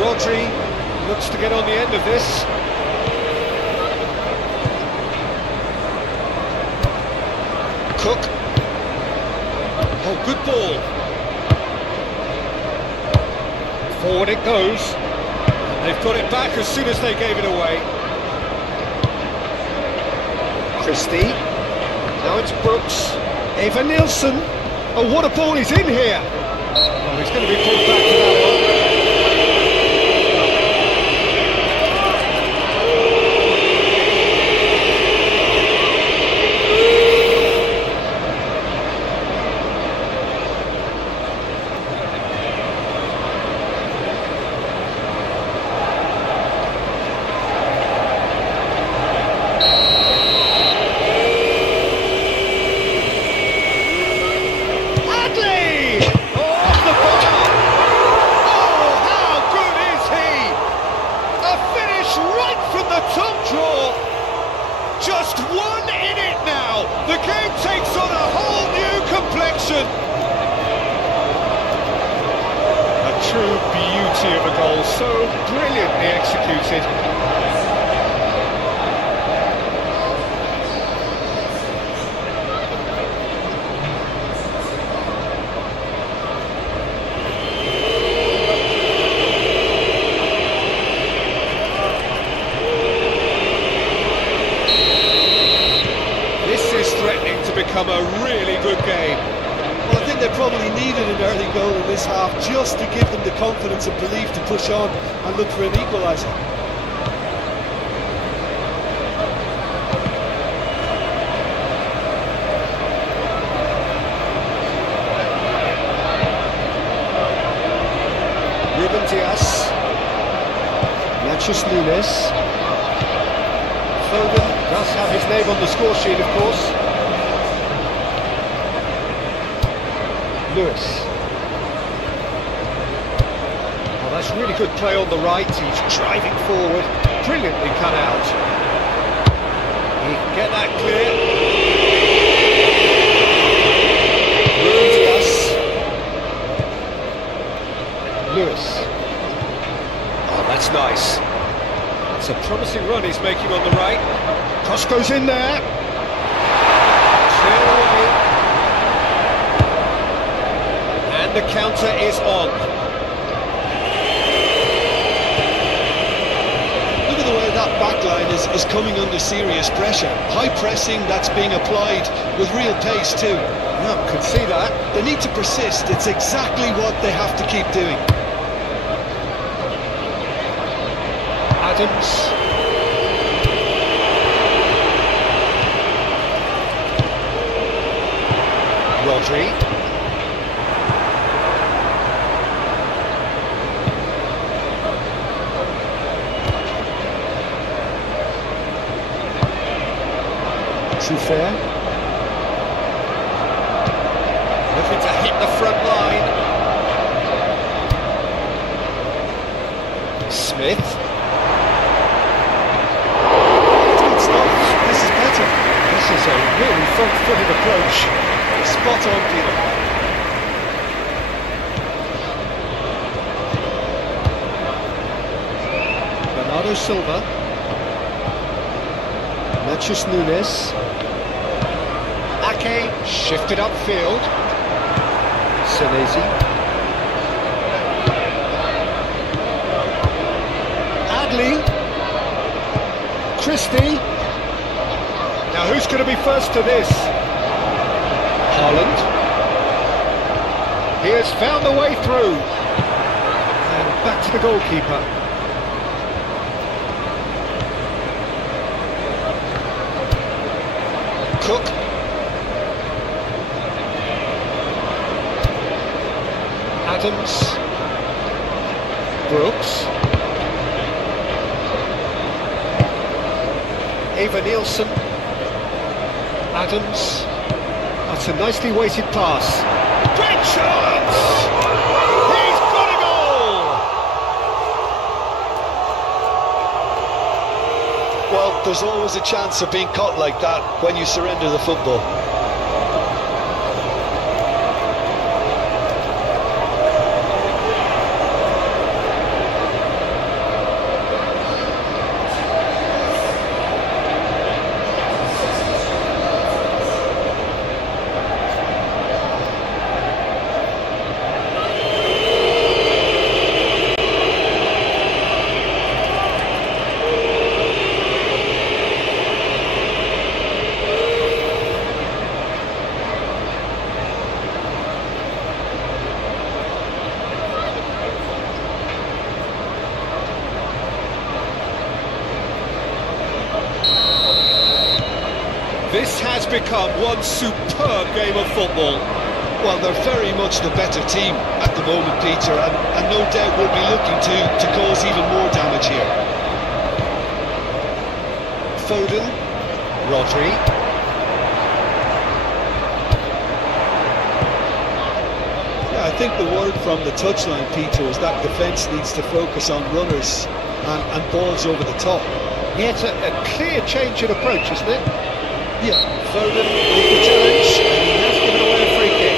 Rodri looks to get on the end of this. Cook. Oh, good ball. Forward it goes. And they've got it back as soon as they gave it away. Christie. Now it's Brooks. Eva Nielsen. Oh, what a ball, he's in here. Oh, he's going to be pulled back to that one. Just one in it now. The game takes on a whole new complexion. A true beauty of a goal, so brilliantly executed. Become a really good game. Well, I think they probably needed an early goal in this half just to give them the confidence and belief to push on and look for an equaliser. Ruben Dias. Nachos Nunes. Foden does have his name on the score sheet, of course. Lewis. Oh, that's really good play on the right. He's driving forward. Brilliantly cut out. He can get that clear. Lewis. Oh, that's nice. That's a promising run he's making on the right. Cross goes in there. Clear away. The counter is on. Look at the way that backline is coming under serious pressure. High pressing that's being applied with real pace too. Yeah, could see that. They need to persist. It's exactly what they have to keep doing. Adams. Rodri. Fair. Looking to hit the front line. Smith. Good stuff. This is better. This is a really front-footed approach. Spot on, Peter. Bernardo Silva. Nachos Nunes. Ake shifted upfield. Senesi. Adli. Christie. Now who's going to be first to this? Haaland. He has found the way through. And back to the goalkeeper. Cook. Adams. Brooks. Eva Nielsen. Adams. That's a nicely weighted pass. Great chance! He's got a goal! Well, there's always a chance of being caught like that when you surrender the football. This has become one superb game of football. Well, they're very much the better team at the moment, Peter, and no doubt will be looking to cause even more damage here. Foden, Rodri. Yeah, I think the word from the touchline, Peter, is that defence needs to focus on runners and balls over the top. Yeah, it's a clear change in approach, isn't it? Yeah. Foden with the challenge, and he has given away a free kick.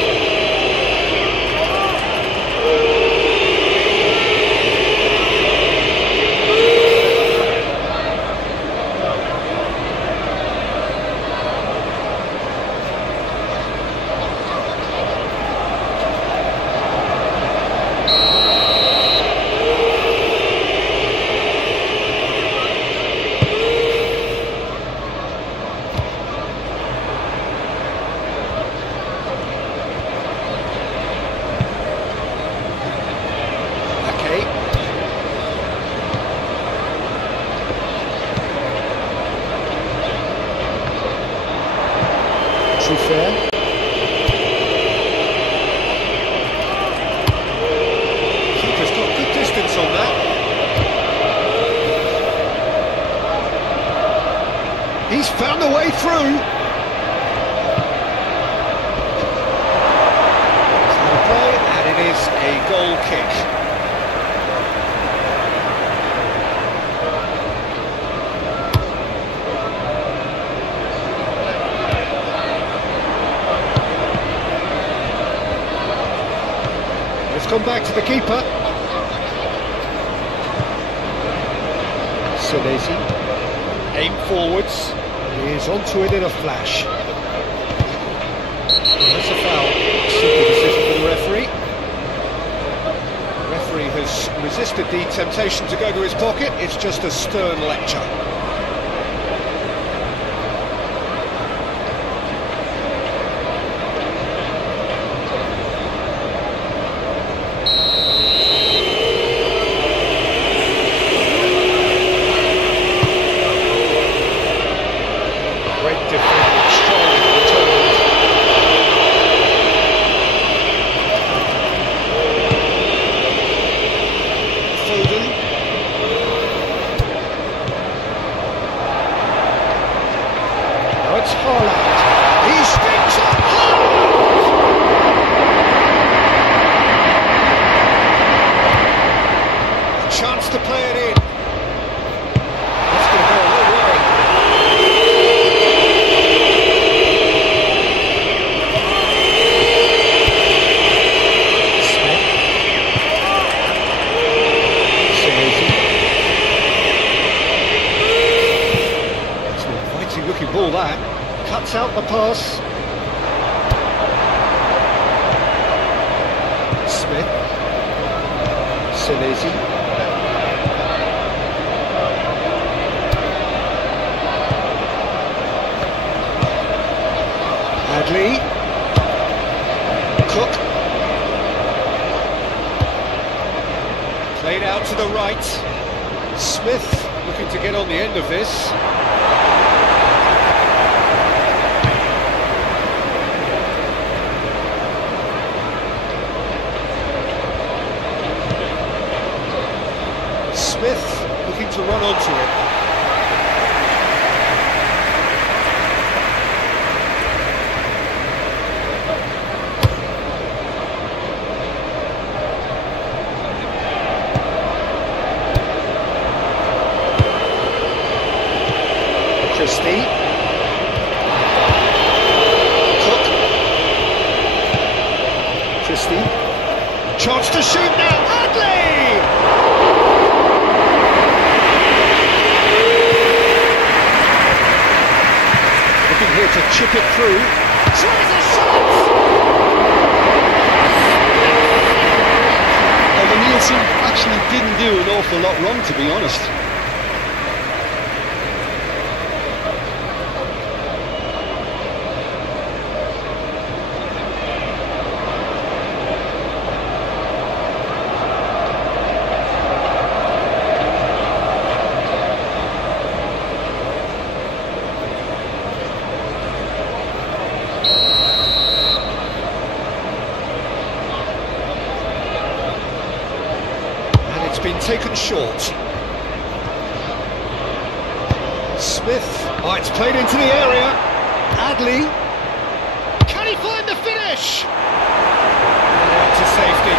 Fair. Keeper's got good distance on that. He's found a way through. It's not a play, and it is a goal kick. It's come back to the keeper. Senesi. Aim forwards. He is onto it in a flash. That's a foul. Simple decision for the referee. The referee has resisted the temptation to go to his pocket. It's just a stern lecture. Chance to play it in. That's going to go a long way. Smith. Senesi. It's an inviting looking ball that. Cuts out the pass. Smith. Senesi. Adley. Cook. Played out to the right. Smith looking to get on the end of this. Smith looking to run onto it. Christie. Cook. Christie. Chance to shoot now. Adley! Looking here to chip it through. Tries a shot! Well, the Nielsen actually didn't do an awful lot wrong, to be honest. taken short. Smith. Oh, it's played into the area. Adley. Can he find the finish? And out to safety.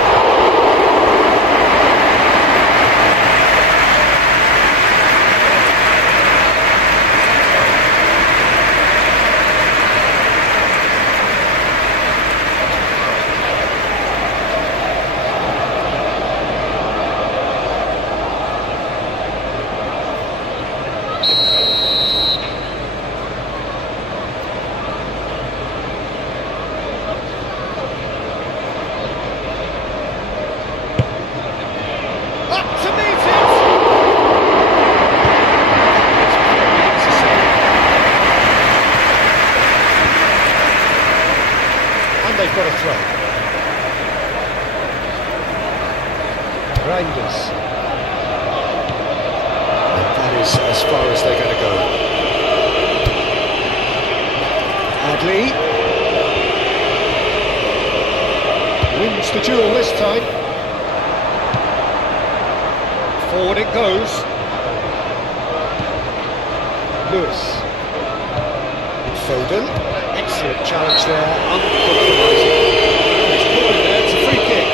They've got a throw. Reinders. That is as far as they're going to go. Adley. Wins the duel this time. Forward it goes. Lewis. Foden. Excellent challenge there, uncompromising. He's put in there, it's a free kick.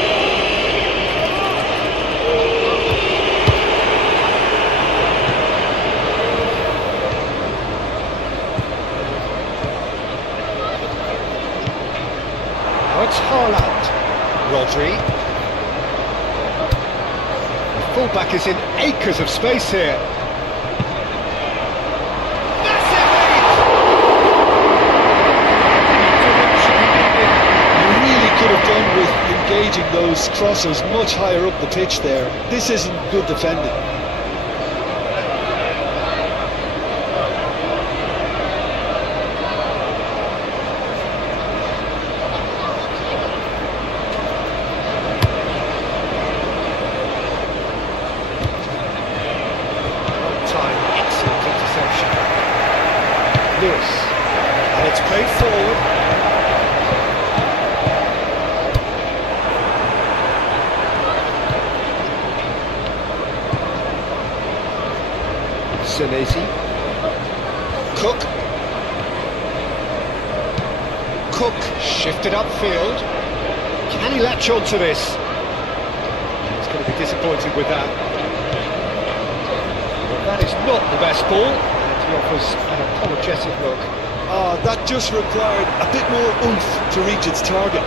Now it's Haaland. Rodri. The fullback is in acres of space here. Engaging those crossers much higher up the pitch there. This isn't good defending. Long time, excellent interception. Lewis, and it's played forward. Senesi. Cook. Cook shifted upfield. Can he latch on to this? He's going to be disappointed with that. But that is not the best ball, and he offers an apologetic look. That just required a bit more oomph to reach its target.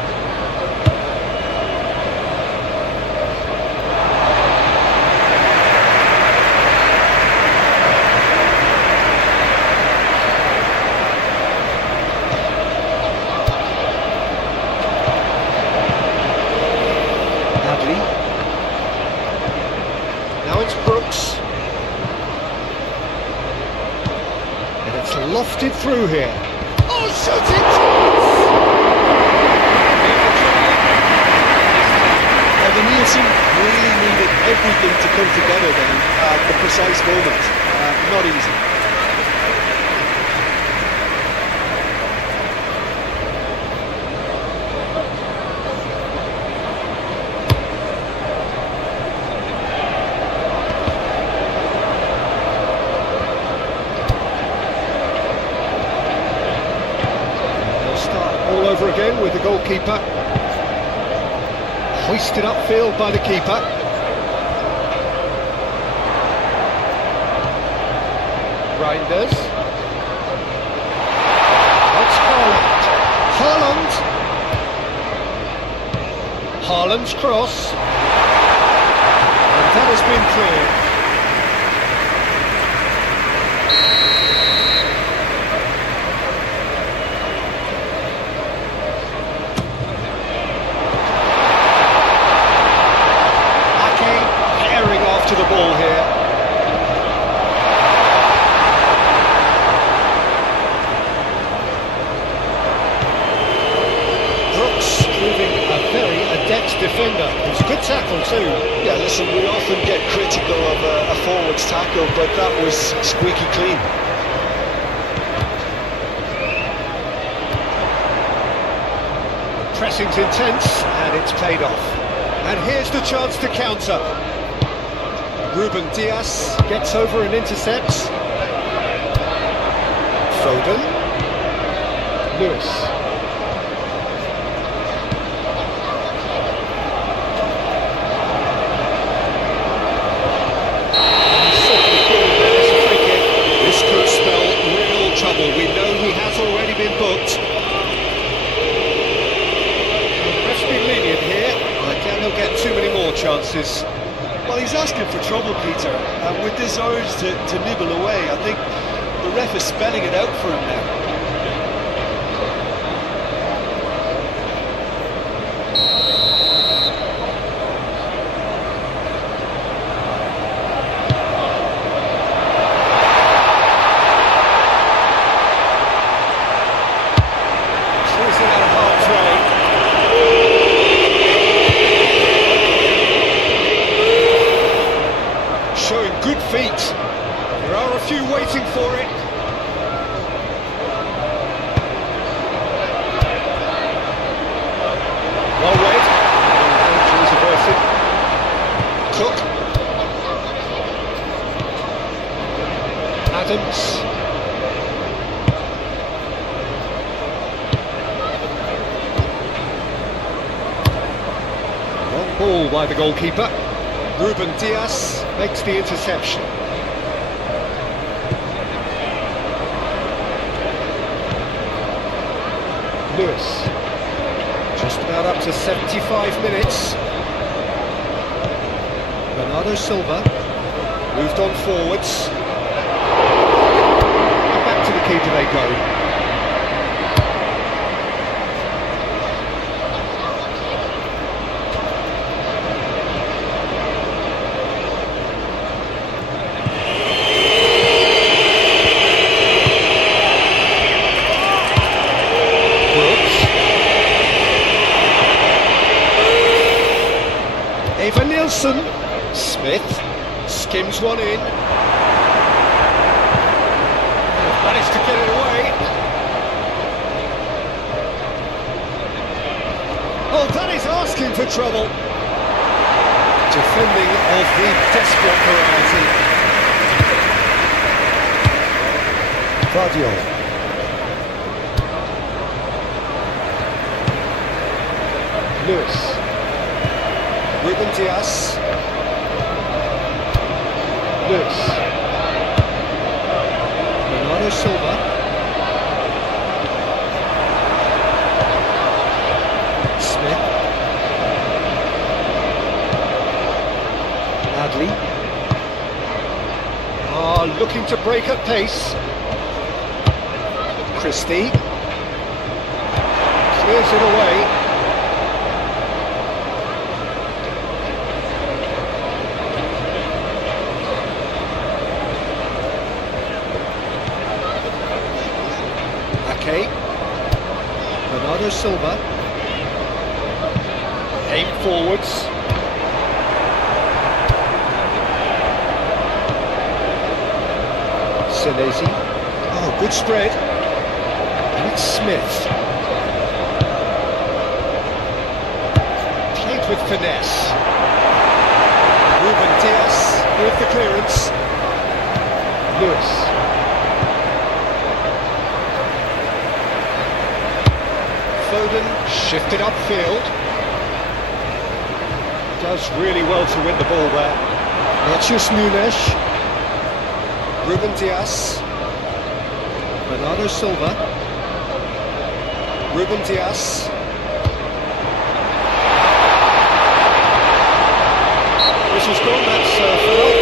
Now it's Brooks. And it's lofted through here. Oh, shooting chance! The Nielsen really needed everything to come together then at the precise moment. Not easy. All over again with the goalkeeper. Hoisted upfield by the keeper. Reinders. That's Haaland. Haaland's cross. And that has been cleared. To the ball here. Brooks proving a very adept defender. It's a good tackle too. Yeah, listen, we often get critical of a forward's tackle, but that was squeaky clean. Pressing's intense, and it's paid off. And here's the chance to counter. Ruben Dias gets over and intercepts. Foden. Lewis. This could spell real trouble. We know he has already been booked. Ref's been lenient here. I doubt he'll get too many more chances. Well, he's asking for trouble, Peter, and with this urge to nibble away, I think the ref is spelling it out for him now. Closing out of harm's way. Showing good feet. There are a few waiting for it. Well read. Danger is averted. Cook. Adams. Long ball by the goalkeeper. Ruben Dias makes the interception. Lewis. Just about up to 75 minutes. Bernardo Silva. Moved on forwards. And back to the keeper they go. Nielsen. Smith skims one in. Managed to get it away. Oh, that is asking for trouble. Defending of the desperate variety. Guardiola. Lewis. Ruben Dias. Lewis. Bernardo Silva. Smith. Adley. Looking to break at pace. Christie. Clears it away. Bernardo Silva. Aim forwards. Senesi. Oh, good spread. And it's Smith. Played with finesse. Ruben Dias with the clearance. Lewis. Foden shifted upfield. Does really well to win the ball there. Matheus Nunes. Ruben Dias. Bernardo Silva. Ruben Dias. This is gone, that's foul.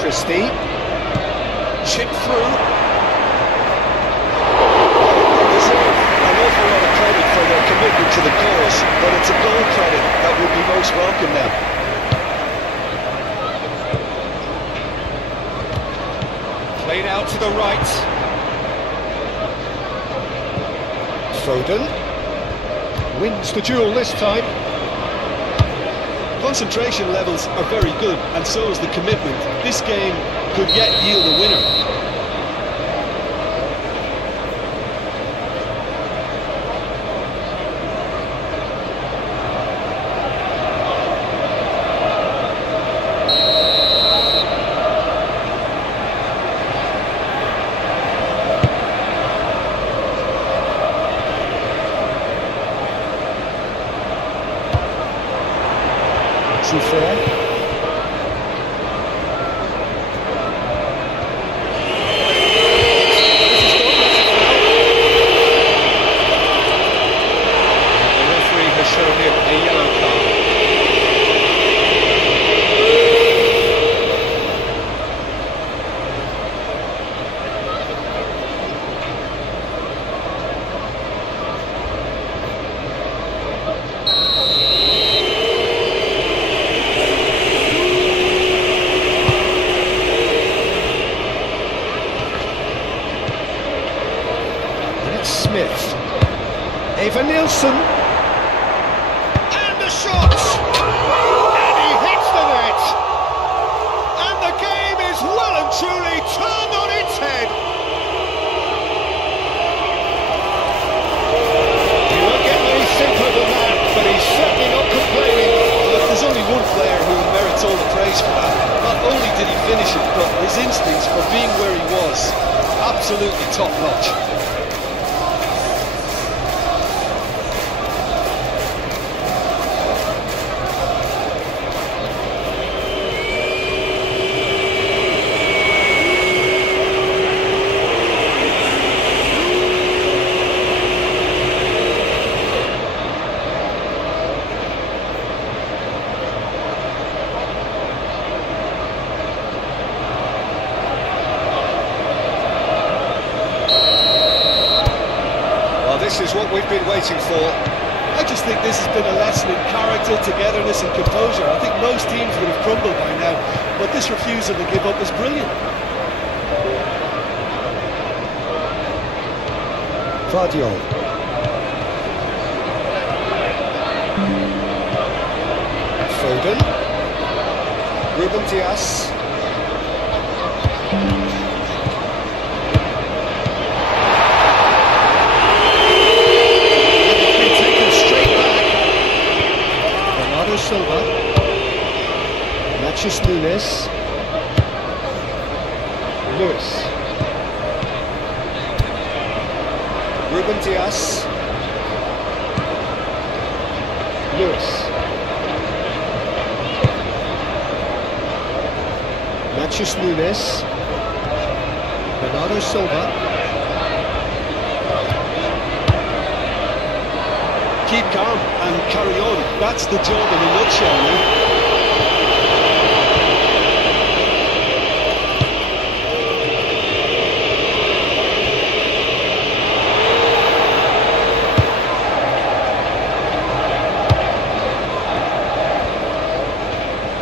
Christie, chip through. Deserve an awful lot of credit for their commitment commitment to the cause, but it's a goal credit that would be most welcome now. Played out to the right. Foden wins the duel this time. Concentration levels are very good, and so is the commitment. This game could yet yield a winner. Fair. The referee has shown him a yellow card. Smith, Nielsen, and the shot, and he hits the net, and the game is well and truly turned on its head. You won't get any simpler than that, but he's certainly not complaining. Look, there's only one player who merits all the praise for that. Not only did he finish it, but his instincts for being where he was, absolutely top-notch. This is what we've been waiting for. I just think this has been a lesson in character, togetherness and composure. I think most teams would have crumbled by now, but this refusal to give up is brilliant. Vardiol. Foden. Ruben Dias. Silva, Nunes, Lewis, Ruben Dias, Lewis, Nunes, Bernardo Silva. Keep calm and carry on. That's the job in a nutshell now.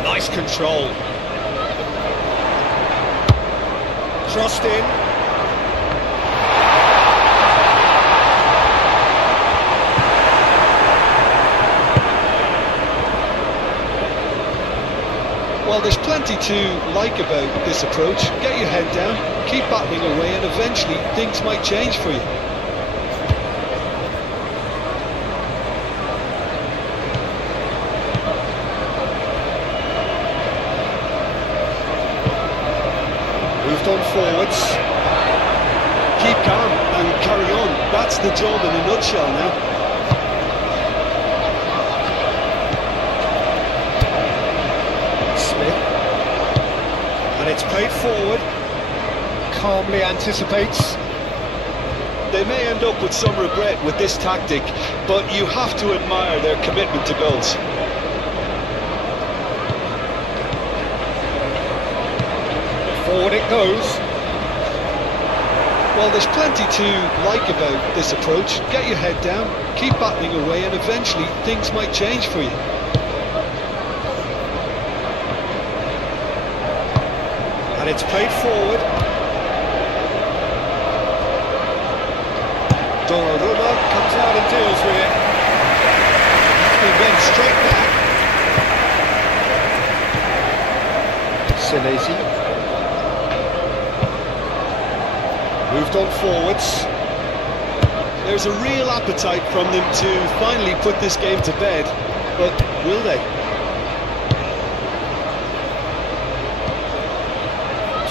Nice control. Crossed in. Well, there's plenty to like about this approach. Get your head down, keep battling away, and eventually things might change for you. Moved on forwards. Keep calm and carry on. That's the job in a nutshell now. And it's played forward, calmly anticipates. They may end up with some regret with this tactic, but you have to admire their commitment to goals. Forward it goes. Well, there's plenty to like about this approach. Get your head down, keep battling away, and eventually things might change for you. And it's played forward. Donnarumma comes out and deals with it. That's been went straight back. Senesi. Moved on forwards. There's a real appetite from them to finally put this game to bed, but will they?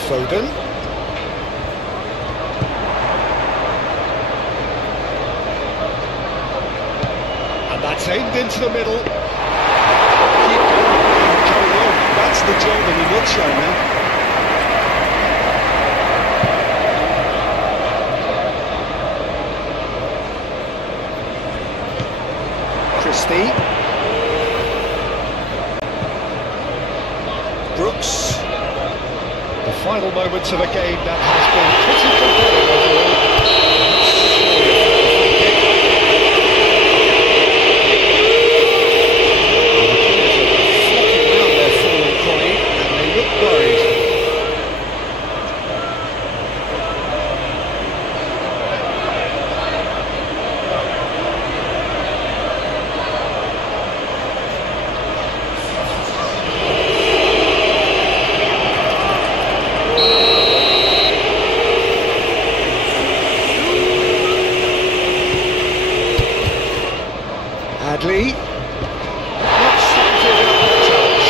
Foden. And that's aimed into the middle. Keep going and carry on. That's the job in a nutshell now. Brooks. The final moments of a game that has been pretty compelling overall. The players are flocking around their fallen colleague and they look worried. Adley. Not sorted out the touch.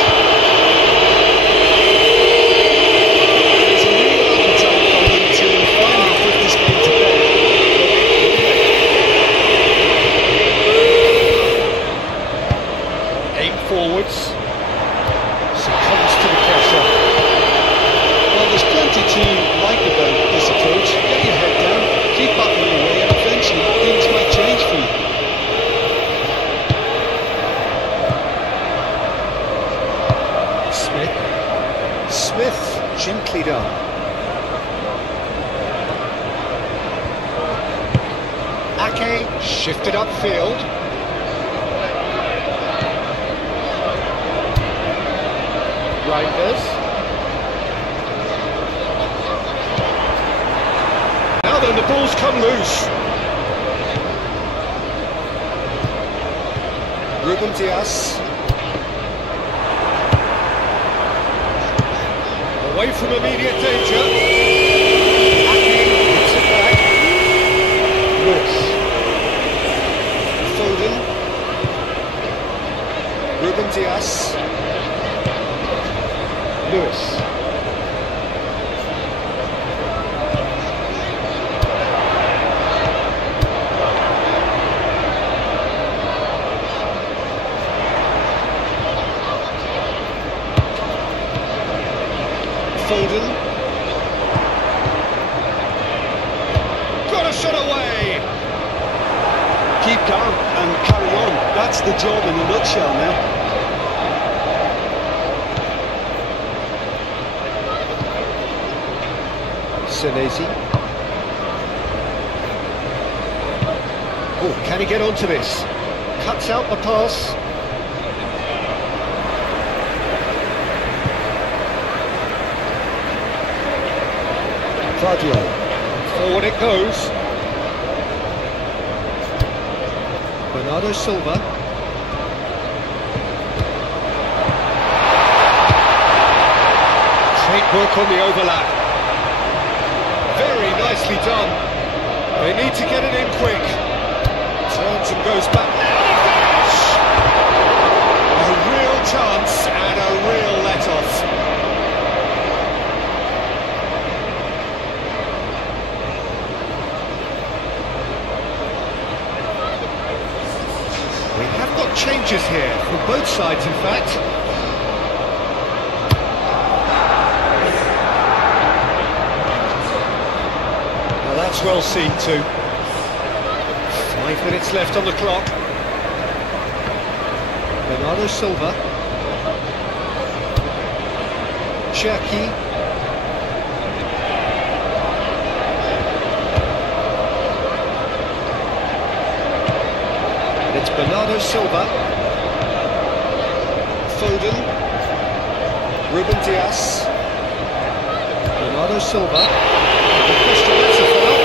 There's a real appetite from them to finally put this game to bed. Aim forwards. Succumbs to the pressure. Well, there's plenty to like about this approach. Get your head down, keep battling away, and eventually things might change for you. Smith, gently done. Ake, shifted upfield. Reinders. Now then, the ball's come loose. Ruben Dias. Away from immediate danger. Ake hits it back. Lewis. Foden. Ruben Dias. Lewis. Foden. Got a shot away. Keep calm and carry on. That's the job in a nutshell now. Senesi. Oh, can he get onto this? Cuts out the pass. Forward it goes. Bernardo Silva. Great work on the overlap. Very nicely done. They need to get it in quick. Turns and goes back. A real chance and a real let-off. We have got changes here, from both sides in fact. Now that's well seen too. 5 minutes left on the clock. Bernardo Silva. Cherki. it's Bernardo Silva. Foden. Ruben Dias. Bernardo Silva. The question, that's a foul.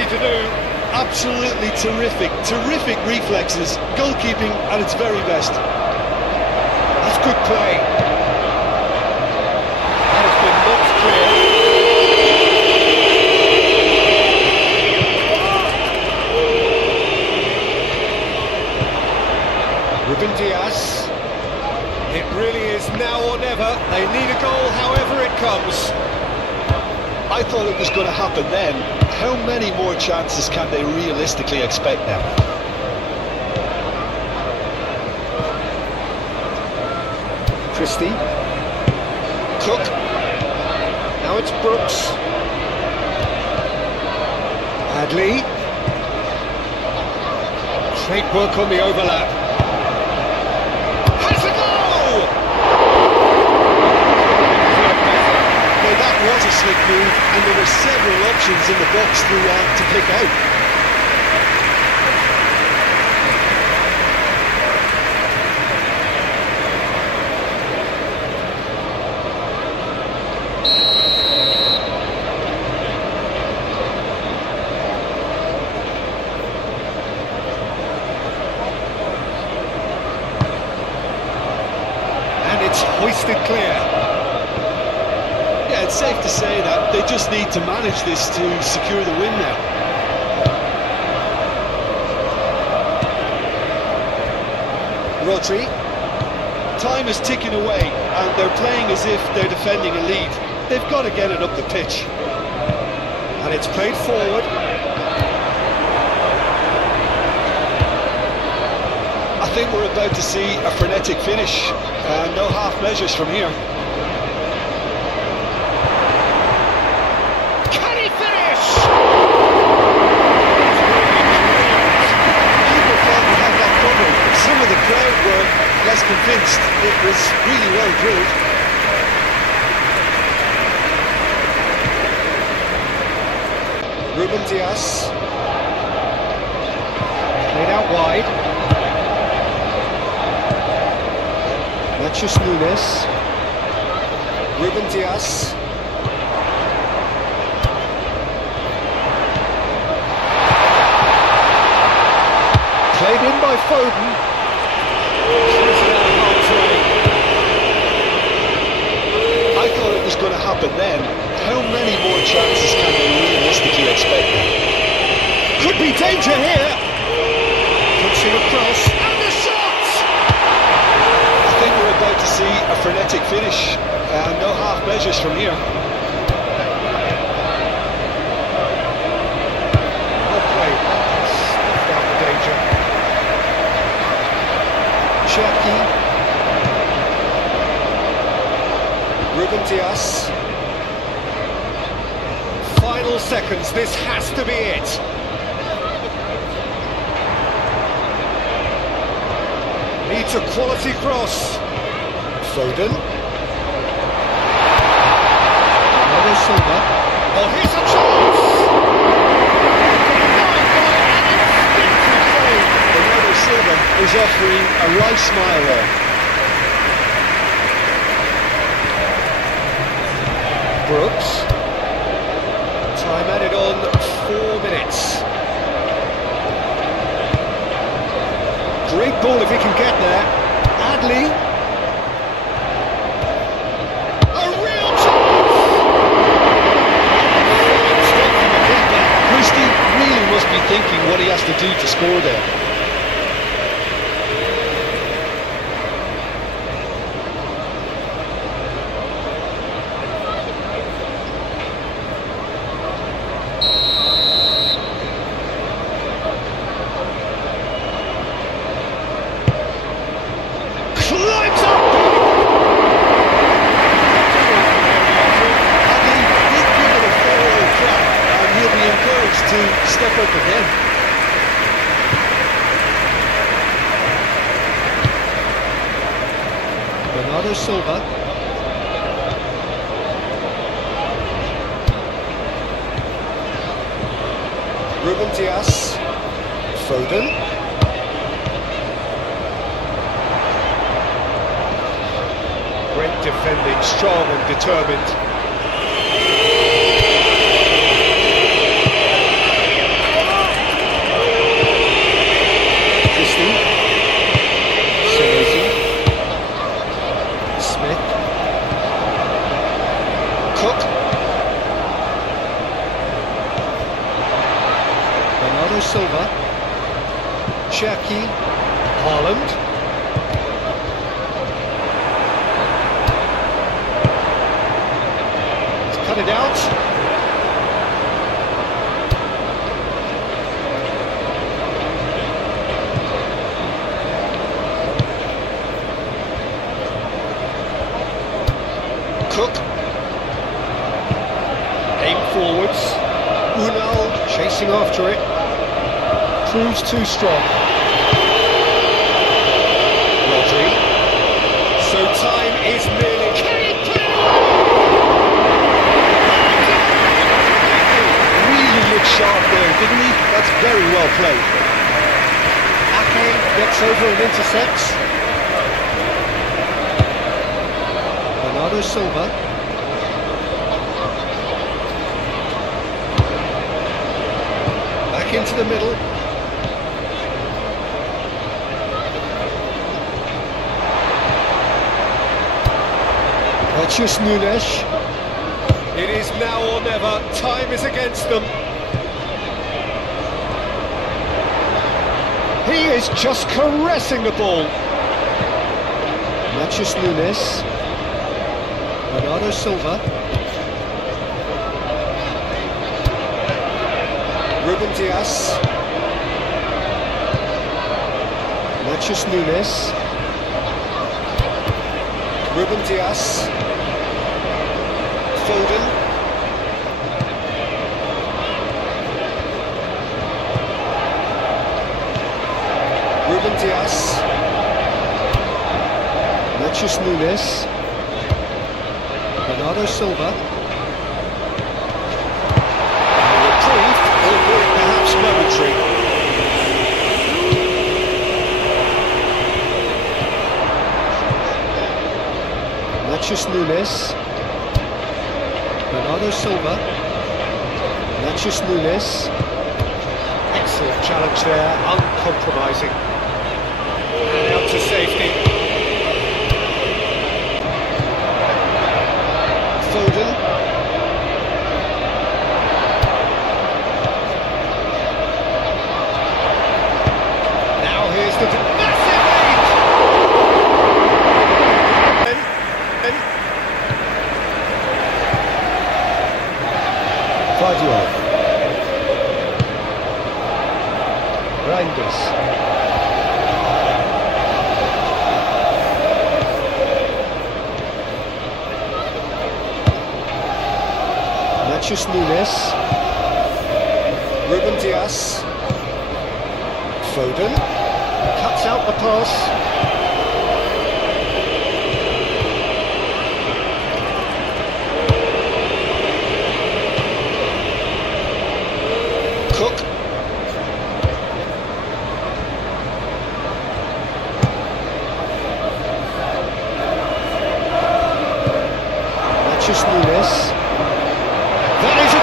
To do. Absolutely terrific reflexes, goalkeeping at its very best. That's good play. That has been knocked clear. Ruben Dias. It really is now or never. They need a goal however it comes. I thought it was going to happen then. How many more chances can they realistically expect now? Christie. Cook. Now it's Brooks. Adley. Great work on the overlap. Has a goal! That was a slick move, and there were several options in the box to pick out. And it's hoisted clear. Yeah, it's safe to say that they just need to manage this to secure the win now. Rodri. Time is ticking away, and they're playing as if they're defending a lead. They've got to get it up the pitch. And it's played forward. I think we're about to see a frenetic finish. No half measures from here. Some of the crowd were less convinced. It was really well drilled. Ruben Dias. Played out wide. Matheus Nunes. Ruben Dias. Played in by Foden. I thought it was going to happen then. How many more chances can they realistically expect now? Could be danger here. Puts him across. And the shot! I think we're about to see a frenetic finish. No half measures from here. Well played. Snuffed out the danger. Cherki. Ruben Dias. Final seconds, this has to be it. Needs a quality cross. Foden. Bernardo Silva. Oh, here's a chance! Bernardo Silva is offering a right smile there. Brooks. Time added on 4 minutes. Great ball if he can get there. Adley. A real chance! Christie really must be thinking what he has to do to score there. Bernardo Silva. Ruben Dias. Foden. Great defending, strong and determined. Silva, Cherki, Haaland, he's cut it out, Cook, aim forwards, Unal chasing after it. Proves too strong. Rodri. So time is nearly. Really looked sharp there, didn't he? That's very well played. Ake gets over and intercepts. Bernardo Silva. Back into the middle. Just Nunes. It is now or never. Time is against them. He is just caressing the ball. Mathias Nunes. Bernardo Silva. Ruben Dias. Mathias Nunes. Ruben Dias. Foden. Ruben Dias. Mathias Nunes. Bernardo Silva. Reprieve, albeit perhaps momentary. Mathias Nunes. Bernardo Silva. Mathias Nunes. Excellent challenge there, uncompromising. And out to safety. Foden. Now here's the massive lead! Guardiola. Reinders. Mathias Nunes. Ruben Dias. Foden. Cuts out the pass. Mathias Nunes. That is a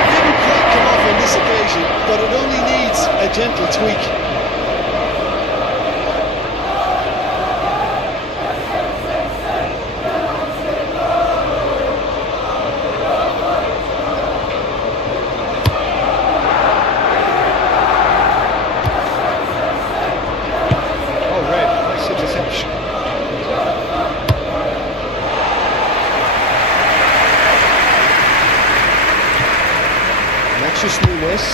It didn't quite come off on this occasion, but it only needs a gentle tweak. Mathias Nunes.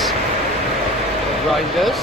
Reinders.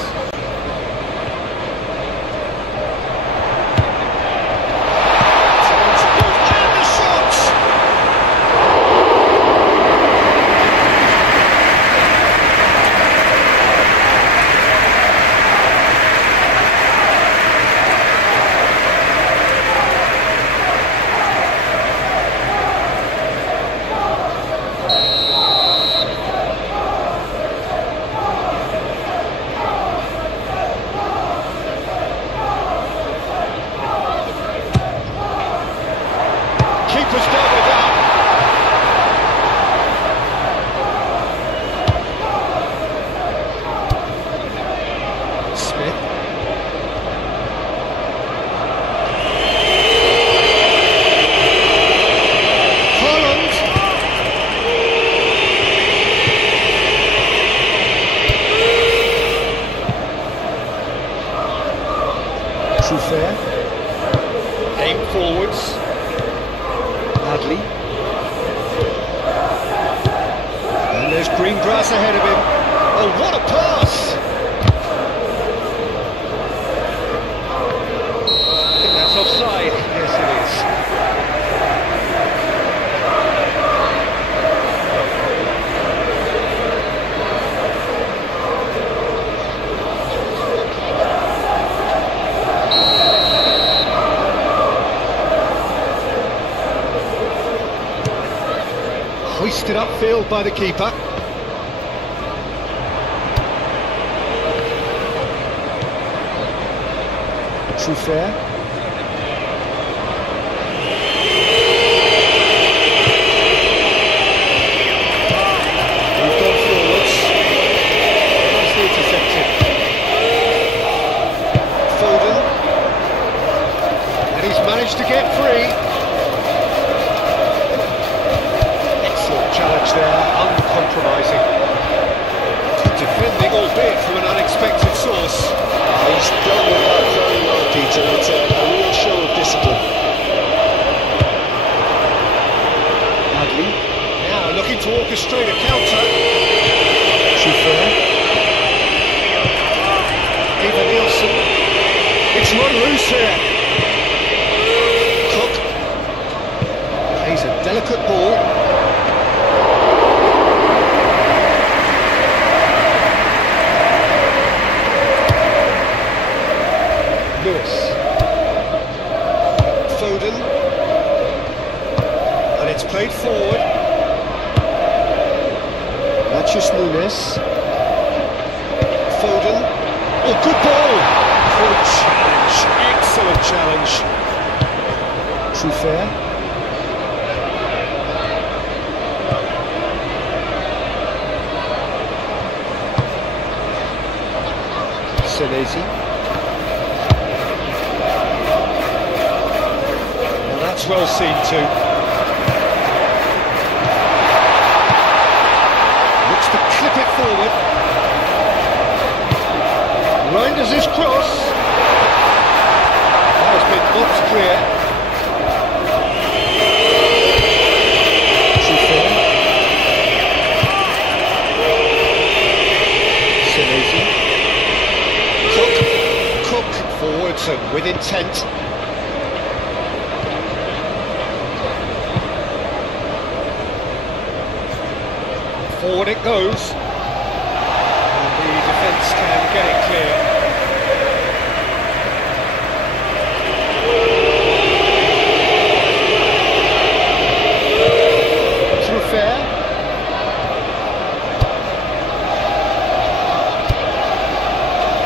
Too fair. Aim forwards. Adley. And there's green grass ahead of him. Oh, what a pass! I think that's offside. Yes, it is. Hoisted upfield by the keeper. True fair. We've gone forwards. Nicely intercepted. Foden. And he's managed to get free. Challenge there, uncompromising. Defending, albeit from an unexpected source. He's dealt with that very well, Peter. It's a real show of discipline. Adley. Now looking to orchestrate a counter. Schuffer. Eva Nielsen. It's run loose here. Cook. Plays a delicate ball. Foden, and it's played forward. Matthews Nunes. Foden. Oh, good ball! Good challenge, excellent challenge. True fair. Senesi. That's well seen too. Looks to clip it forward. Reinders his cross. That has been knocked clear. Senesi. Cook forwards and with intent. Forward it goes. And the defence can get it clear. Through fair.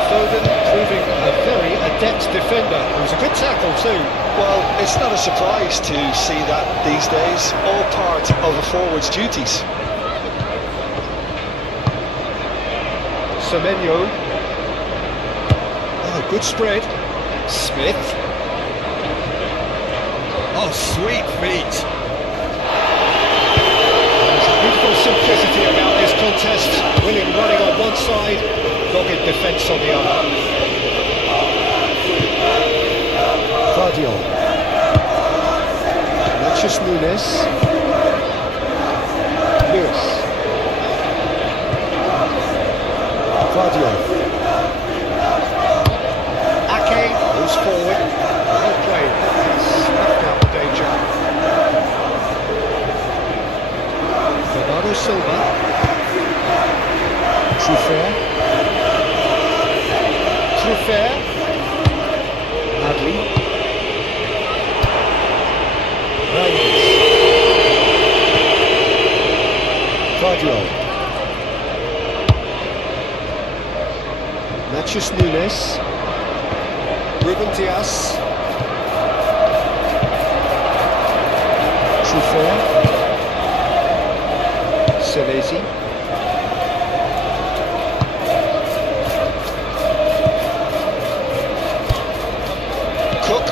Foden proving a very adept defender. It was a good tackle too. Well, it's not a surprise to see that these days. All part of a forward's duties. Semenyo. Oh, good spread. Smith. Oh, sweet feet. There's a beautiful simplicity about this contest. Willing running on one side, dogged defence on the other. Guardiola. Matthews Nunes. Lewis. Ake moves forward. Well played. He's snuffed out the danger. Bernardo Silva. Truffair. Adley. Reinders. Guardiola. Matthews Nunes. Ruben Dias. Truffair. Senesi. Cook.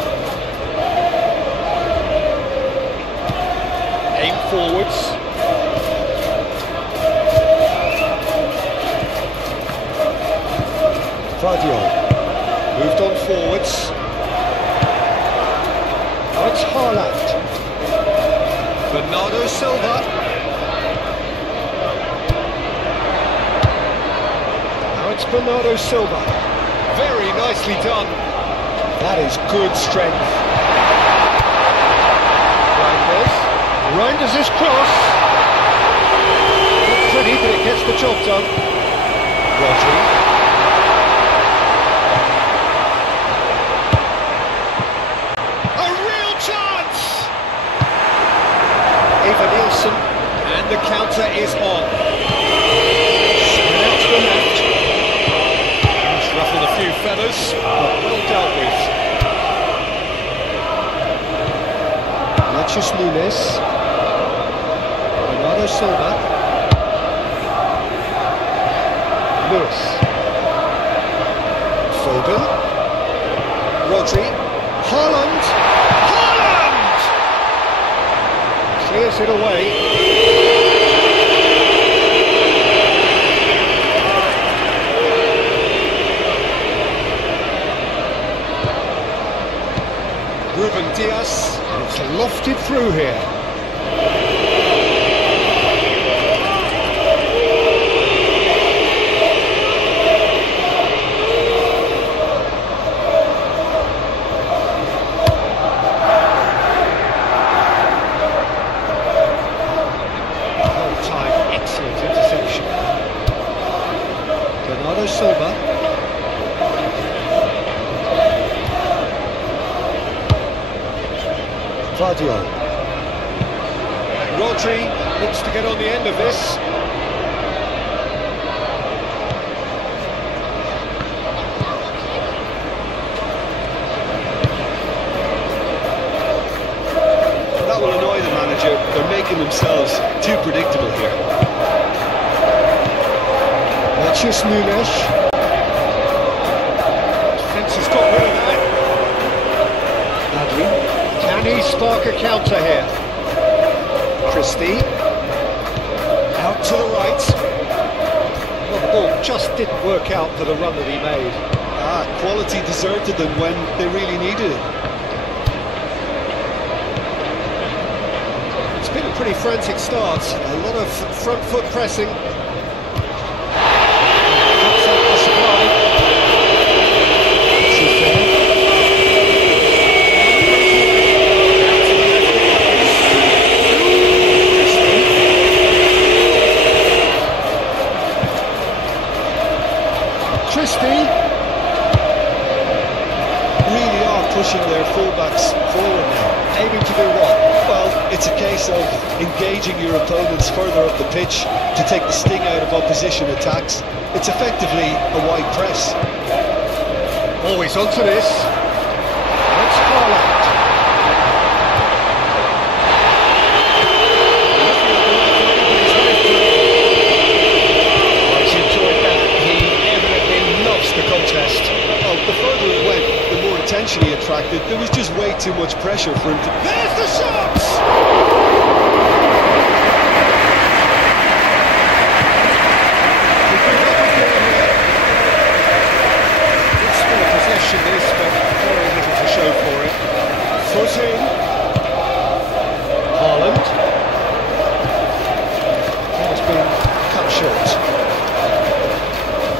Aim forwards. Guardiola. Moved on forwards. Now it's Haaland. Bernardo Silva. Now it's Bernardo Silva. Very nicely done. That is good strength. Reinders' cross. Not pretty, but it gets the job done. Rodri. A real chance! Nielsen, and the counter is on. Spread out to the left. He's ruffled a few feathers, but well dealt with. Matheus Nunes. Bernardo Silva. Lewis. Foden. Rodri. Haaland. Haaland! Clears it away. Ruben Dias. It's lofted through here. Bernardo Silva. Vardio. Rodri looks to get on the end of this. That will annoy the manager. They're making themselves too predictable here. Matheus Nunes. Defence has got rid of that. Adli. Can he spark a counter here? Christie. Out to the right. Well, the ball just didn't work out for the run that he made. Quality deserted them when they really needed it. It's been a pretty frantic start. A lot of front foot pressing. Really are pushing their fullbacks forward now. Aiming to do what? Well, it's a case of engaging your opponents further up the pitch to take the sting out of opposition attacks. It's effectively a wide press. Always onto this. That's Haaland. He's enjoyed that. He evidently loves the contest. Well, the further it went, the more attention he attracted. There was just way too much pressure for him to... There's the shots! It's still a possession this, but very little to show for it. Foot in. Haaland. That has been cut short.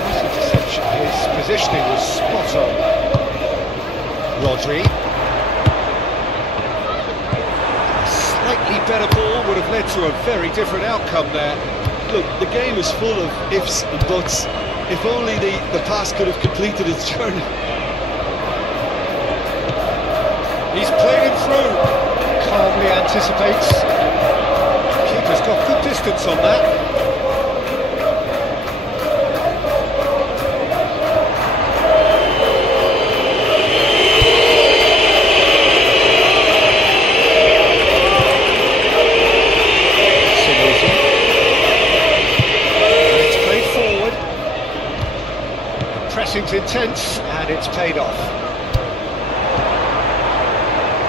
Nice interception. His positioning was spot on. Rodri. Slightly better ball would have led to a very different outcome there. Look, the game is full of ifs and buts. If only the pass could have completed its journey. He's played him through. Calmly anticipates. Keeper's got good distance on that. Pressing's intense, and it's paid off.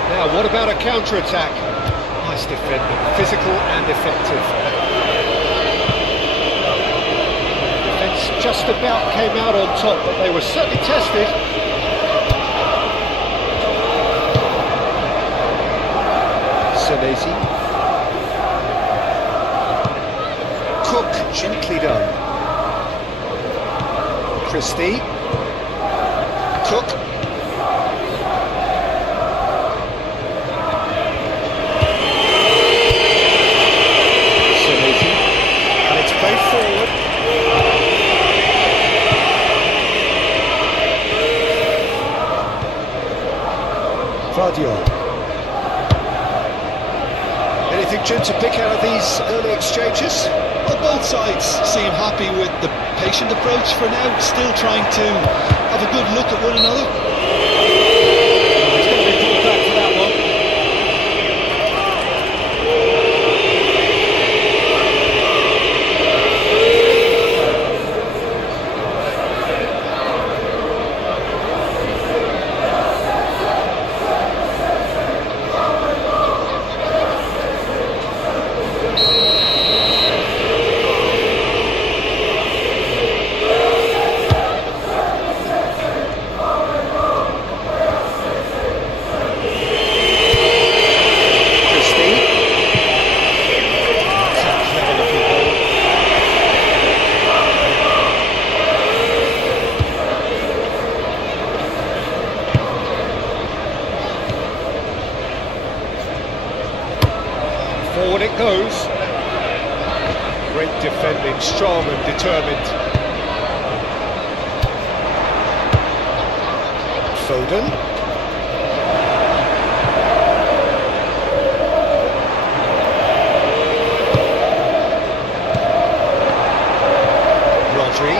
Now, what about a counter-attack? Nice defending, physical and effective. Defence just about came out on top, but they were certainly tested. Senesi. Cook, gently done. Christie. Cook. Senesi. And it's played forward. Vardiol. Anything, Jim, to pick out of these early exchanges? Well, both sides seem happy with the patient approach for now, still trying to have a good look at one another. He's going to be pulled back for that one. Forward it goes. Great defending, strong and determined. Foden. Rodri.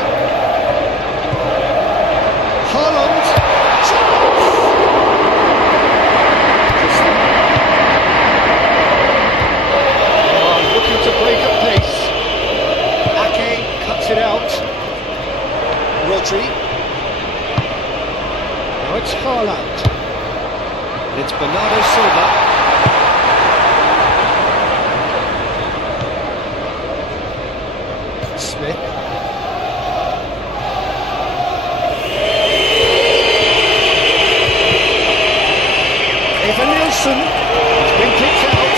Haaland. Looking to break up pace. Ake cuts it out. Rodri. Now it's Haaland. And it's Bernardo Silva. Smith. Evan-Nielsen. It's been kicked out.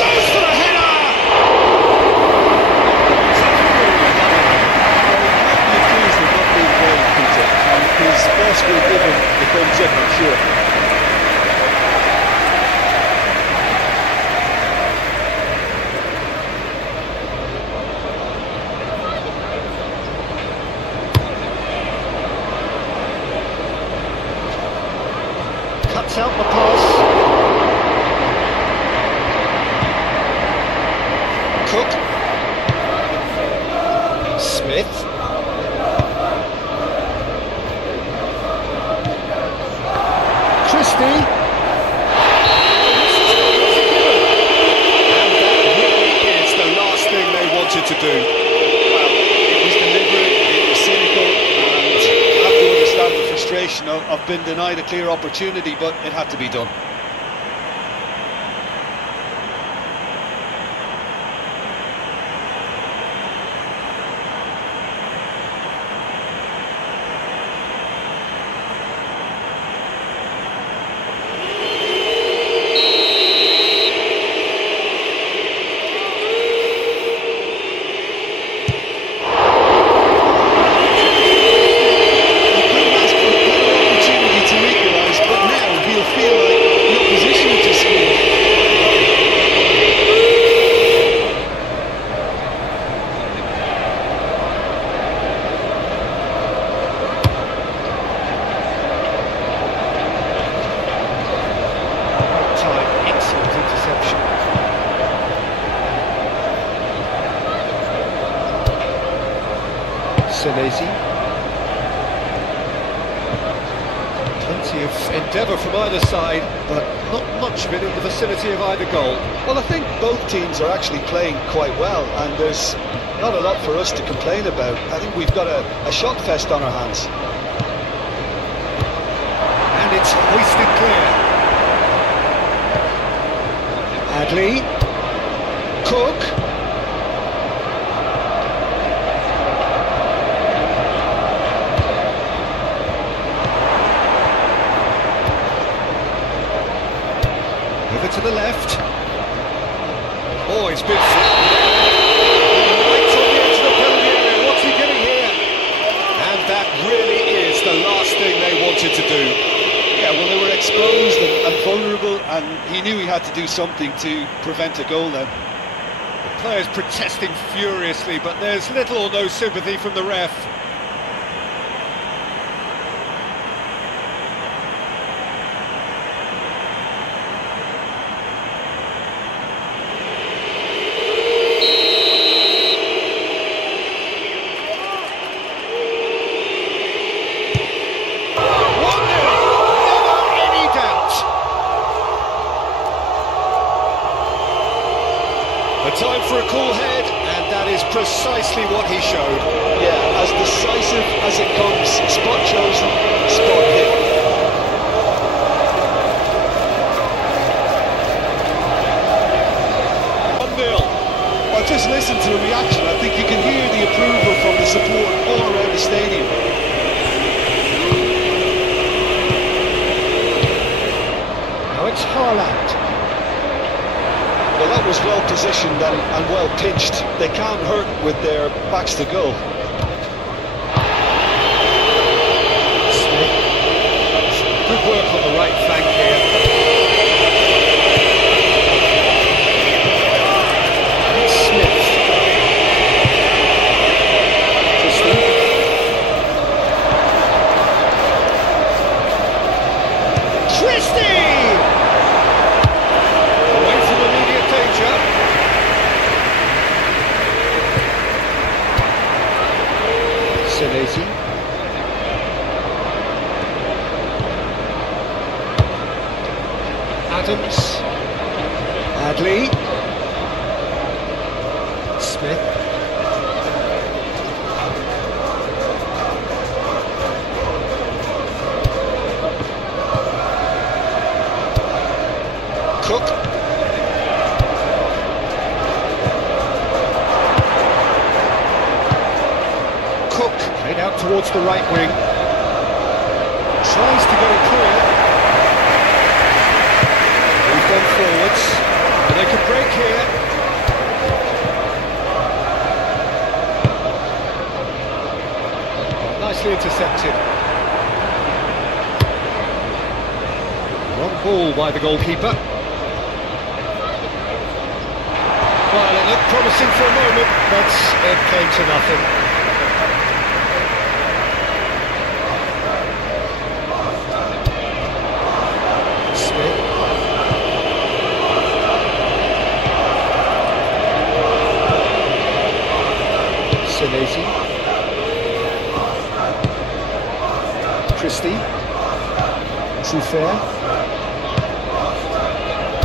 Goes for the header! His boss will give him the thumbs up, I'm sure. Cuts out the pass. Cook. Smith. Christie. And that really is the last thing they wanted to do. Well, it was deliberate, it was cynical, and you have to understand the frustration of being denied a clear opportunity, but it had to be done. Senesi. Plenty of endeavour from either side, but not much of it in the vicinity of either goal. Well, I think both teams are actually playing quite well, and there's not a lot for us to complain about. I think we've got a shot fest on our hands. And it's hoisted clear. Adley. Cook. Over to the left. Oh, it's been flat. Right on the edge of the penalty area. What's he getting here? And that really is the last thing they wanted to do. Yeah, well, they were exposed and vulnerable, and he knew he had to do something to prevent a goal then. The players protesting furiously, but there's little or no sympathy from the ref. A time for a cool head, and that is precisely what he showed. Yeah, as decisive as it comes. Spot chosen, spot hit. 1-0. Well, just listen to the reaction. I think you can hear the approval from the support all around the stadium. Now it's Haaland. Well, that was well positioned and well pitched. They can't hurt with their backs to goal. Smith. Good work on the right flank here. And it's Smith. Christie! Away from immediate danger. Senesi. Adams. Adley. Smith. Cook. Cook played out towards the right wing. Tries to get it clear. We've gone forwards. And they could break here. Nicely intercepted. Wrong ball by the goalkeeper. Well, it looked promising for a moment, but it came to nothing. Smith. Senesi. Christie. Trufair.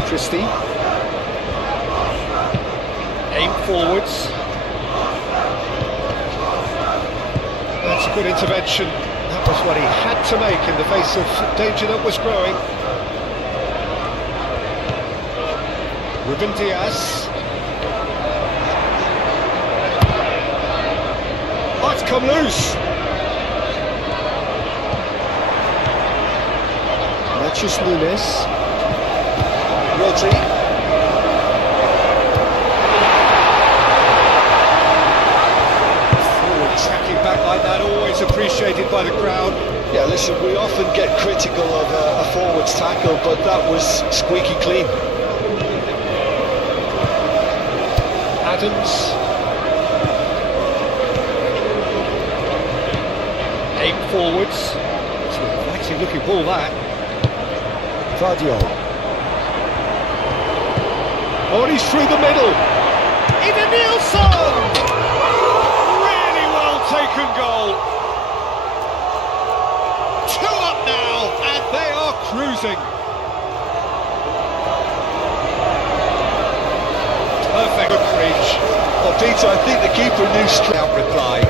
Christie. Aim forwards. That's a good intervention. That was what he had to make in the face of danger that was growing. Ruben Diaz. Oh, it's come loose. Matthews Nunes. Rodri. Tracking back like that, always appreciated by the crowd. Yeah, listen, we often get critical of a forward's tackle, but that was squeaky clean. Adams. Aim forwards. It's an actually looking ball that. Vardiol. Oh, and he's through the middle. Even Nielsen! Taken goal. 2 up now, and they are cruising. Perfect reach. Well, Peter, I think the keeper knew straight Out reply.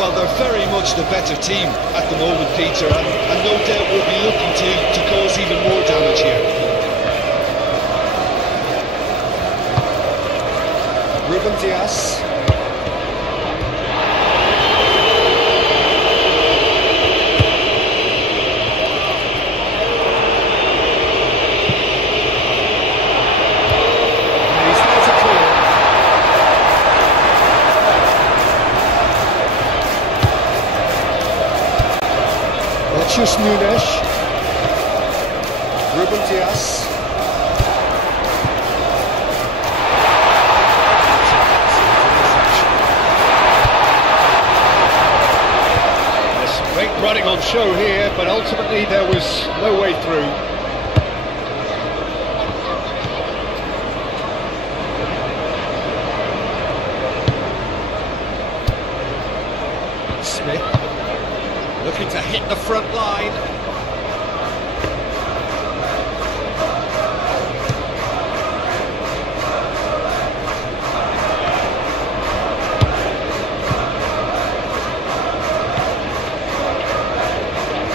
Well, they're very much the better team at the moment, Peter, and no doubt will be looking to cause even more damage here. Ruben Diaz. He's there to clear. Vinicius Nunes. Ruben Dias. There's great running on show here, but ultimately there was no way through. Smith looking to hit the front line.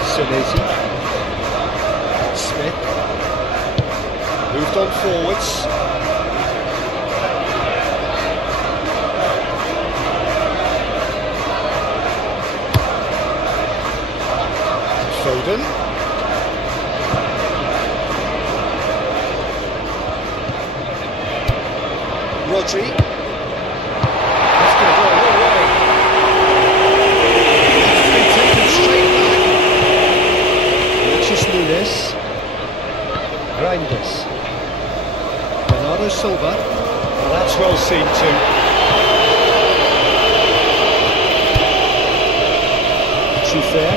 Senesi. Smith moved on forwards. Foden. Rodri. That's going to go a long way. It's been taken straight back. Vinicius Nunes. Reinders. Bernardo Silva. Well, that's well seen too. Too fair.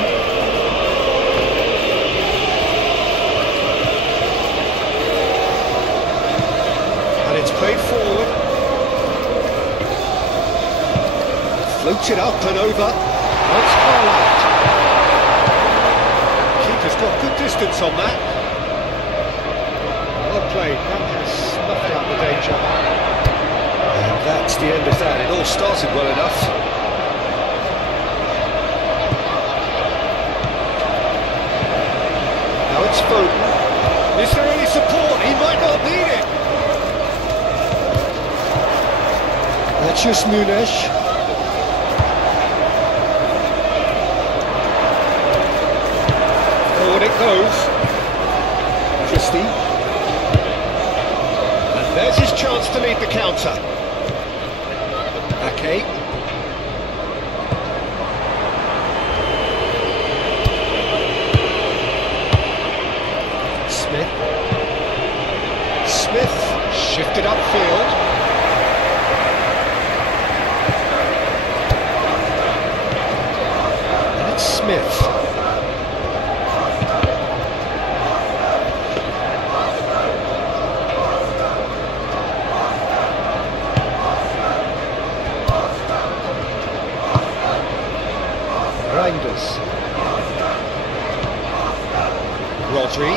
It's played forward. Floated up and over. That's far out. Keeper's got good distance on that. Well played. That has snuffed out the danger. And that's the end of that. It all started well enough. Now it's Foden. Is there any support? He might not need it. Vinicius Nunes. Forward it goes. Christie. And there's his chance to lead the counter. Ake. Smith. Smith shifted upfield. Smith. Reinders. Rodri.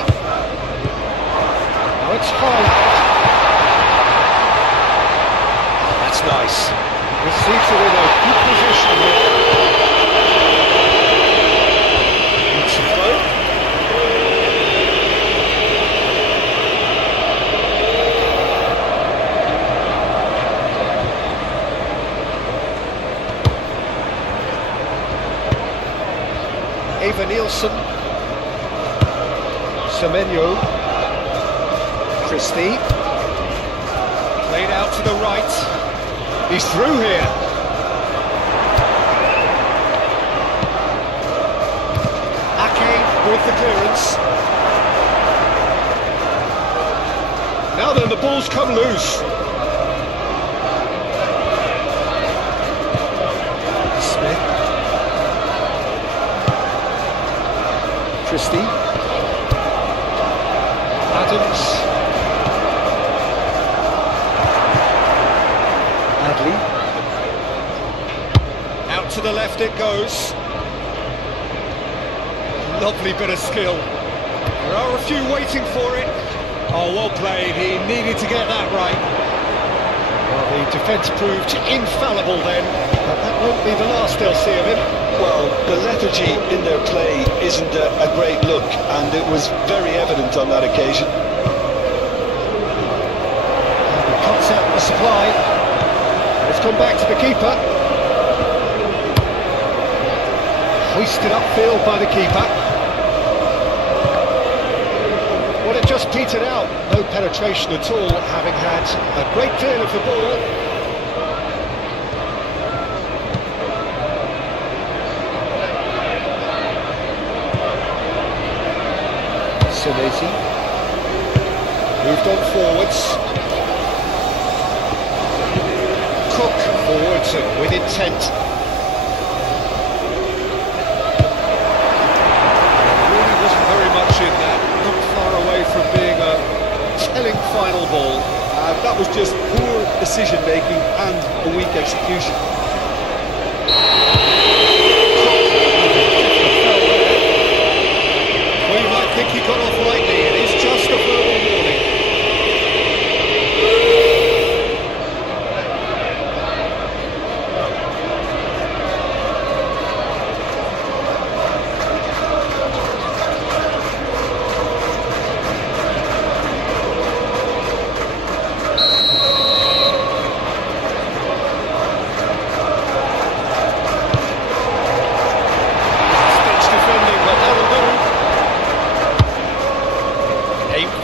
Now it's Haaland. That's nice. Receives it in a good position here. Nielsen, Semenyo, Christie, played out to the right, he's through here. Ake with the clearance. Now then, the ball's come loose. Smith. Christie. Adams. Adley. Out to the left it goes. Lovely bit of skill. There are a few waiting for it. Oh, well played. He needed to get that right. Well, the defence proved infallible then, but that won't be the last they'll see of him. Well, the lethargy in their play isn't a great look, and it was very evident on that occasion. And he cuts out the supply. It's gone back to the keeper. Hoisted upfield by the keeper. Well, it just petered out. No penetration at all, having had a great deal of the ball. Senesi. Moved on forwards. Cook forwards and with intent. Really wasn't very much in that. Not far away from being a telling final ball. That was just poor decision making and a weak execution. Well, you might think he got off lightly. It is just a verbal warning.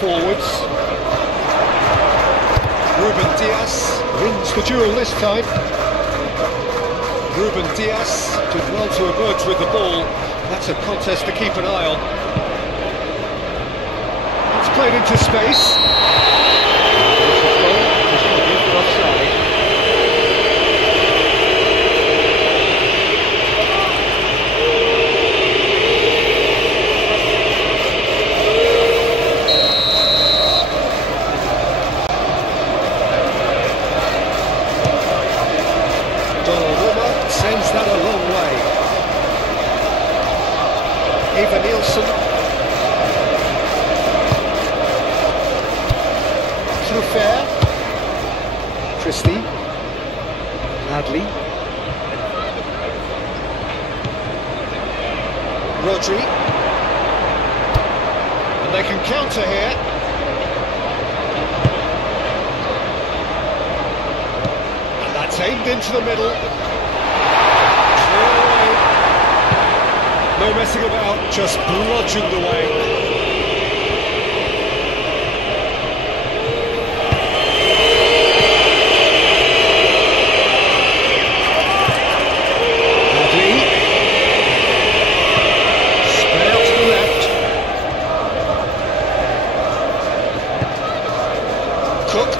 Forwards. Ruben Diaz wins the duel this time. Ruben Diaz did well to emerge with the ball. That's a contest to keep an eye on. It's played into space. Offside. Sends that a long way. Nielsen. Too fair. Christie. Hadley. Rodri. And they can counter here. And that's aimed into the middle. No messing about, just bludgeoned away. Hadley. Spread out to the left. Cook.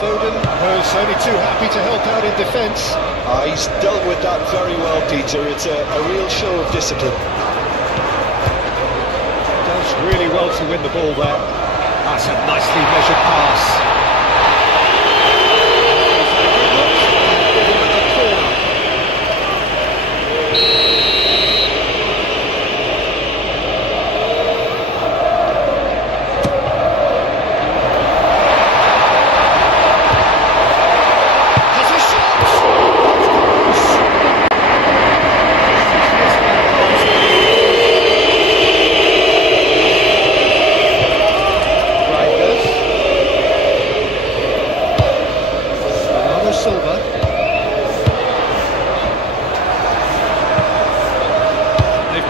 Foden, who's only too happy to help out in defence. He's dealt with that very well, Peter. It's a real show of discipline. Does really well to win the ball there. That's a nicely measured pass.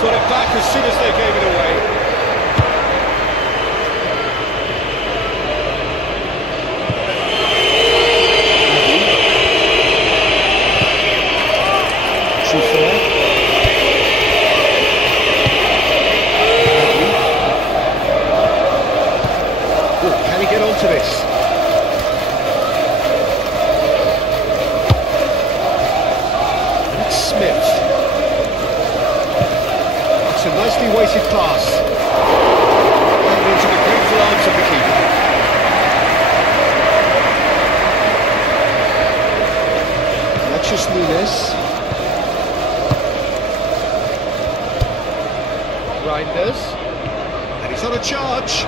Got it back as soon as they gave it away. Too fair. Oh, can he get onto this? It's Smith. It's a nicely weighted pass. And into the grateful arms of the keeper. Alexis Nunes. Reinders. And he's on a charge.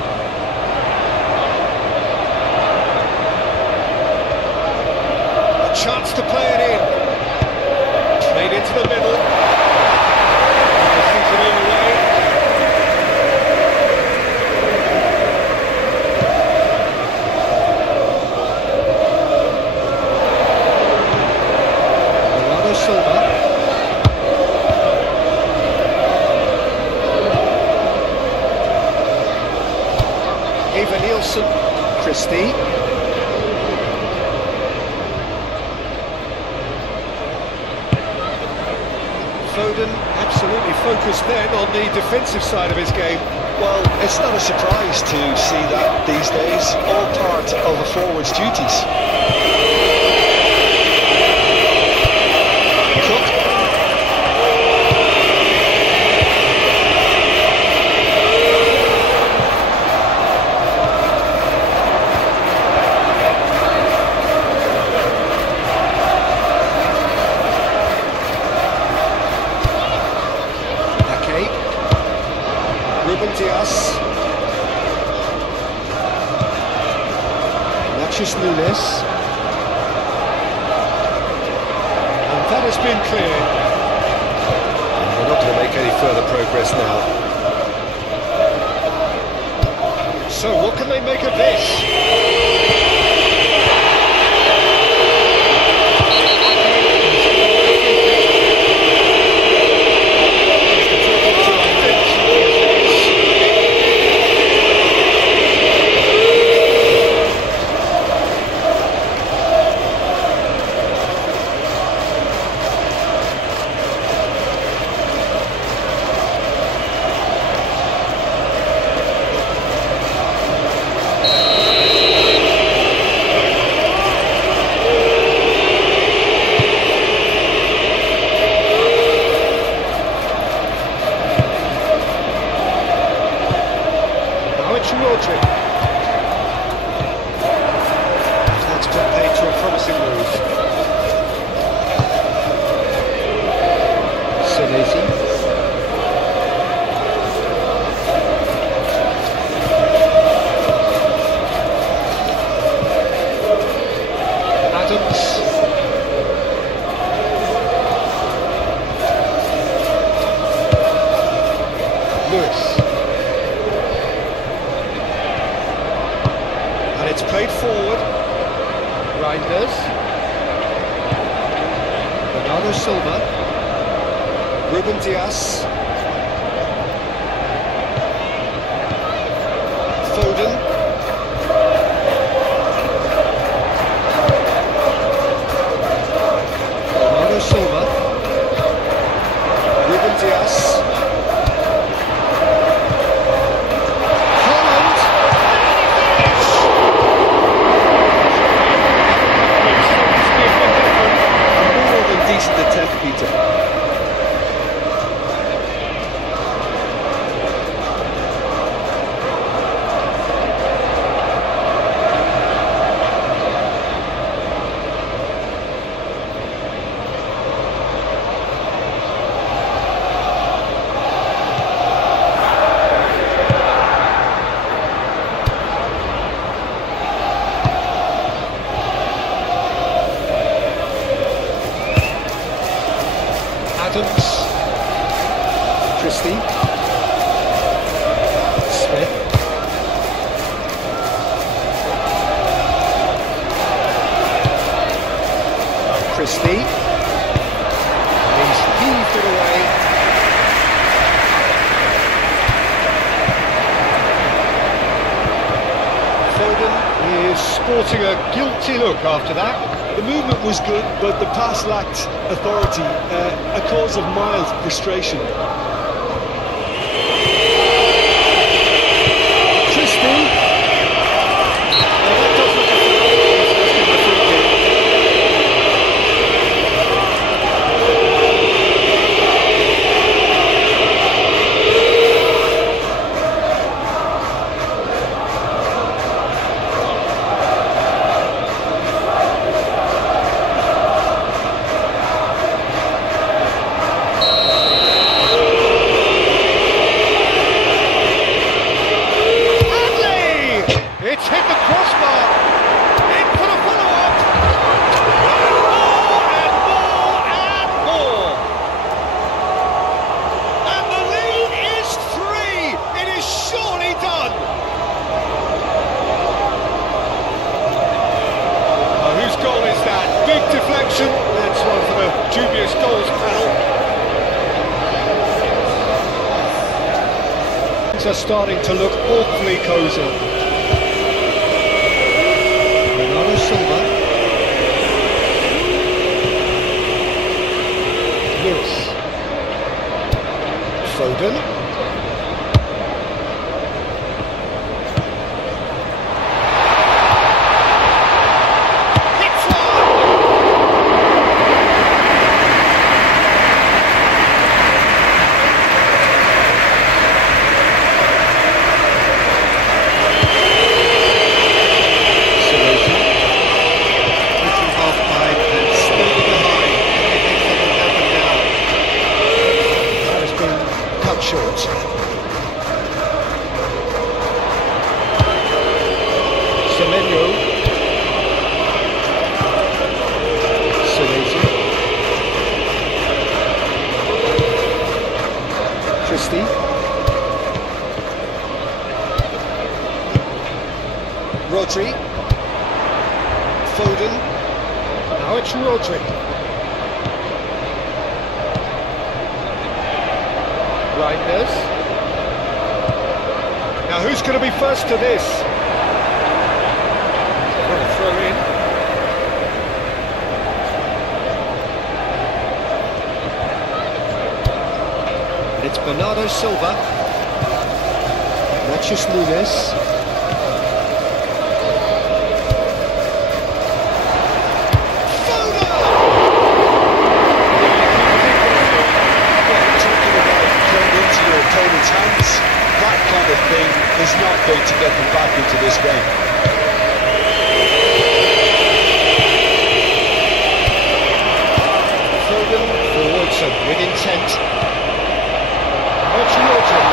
A chance to play it in. Played into the middle. Nielsen, Christie. Foden absolutely focused then on the defensive side of his game. Well, it's not a surprise to see that these days, all part of a forward's duties. Cook. Nunes, and that has been cleared. They're not going to make any further progress now. So what can they make of this? That's put paid to a promising move. Senesi. Adams. Lewis. It's played forward. Reinders. Bernardo Silva. Ruben Dias. Foden. Bernardo Silva. Ruben Dias. Decent attempt, Peter. Adams, Christie, Smith, Christie, and he's heaved it away. Foden is sporting a guilty look after that. The movement was good, but the pass lacked authority, a cause of mild frustration. Christie. Now that does look a That's one for the dubious goals panel. Things are starting to look awfully cosy. Bernardo Silva. Lewis. Foden. Hits one! Solution. Reaching half-time and still behind. Anything can happen now. That has been cut short. Semenyo. Senesi. Christie. Rodri. Foden. Now it's Rodri. Reinders. Now who's going to be first to this? What a throw in. It's Bernardo Silva. Nachos Nunes. Hands, that kind of thing is not going to get them back into this game. Foden forwards and with intent. Watch Rodri.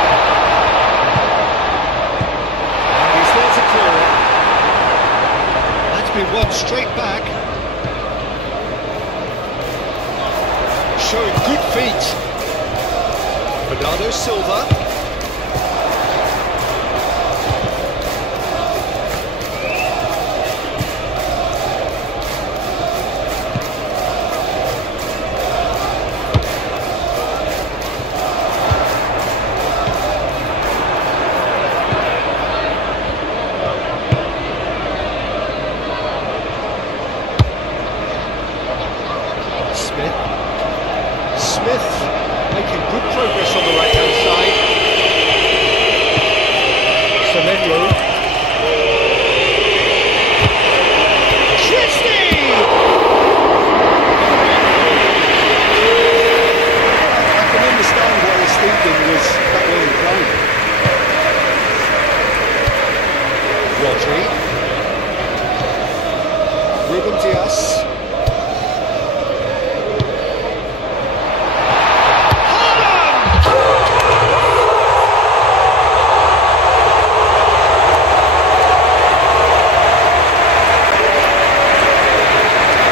And he's there to clear it. That's been won straight back. Showing good feet. Bernardo Silva. Smith making good progress on the right-hand side. Semenyo. Christie! I can understand what his thinking was that way inclined. Rodri. Ruben Dias.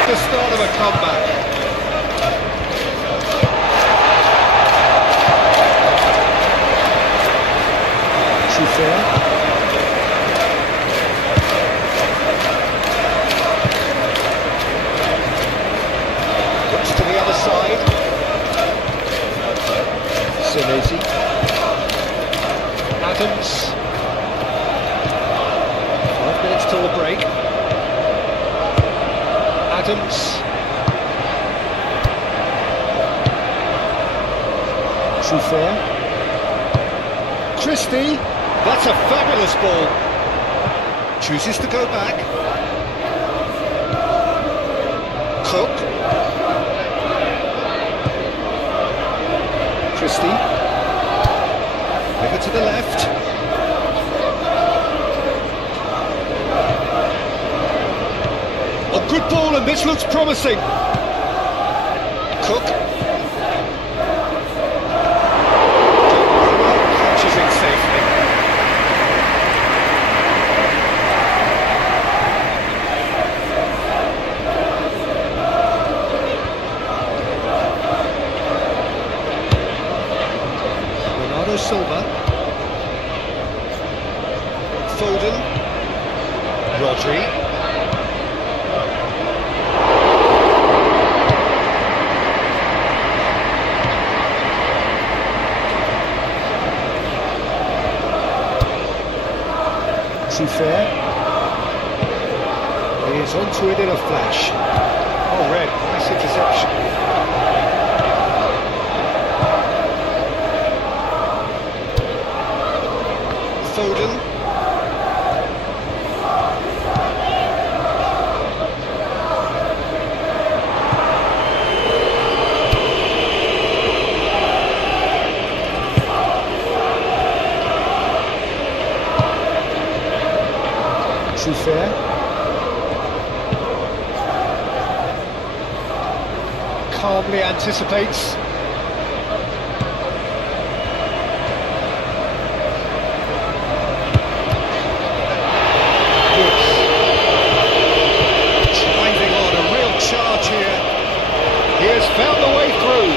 The start of a comeback. Souffert. Looks to the other side. Senesi. Adams. 5 minutes till the break. Adams. Souffert. Christie. That's a fabulous ball. Chooses to go back. Cook. Christie. Over to the left. A good ball, and this looks promising. Cook. Catches it safely. Bernardo Silva. Foden. Rodri. Souffert. He is onto it in a flash. Oh, red, nice interception. Fair. Calmly anticipates. Driving on a real charge here. He has found a way through.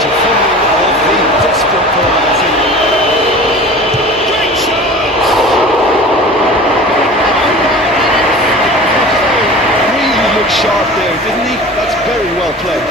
Defending of the desperate variety. Great chance! Really looked sharp there, didn't he? That's very well played.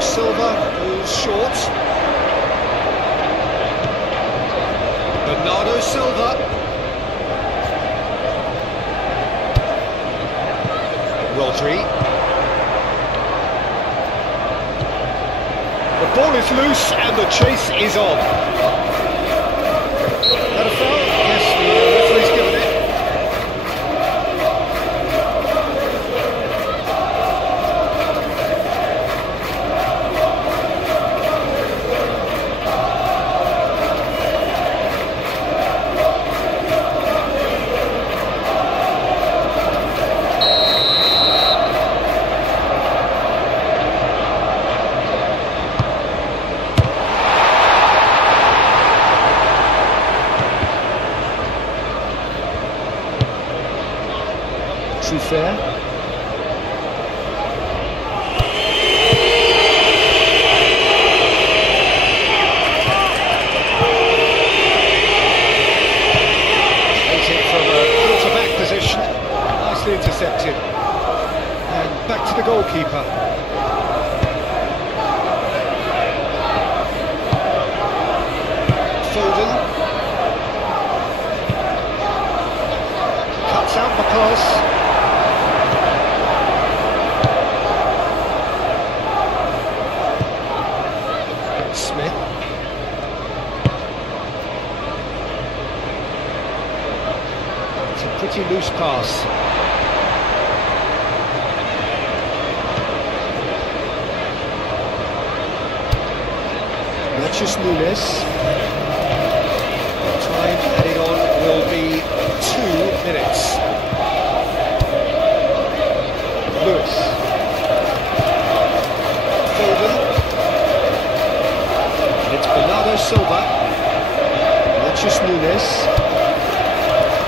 Silva goes short. Bernardo Silva. Rodri. The ball is loose and the chase is on. That a foul? Yes, the referee's given it. Fair. Takes it from a quarterback position, nicely intercepted, and back to the goalkeeper. Foden cuts out the pass. Pretty loose pass. Matches Nunes. Time added on will be 2 minutes. Lewis. Foden. It's Bernardo Silva. Matches Nunes.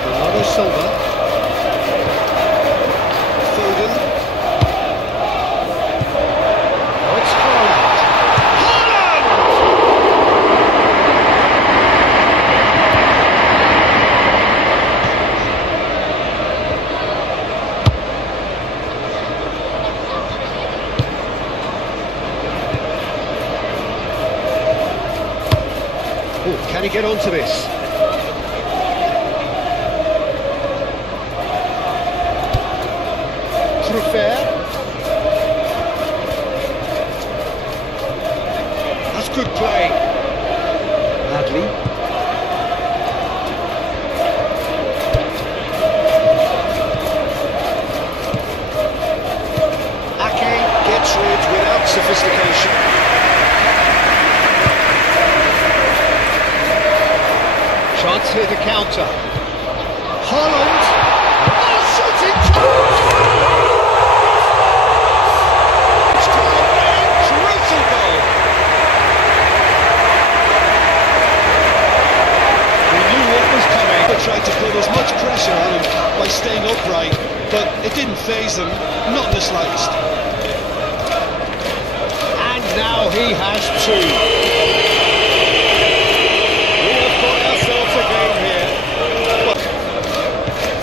Bernardo Silva. Foden. Oh, it's Haaland. Haaland! Oh, can he get onto this? That's good play. Bradley. Ake gets rid without sophistication. Chance here to counter. Haaland. Oh, shooting chance! Tried to put as much pressure on him by staying upright, but it didn't faze him, not in the slightest. And now he has 2. We have got ourselves a game here.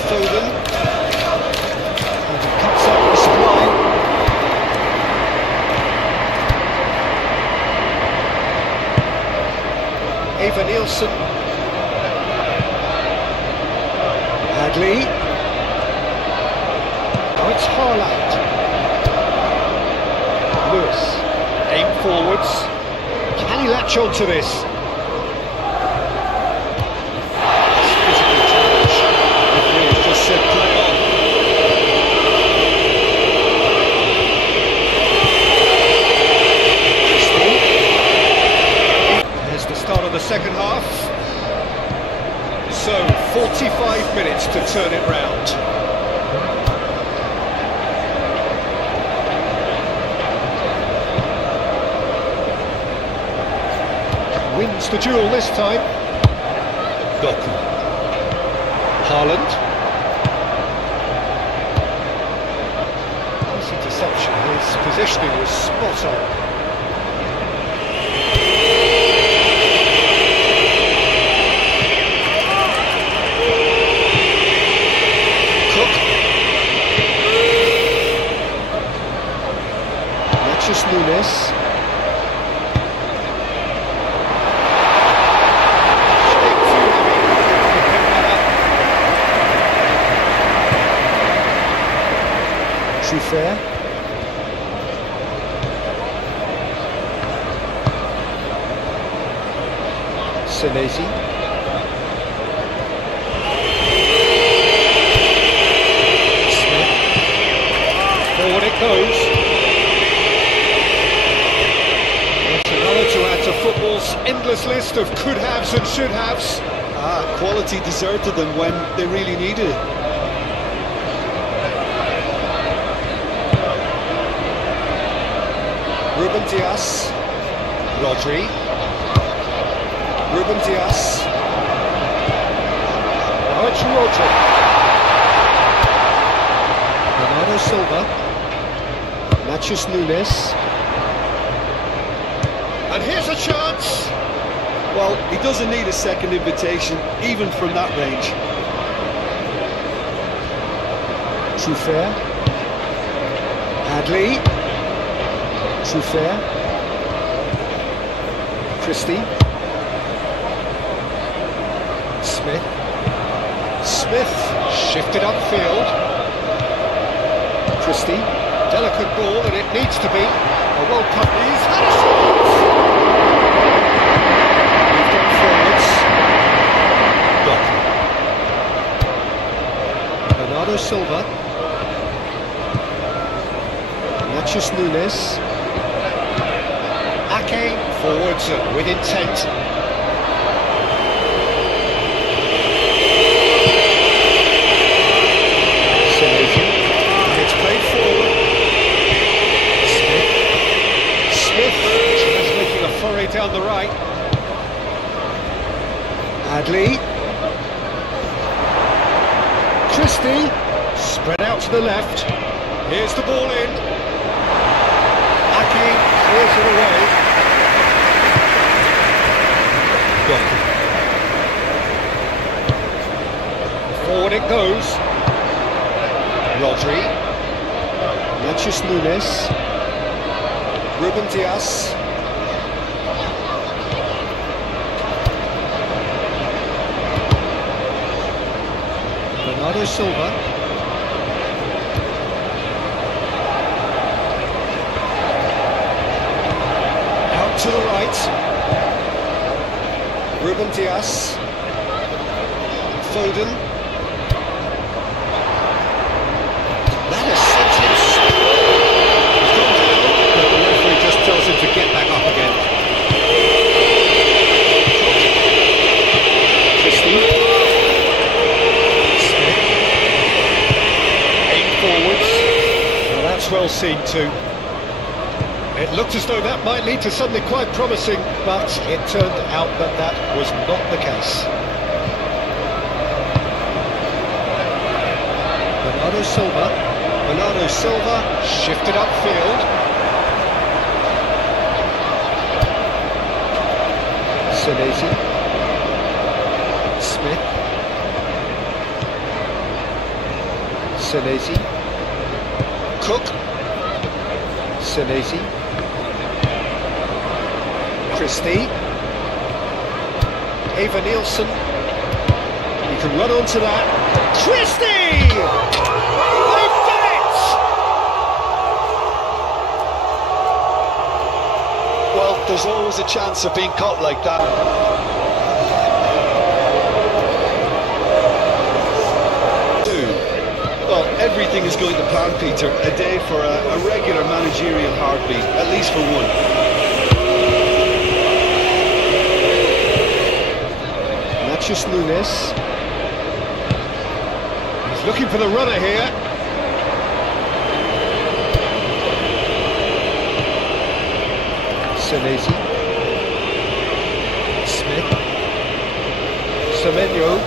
Foden. And he cuts out the supply. Eva Nielsen. Bradley. Oh, it's Haaland. Lewis. chance. Can he latch on to this? Physical challenge. Referee has just said play on. Here's the start of the second half. So, 45 minutes to turn it round. Wins the duel this time. Doku. Haaland. Nice interception. His positioning was spot on. Nunes. Schuffer. Senesi. Smith. Forward it goes. To add to football's endless list of could-haves and should-haves. Quality deserted them when they really needed it. Ruben Dias. Rodri. Ruben Dias. Archie Rodri. Bernardo Silva. Matheus Nunes. And here's a chance! Well, he doesn't need a second invitation, even from that range. Schuffer. Adley. Schuffer. Christie. Smith. Smith shifted upfield. Christie. Delicate ball, and it needs to be. A World Cup. He's had a shot! Bernardo Silva. Matheus Nunes. Ake forwards with intent. Senesi. And it's played forward. Smith just making a foray down the right. Adley. Christie, spread out to the left. Here's the ball in. Ake clears it away. Forward it goes. Rodri. Matheus Nunes. Ruben Dias. Bernardo Silva. Out to the right. Ruben Dias. Foden. That has sent him. He's gone down, but the referee just tells him to get back up again. Christie. Well seen too. It looked as though that might lead to something quite promising, but it turned out that that was not the case. Bernardo Silva. Bernardo Silva shifted upfield. Senesi. Smith. Senesi. Cook. Senesi. Christie. Eva Nielsen. He can run onto that. Christie! They've done it! Well, there's always a chance of being caught like that. Well, everything is going to plan, Peter. A day for a regular managerial heartbeat, at least for one. Matheus Nunes. He's looking for the runner here. Senesi. Smith. Semenyo.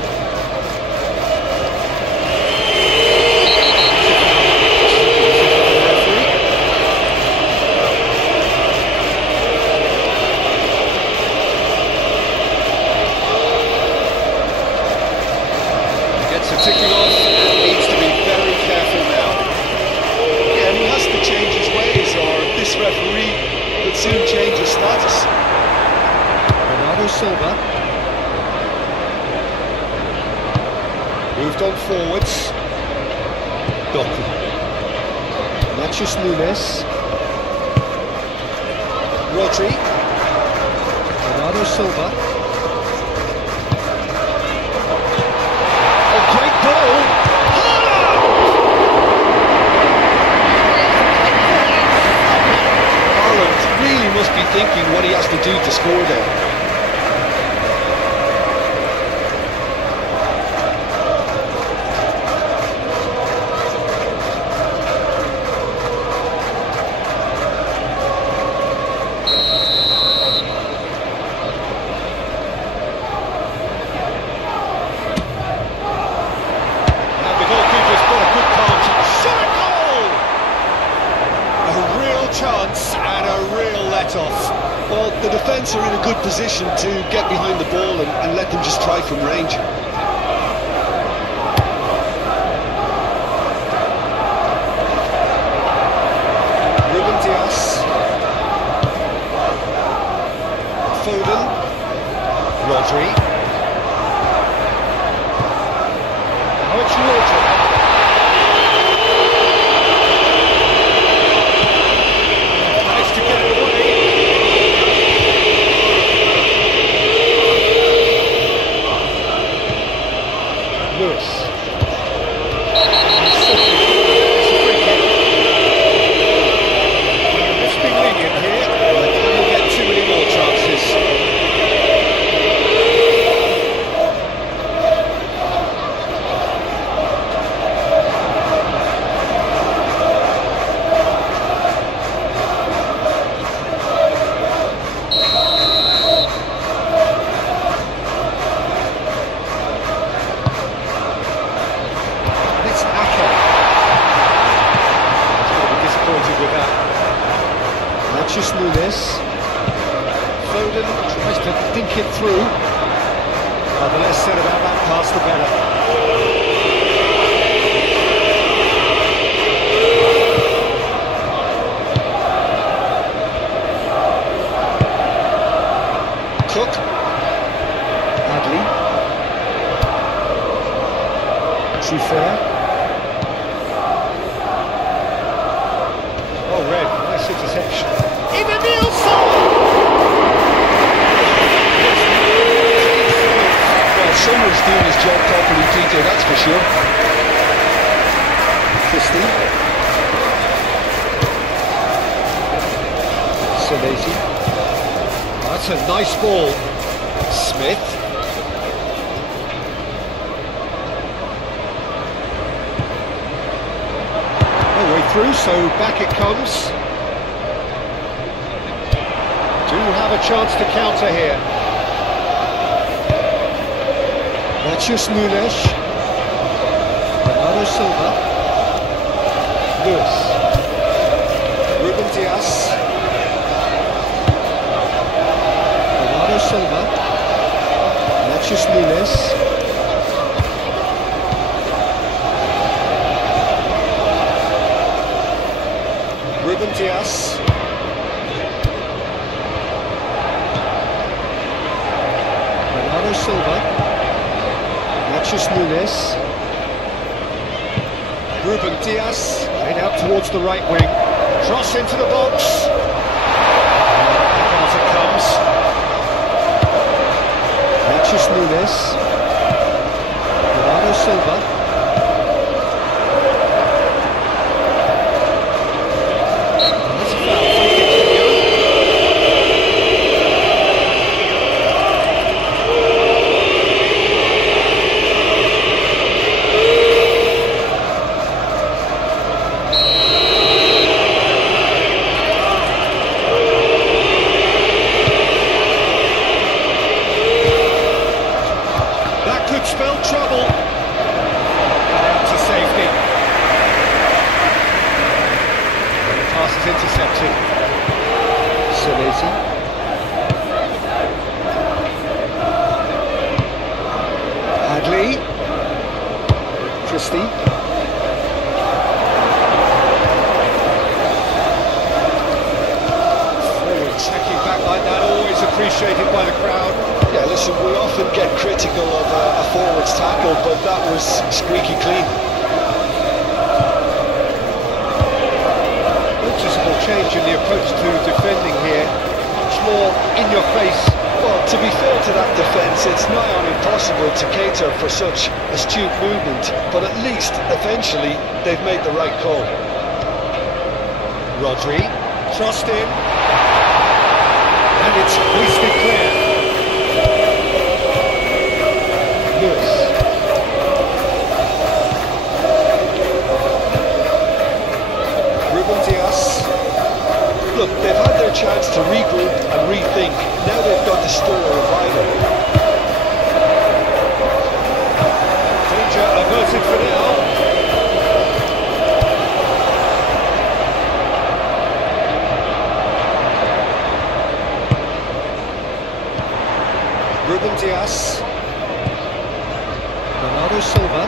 Ticking off and needs to be very careful now. Yeah, and he has to change his ways, or this referee could soon change his status. Bernardo Silva. Moved on forwards. Doku. Matheus Nunes. Rodri. Bernardo Silva. Must be thinking what he has to do to score there. And the goalkeeper's got a good punch. Shot a goal! A real chance and a real let-off. Well, the defence are in a good position to get behind the ball and let them just try from range. Ruben Dias. Foden. Rodri. Now it's Rodri. Managed to get it away. Lewis. Let's be lenient here. Can we get too many more chances? Matheus Nunes. Foden tries to dink it through. The less said about that pass, the better. Cook. Adley. Truffert. Oh, red. Nice interception. Even Nielsen! Well, someone's doing his job properly, Peter, that's for sure. Christie. Senesi. That's a nice ball. Smith. No way through, so back it comes. Do have a chance to counter here. Matheus Nunes. Bernardo Silva. Lewis. Ruben Dias. Bernardo Silva. Matheus Nunes. Ruben Dias. Bernardo Silva. Matheus Nunes. Ruben Dias. Played out towards the right wing. Cross into the box. Back out it comes. Vinicius Nunes. Bernardo Silva. That's a foul. Spell trouble. Out to safety. And the pass is intercepted. Senesi. Hadley. Christie. Forward checking back like that, always appreciated by the crowd. Yeah, listen, we often get critical of a forward's tackle, but that was squeaky clean. Noticeable change in the approach to defending here. Much more in your face. Well, to be fair to that defence, it's nigh on impossible to cater for such astute movement, but at least, eventually, they've made the right call. Rodri, trust in. And it's hoisted clear. Lewis. Ruben Dias. Look, they've had their chance to regroup and rethink. Now they've got to stir a revival. Danger averted for now. Ruben Dias. Bernardo Silva,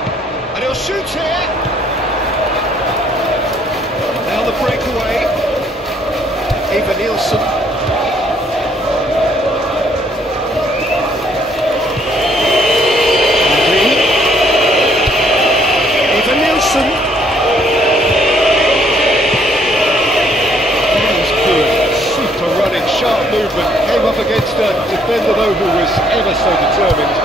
and he'll shoot here. Now the breakaway. Eva Nielsen. Eva Nielsen. That was good. Super running, sharp movement. Came up against a defender though who was ever so determined.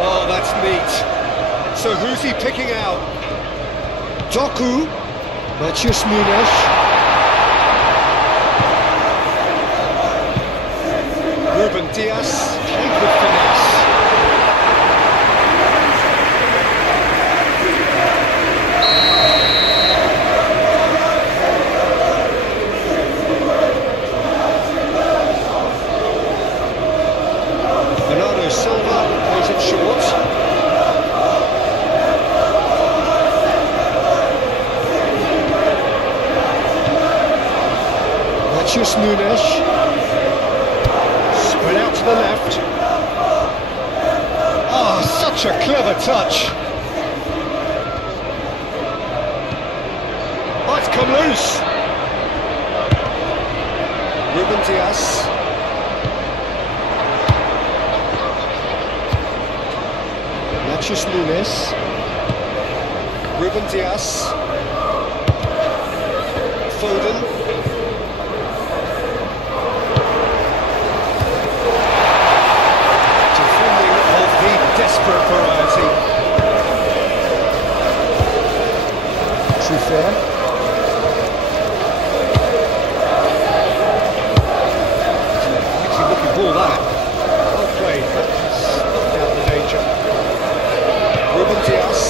Oh, that's neat. So who's he picking out? Doku, Matheus Nunes. Ruben Dias, played with finesse. Bernardo Silva plays it short. Matheus Nunes. Spread out to the left. Ah, such a clever touch. Might come loose. Ruben Dias. Matheus Nunes. Ruben Dias. Foden. Desperate variety. Trufair. Mighty looking ball that. Well played, but snuffed out the danger. Ruben Dias.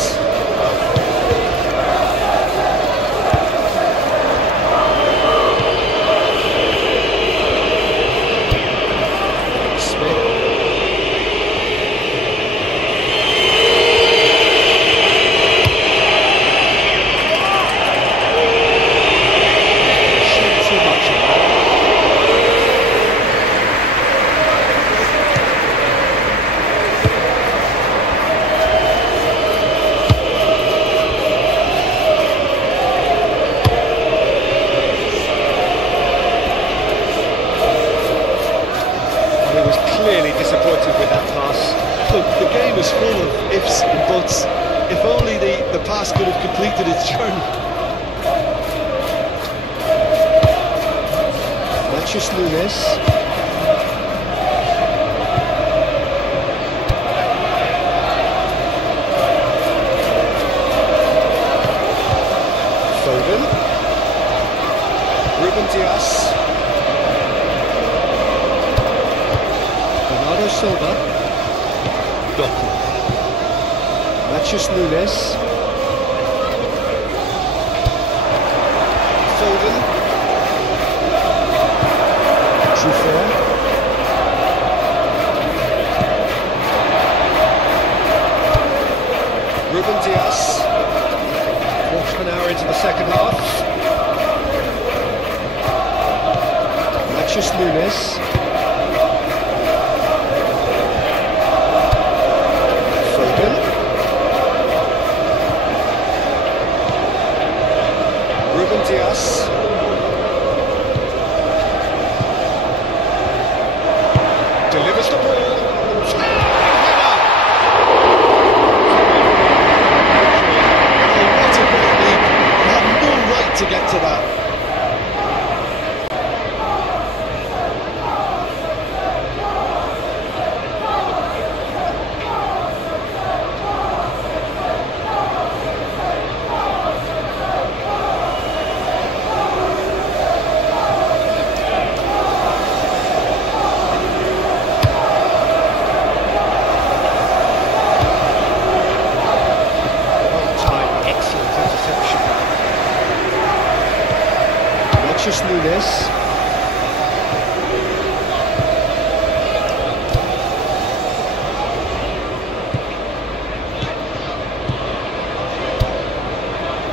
Clearly disappointed with that pass. Look, the game is full of ifs and buts. If only the pass could have completed its journey. Nunes. Foden. Ruben Dias. Bernardo Silva. Doku. Nunes. Foden. Truffert. Ruben Dias. Quarter of an hour into the second half. Nunes. Foden. Ruben Dias. Delivers the ball. What a great lead. You have no right to get to that. Nunes.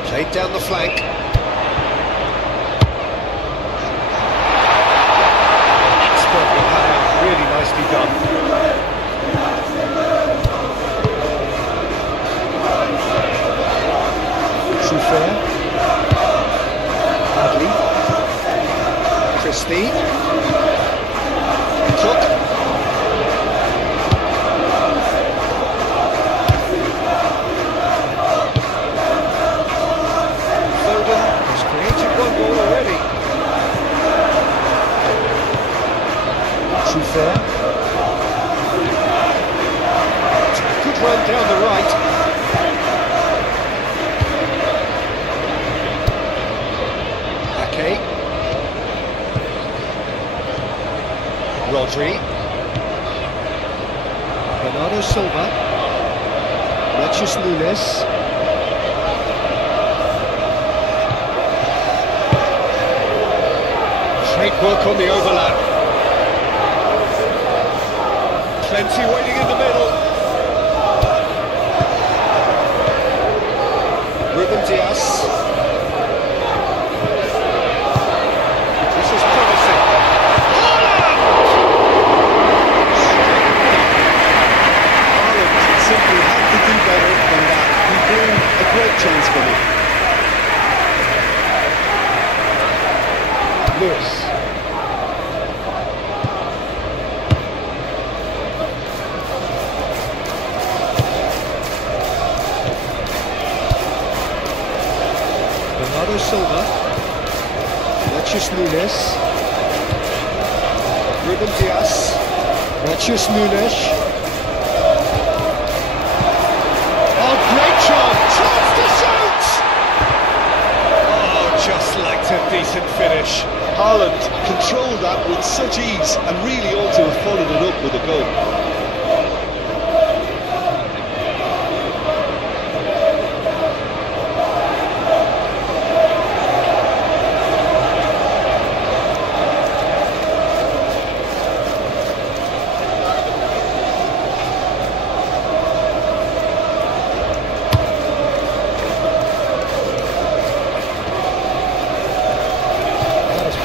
Played down the flank. Expertly cut out, really nicely done. Truffert. Bradley. Christie. Cook. Foden has created one goal already. Truffert. Good run down the right. Okay. Rodri. Bernardo Silva. Nunes. Great work on the overlap. Plenty waiting in the middle. Ruben Dias. This is promising. Simply had to do better than that. He blew a great chance for me. Lewis. Bernardo Silva. Nunes. Ruben Dias. Nunes. Great chance to shoot! Oh, just liked a decent finish. Haaland controlled that with such ease and really ought to have followed it up with a goal.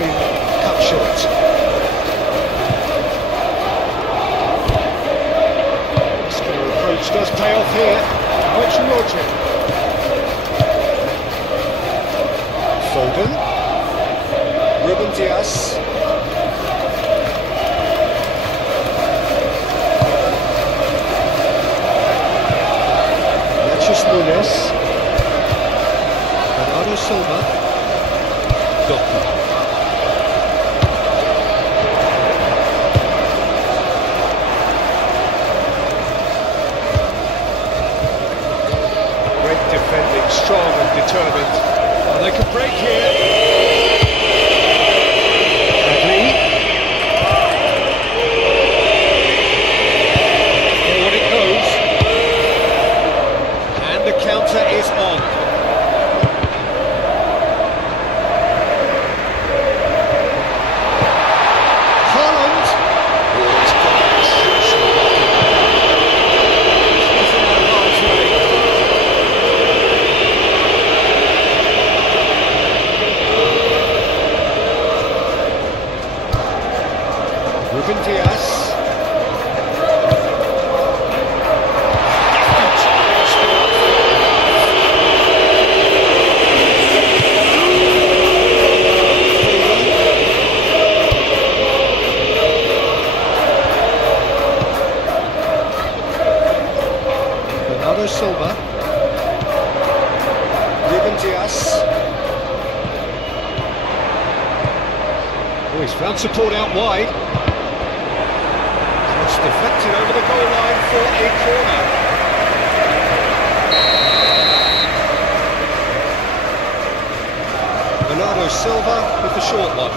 Cut short. Muscular approach does pay off here. Now it's Rodri. Foden. Ruben Dias. Nunes. Bernardo Silva. Doku. Ruben Diaz. Bernardo Silva. Ruben Diaz. Oh, he's found support out wide. Cross deflected over the goal line for a corner. Bernardo Silva with the short one.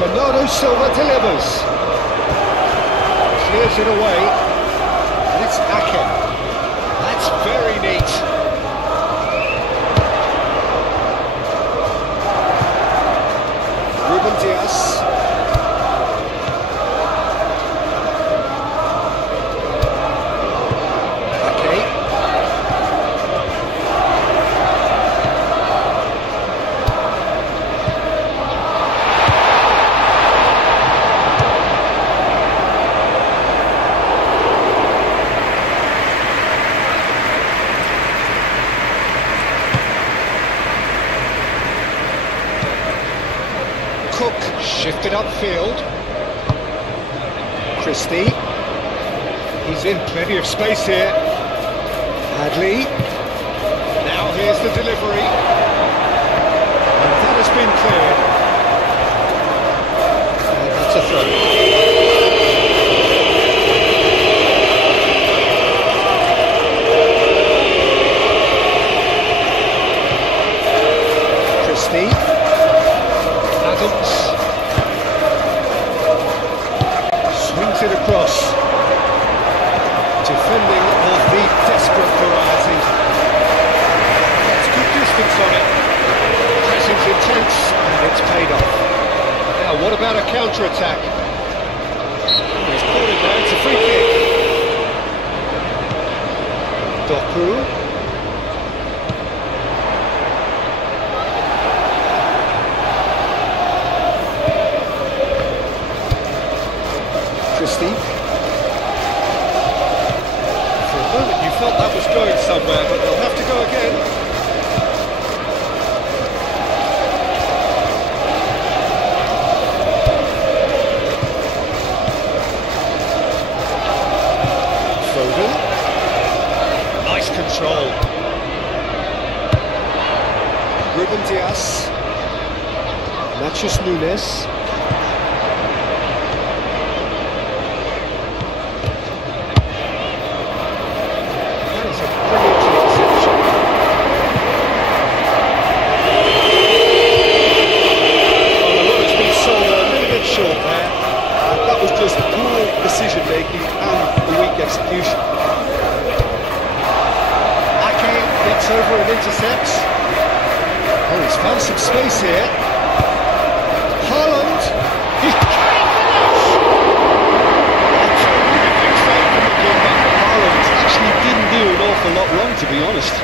Bernardo Silva delivers. Clears it away. And it's Ake. That's very neat. Ruben Diaz. Ake. Cook shifted upfield. Christie. He's in plenty of space here. Hadley. Now here's the delivery. And that has been cleared. And that's a throw. Swings it across. Defending of the desperate variety. Gets good distance on it. Pressing's intense and it's paid off. Now what about a counter-attack? He's pulled it down, it's a free kick. Doku. Christie. For a moment you felt that was going somewhere, but they'll have to go again. Foden. Nice control. Ruben Diaz. Nachos Nunes. Decision making and the weak execution. Ake gets over and intercepts. Oh, he's found some space here. Haaland. He's Haaland actually didn't do an awful lot wrong, to be honest.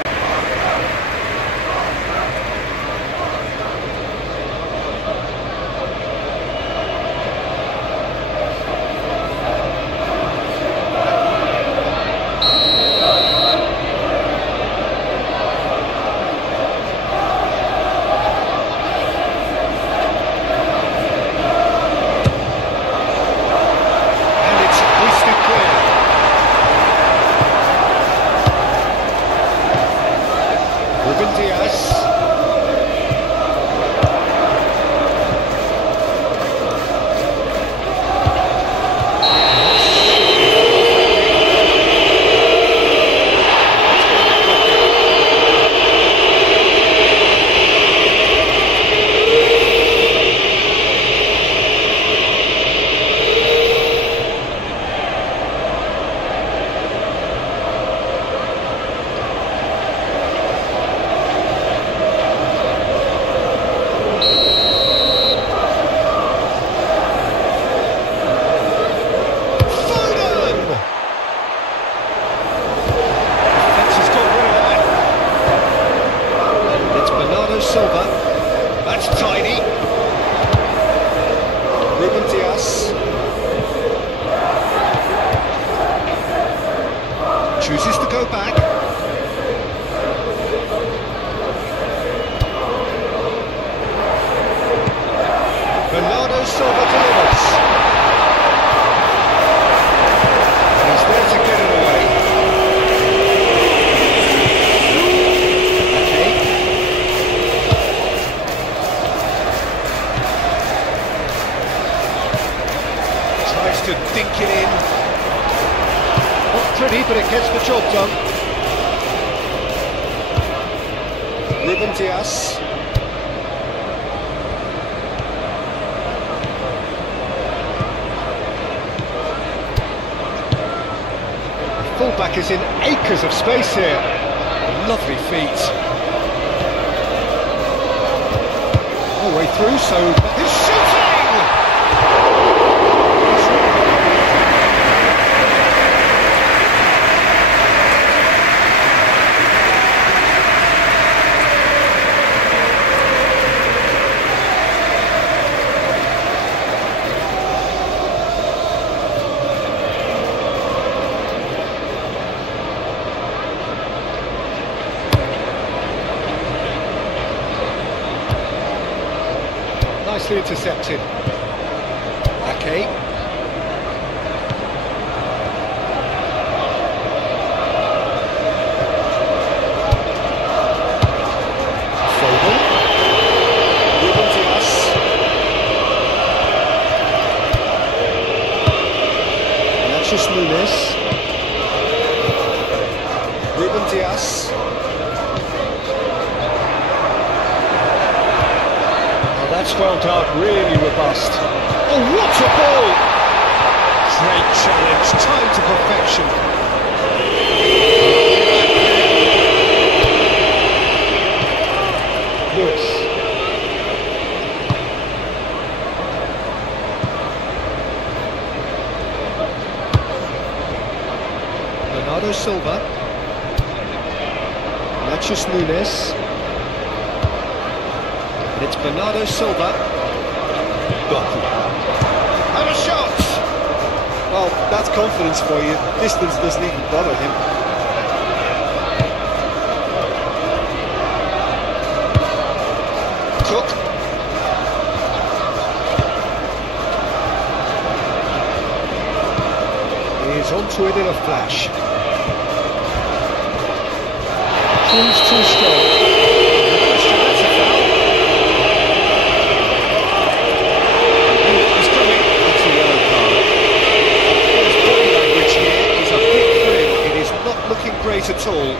Ruben Diaz. Silva, that's tidy. Ruben Dias chooses to go back. Bernardo Silva delivers. He's there to get it away. Okay. Tries to dink it in. Not pretty, but it gets the job done. Ruben Dias. Fullback is in acres of space here. Lovely feet. All the way through, so he's shooting! Nicely intercepted. Okay. Foden. Ruben Dias. Nachos Nunes. Ruben Dias. That's found out really robust. Oh, what a ball! Great challenge, timed to perfection. Lewis. Bernardo Silva. Nachos Nunes. It's Bernardo Silva. And a shot! Well, that's confidence for you. Distance doesn't even bother him. Cook. He's onto it in a flash. Proves too strong. That's a foul. He's coming. It's a yellow card. His body language here is a bit grim. It is not looking great at all.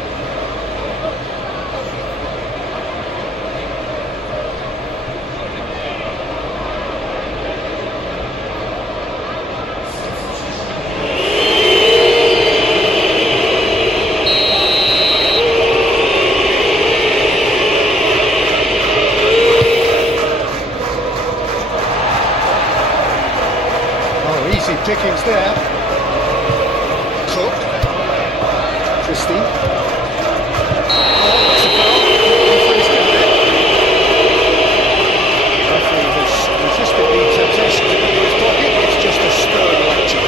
Easy pickings there. Cook. Christie. Oh, that's a foul. Referee's given it. Referee has resisted the temptation to go to his pocket. It's just a stern lecture.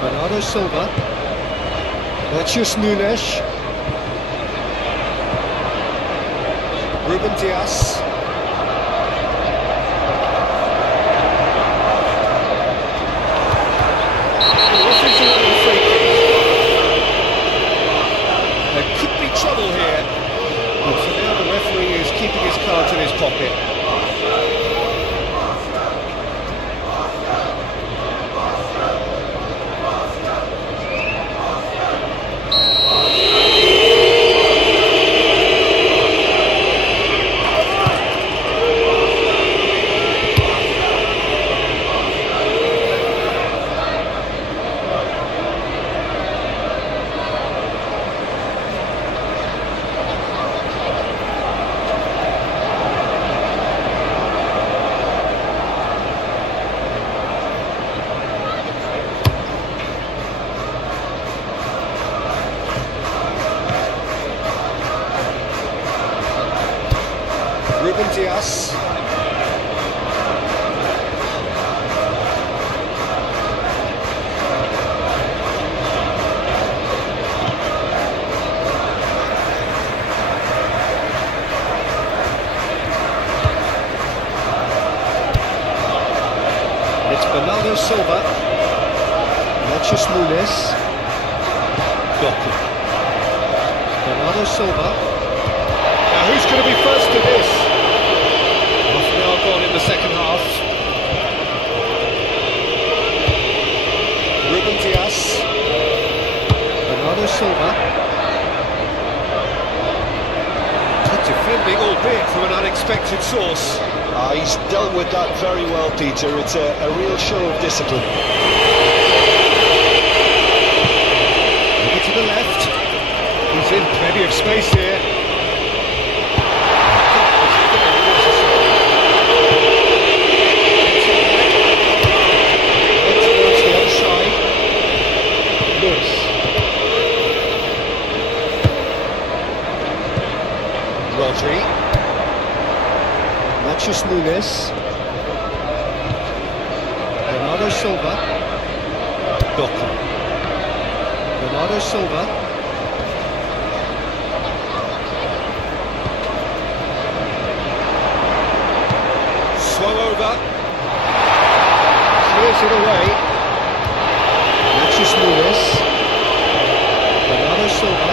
Bernardo Silva. Nachos Nunes. Ruben Dias. There could be trouble here, but for now the referee is keeping his cards in his pocket. Ruben Dias. It's Bernardo Silva. Natchez Nunes. Doku. Bernardo Silva. Now who's going to be first to this? Half an hour gone in the second half. Ruben Dias. Bernardo Silva. Good defending, albeit from an unexpected source. He's dealt with that very well, Peter. It's a real show of discipline. Over to the left. He's in plenty of space here. Towards the other side. Lewis. Rodri. Natchez Nunes. Bernardo Silva. Doku. Bernardo Silva. Swung over. Clears it away. Natchez Nunes. Bernardo Silva.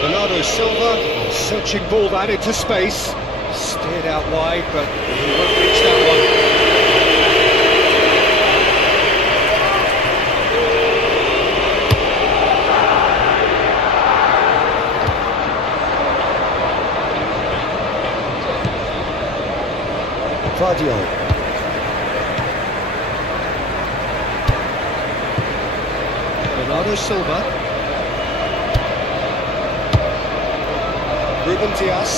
Bernardo Silva, searching ball that into space, steered out wide, but he won't reach that one. Vardiol. Bernardo Silva. Ruben Dias.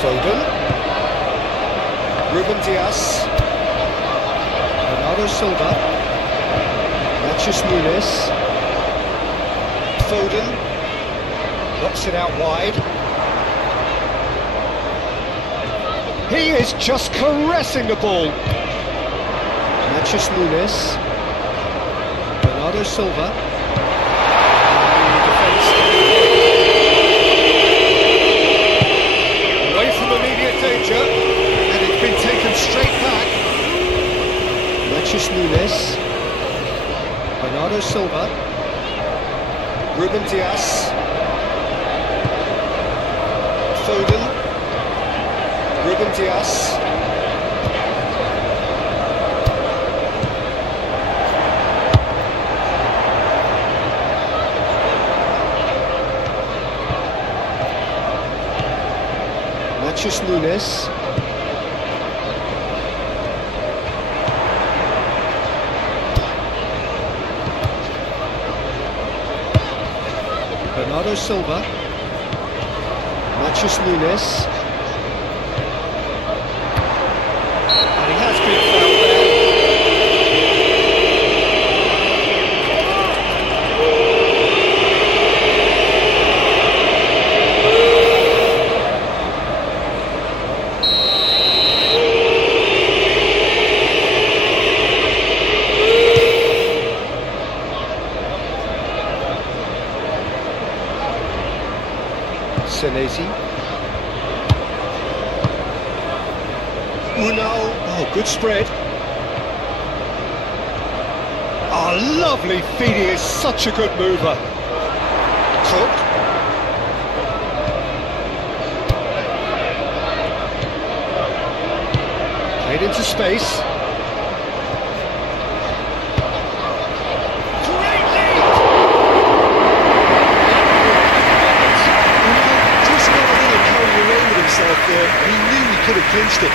Foden. Ruben Dias. Bernardo Silva. Natchez Nunes. Foden. Knocks it out wide. He is just caressing the ball. Natchez Nunes. Bernardo Silva. Away from immediate danger, and it's been taken straight back. Natchez Nunes. Bernardo Silva. Ruben Dias. Foden. Ruben Dias. Natchez Nunes. Bernardo Silva. Natchez Nunes. And he has been fouled there. Senesi. Unal, oh, good spread. Oh, lovely feed, he is such a good mover. Cook. Played into space. Great lead! Just got a little carried away with himself there. He knew he could have clinched it.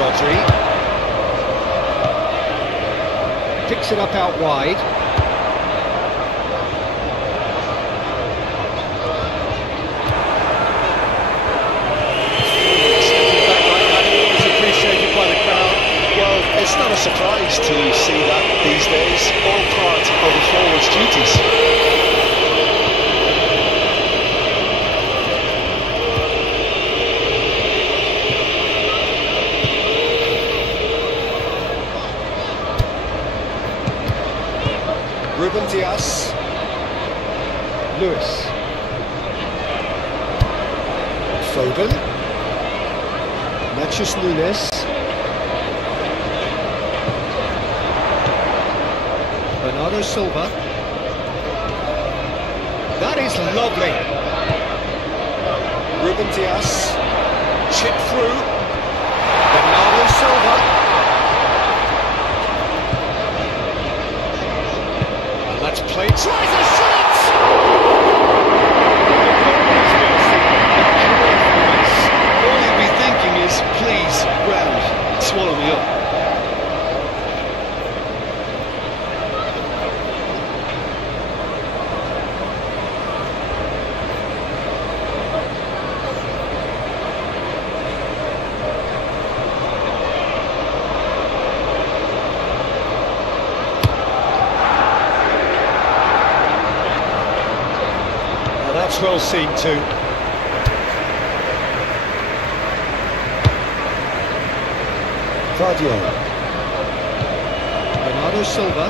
Rodri picks it up out wide. Stepping back like that, always appreciated by the crowd. Well, it's not a surprise to see that these days. All part of a forward's duties. Ruben Dias. Lewis. Foden. Matheus Nunes. Bernardo Silva. That is lovely. Ruben Dias. Chip through. Bernardo Silva. That's played. Tries a shot! All you'd be thinking is, please, ground, swallow me up. That's well seen too. Vardio. Bernardo Silva.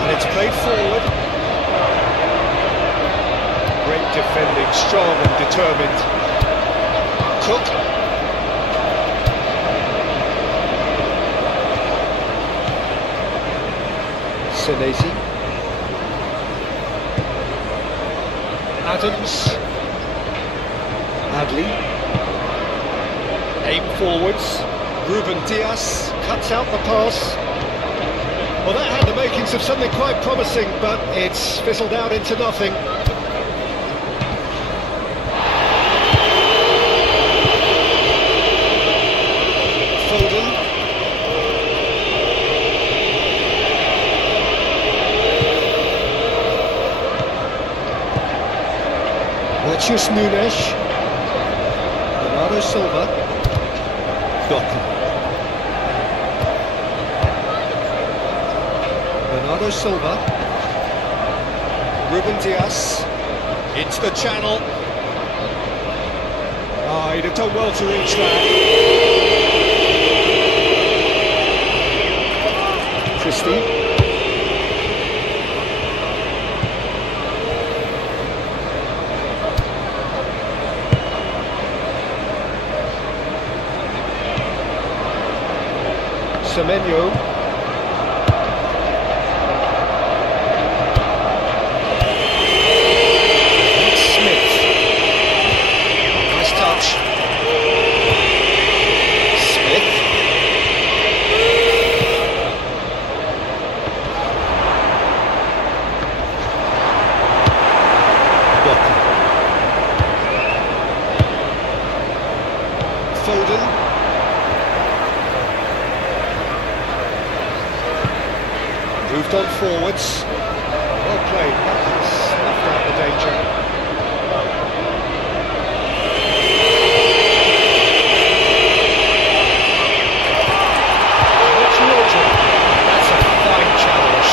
And it's played forward. Great defending, strong and determined. Cook. Senesi. Adams. Adley. Aim forwards. Ruben Dias cuts out the pass. Well, that had the makings of something quite promising, but it's fizzled out into nothing. Foden. Matheus Nunes. Bernardo Silva. Doku. Bernardo Silva. Ruben Dias. Into the channel. Ah, he'd have done well to reach that. Christie. Semenyo. Smith. Nice touch. Smith. Foden. Moved on forwards. play. Snuffed out the danger. That's Rodri. That's a fine challenge.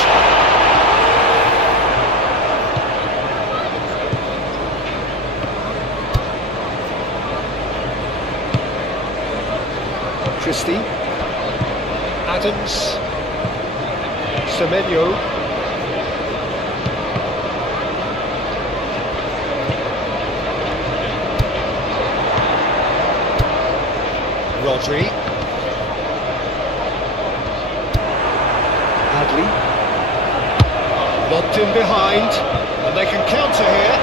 Christie. Adams. Semenyo. Rodri. Hadley. Locked in behind, and they can counter here.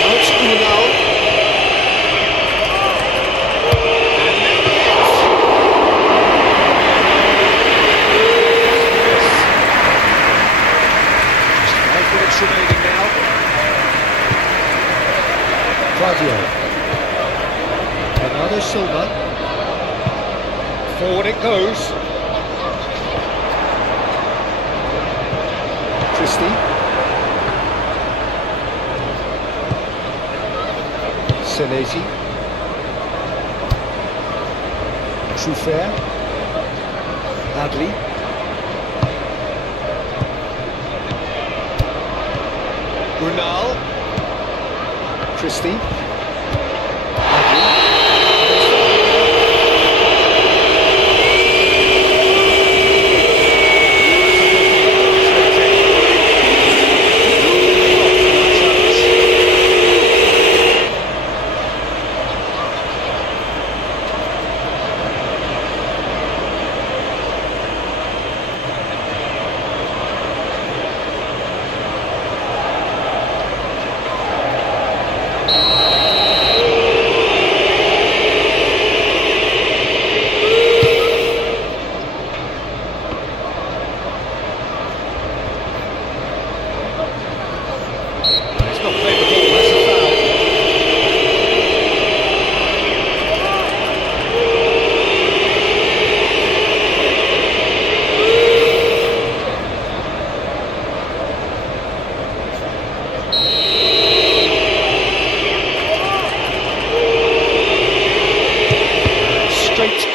Now it's Unal. Remaining now. Claudio. Bernardo Silva. Forward it goes. Christie. Senesi. Trufair. Hadley. Brunel. Christie.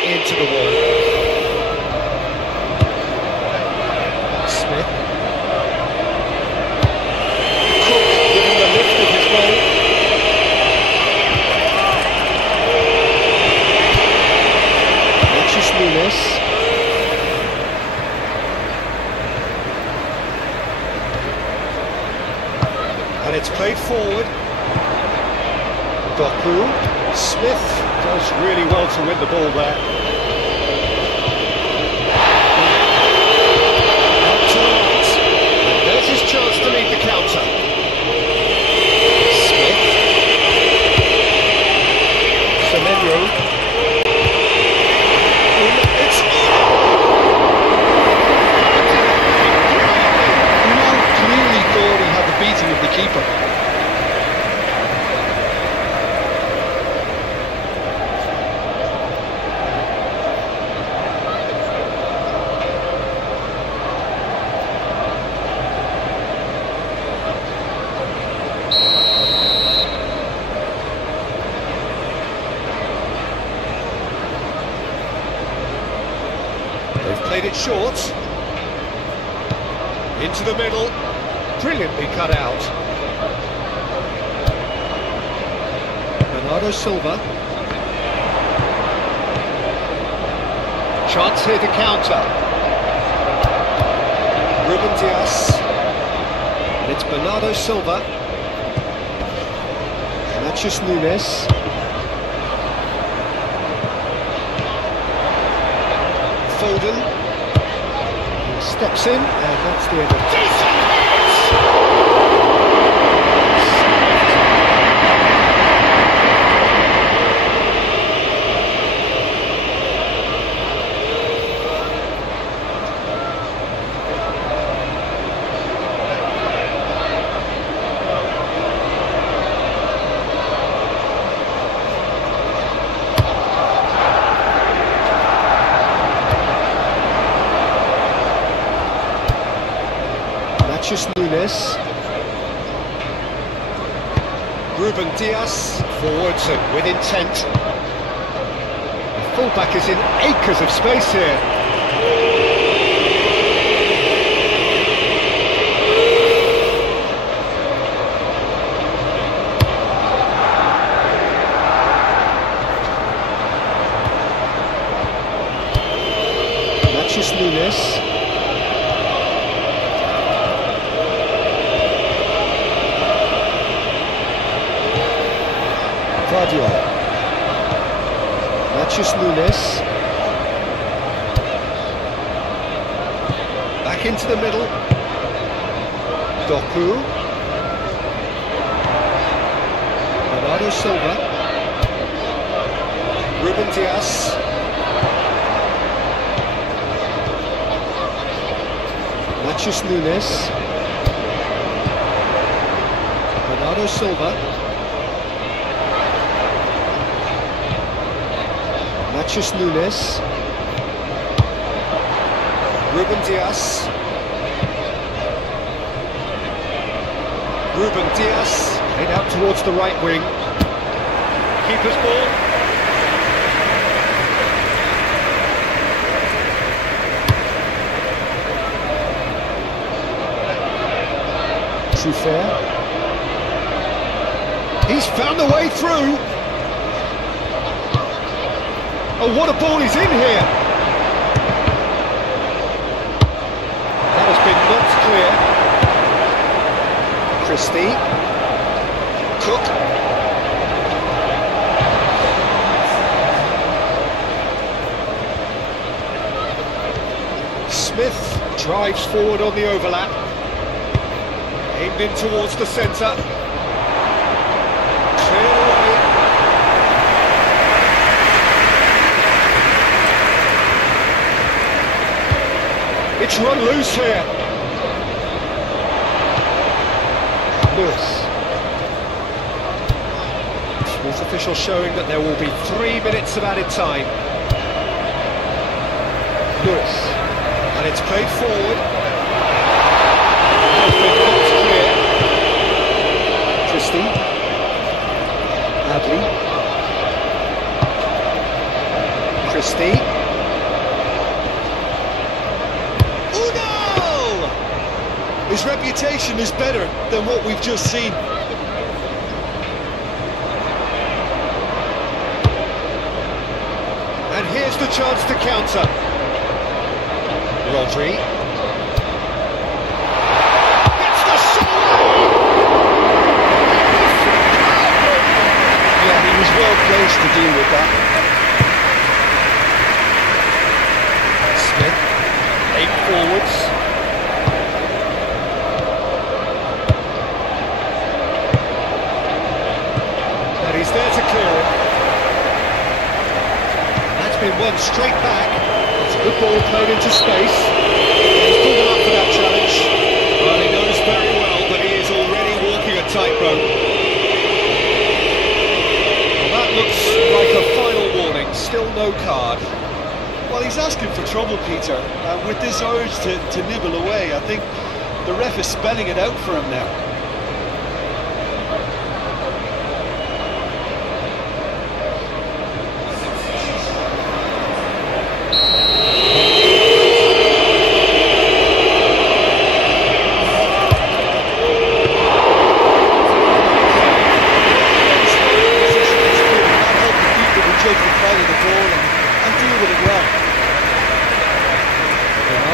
Into the wall. Smith. Cook giving the lift of his goal. Alexis Nunes. And it's played forward. Doku. Smith does really well to win the ball there. Out to the right. And there's his chance to lead the counter. Smith. Semenyo. It's Clearly thought he had the beating of the keeper. They've played it short. Into the middle. Brilliantly cut out. Bernardo Silva. Chance here to counter. Ruben Dias. And it's Bernardo Silva. Alexis Nunes. Foden. He steps in, and that's the end of decent Matthews Nunes. Ruben Diaz, forwards and with intent. The fullback is in acres of space here. Matthews Nunes. Matthews Nunes. Back into the middle. Doku. Bernardo Silva. Ruben Diaz. Matthews Nunes. Bernardo Silva. Matthews Nunes. Ruben Diaz. Ruben Diaz. Head out towards the right wing. Keeper's ball. Trufair. He's found a way through. Oh, what a ball is in here! That has been knocked clear. Christie. Cook. Smith drives forward on the overlap. Aimed in towards the centre. Clear away. It's run loose here. Lewis. Sports official showing that there will be 3 minutes of added time. Lewis. And it's played forward. Has been knocked clear. Christie. Adley. Christie. His reputation is better than what we've just seen. And here's the chance to counter. Rodri. It's the shot! Yeah, he was well placed to deal with that. Smith. 8 forwards. He's there to clear it. That's been won straight back. It's a good ball played into space. He's pulled him up for that challenge. Well, he knows very well that he is already walking a tightrope. Well, that looks like a final warning. Still no card. Well, he's asking for trouble, Peter. With this urge to nibble away, I think the ref is spelling it out for him now.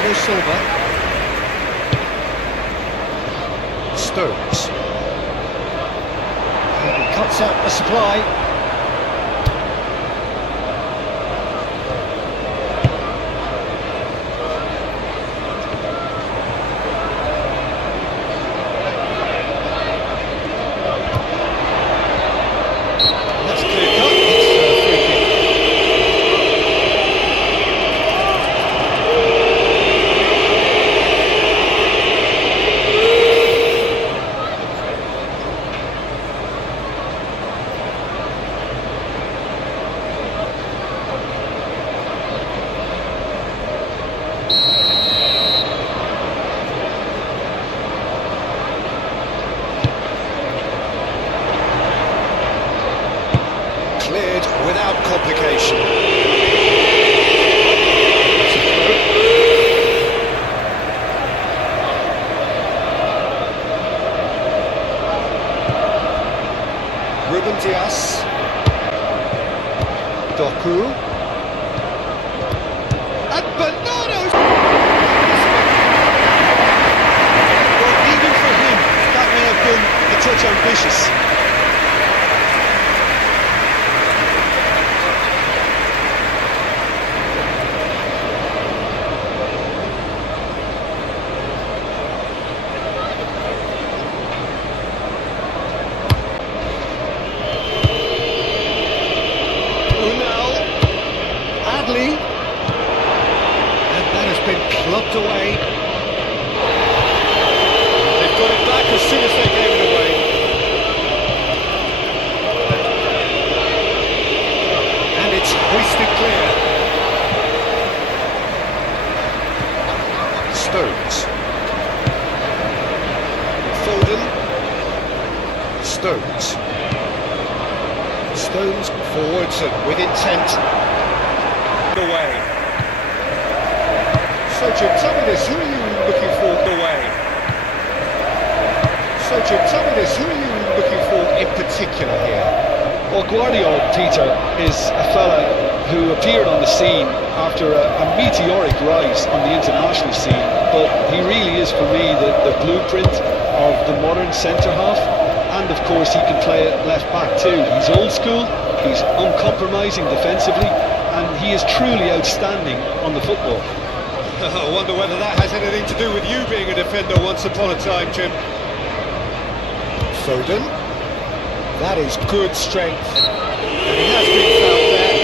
Silva. Stones. He cuts out the supply. That's clear cut. It's a free kick. Cleared without complication. That's a throw. Ruben Dias. Doku. And Bernardo's... Well, even for him, that may have been a touch ambitious. And that has been clubbed away. They've got it back as soon as they gave it away. And it's hoisted clear. Stones. Foden. Stones. Stones forwards and with intent. Away. So Jim, tell me this, who are you looking for away? So Jim, tell me this, who are you looking for in particular here? Well, Guardiola, Peter, is a fella who appeared on the scene after a meteoric rise on the international scene, but he really is, for me, the blueprint of the modern centre-half, and of course he can play at left-back too. He's old school, he's uncompromising defensively, and he is truly outstanding on the football. I wonder whether that has anything to do with you being a defender once upon a time, Jim. Foden. That is good strength. And he has been fouled there.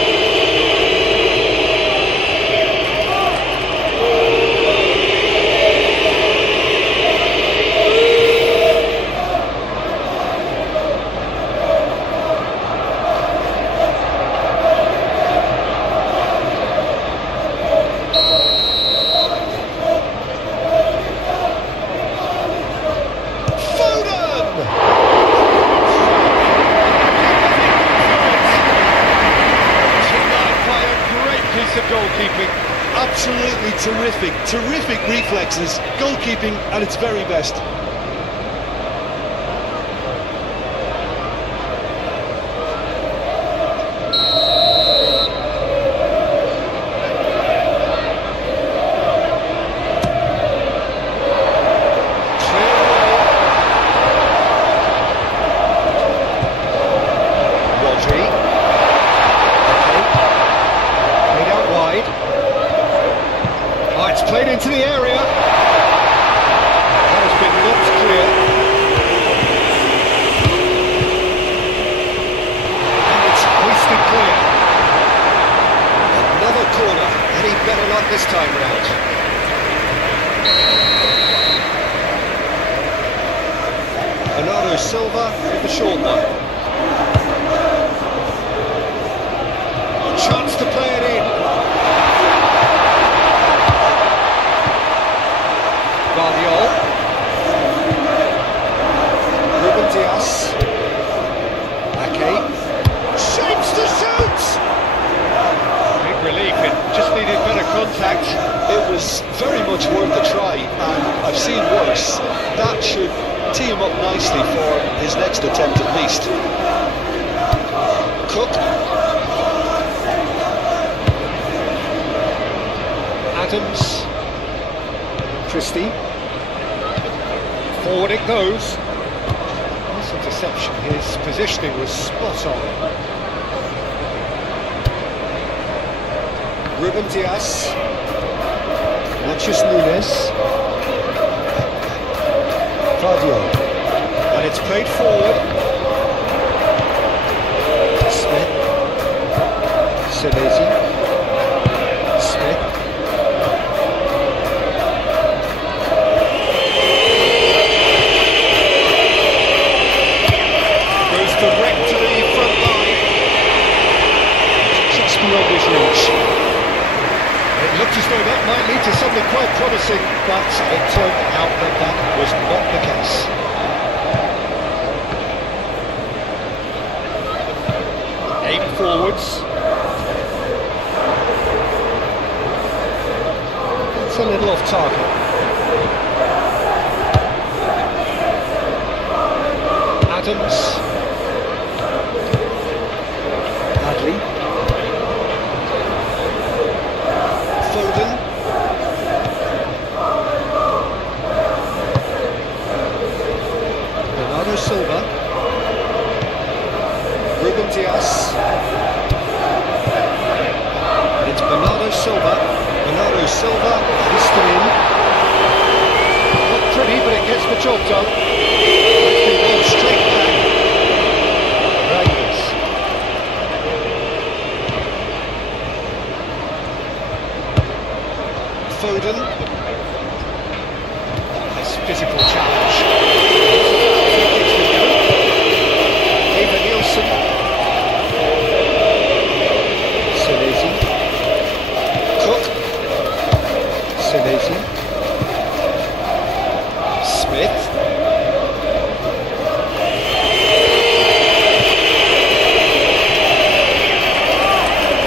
Goalkeeping, absolutely terrific reflexes, goalkeeping at its very best. Played into the area. That has been knocked clear. And it's hoisted clear. Another corner. Any better luck this time round. Bernardo Silva with the short one. Chance to play it in. Guardiola. Ruben Dias. Ake. Shapes to shoot! Big relief, it just needed better contact. It was very much worth a try, and I've seen worse. That should tee him up nicely for his next attempt at least. Cook. Adams. Christie. Forward it goes. Nice interception. His positioning was spot on. Ruben Dias. Natchez Nunes. Claudio. And it's played forward. Smith. Senesi. Smith. Direct to the front line. Just beyond his reach. It looked as though that might lead to something quite promising, but it turned out that that was not the case. forwards. It's a little off target. Adams. Hadley. Foden. Bernardo Silva. Ruben Dias. It's Bernardo Silva. Bernardo Silva. Easton in. Not pretty, but it gets the job done. It's been rolled straight back. Rangers. Foden. Nice physical challenge. Eva Nielsen. Senesi. Cook. Senesi. Smith.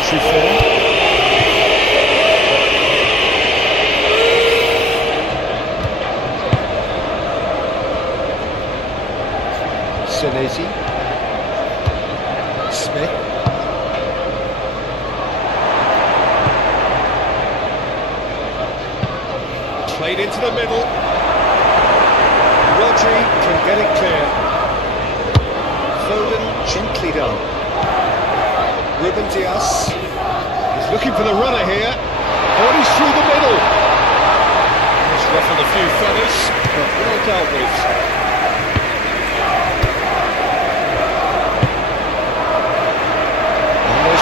Truffaut. Senesi. Smith. Played into the middle. Rodri can get it clear. Foden gently done. Ruben Dias. He's looking for the runner here. Oh, he's through the middle. He's ruffled a few feathers, but well dealt with.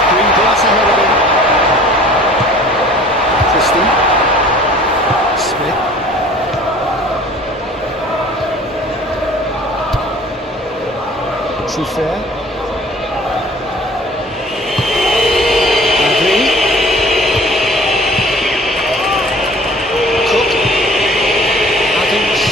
Green glass ahead of him. Christie. Smith. Truffaut. Hadley. Cook. Adams.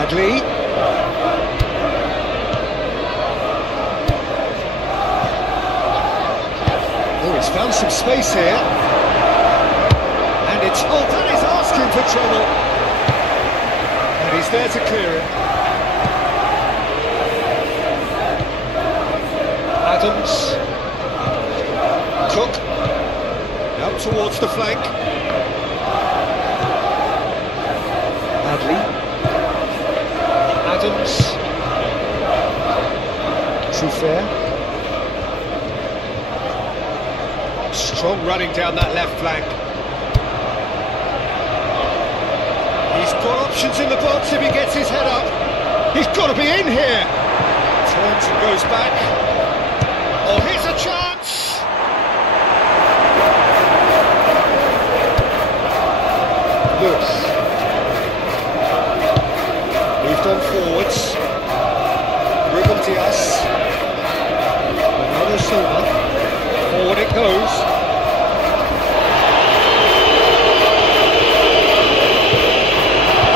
Hadley. Oh, he's found some space here. And it's... Oh, that is asking for trouble. And he's there to clear it. Adams. Cook. Out towards the flank. Hadley. Adams. Truffaut. Strong running down that left flank. He's got options in the box if he gets his head up. He's got to be in here. Turns and goes back. Oh, here's a chance. Lewis. Moved on forwards. Ruben Dias. Bernardo Silva. Forward it goes.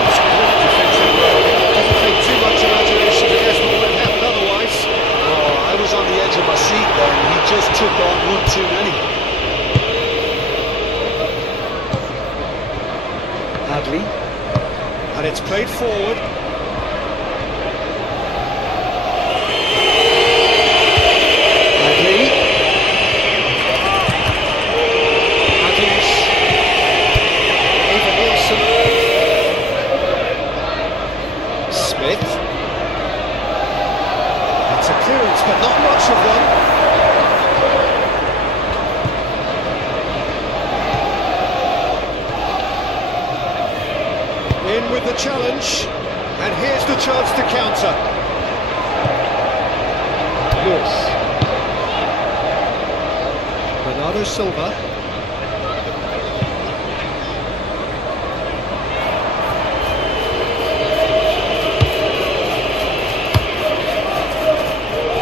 It's great defensive work. Doesn't take too much imagination to guess what would have happened otherwise. Oh, I was on the edge of my seat there, and he just took on one too many. Hadley. And it's played forward. Hadley. Adams. Eva Nielsen. Smith. It's a clearance, but not much of one. In with the challenge, and here's the chance to counter. Lewis. Bernardo Silva.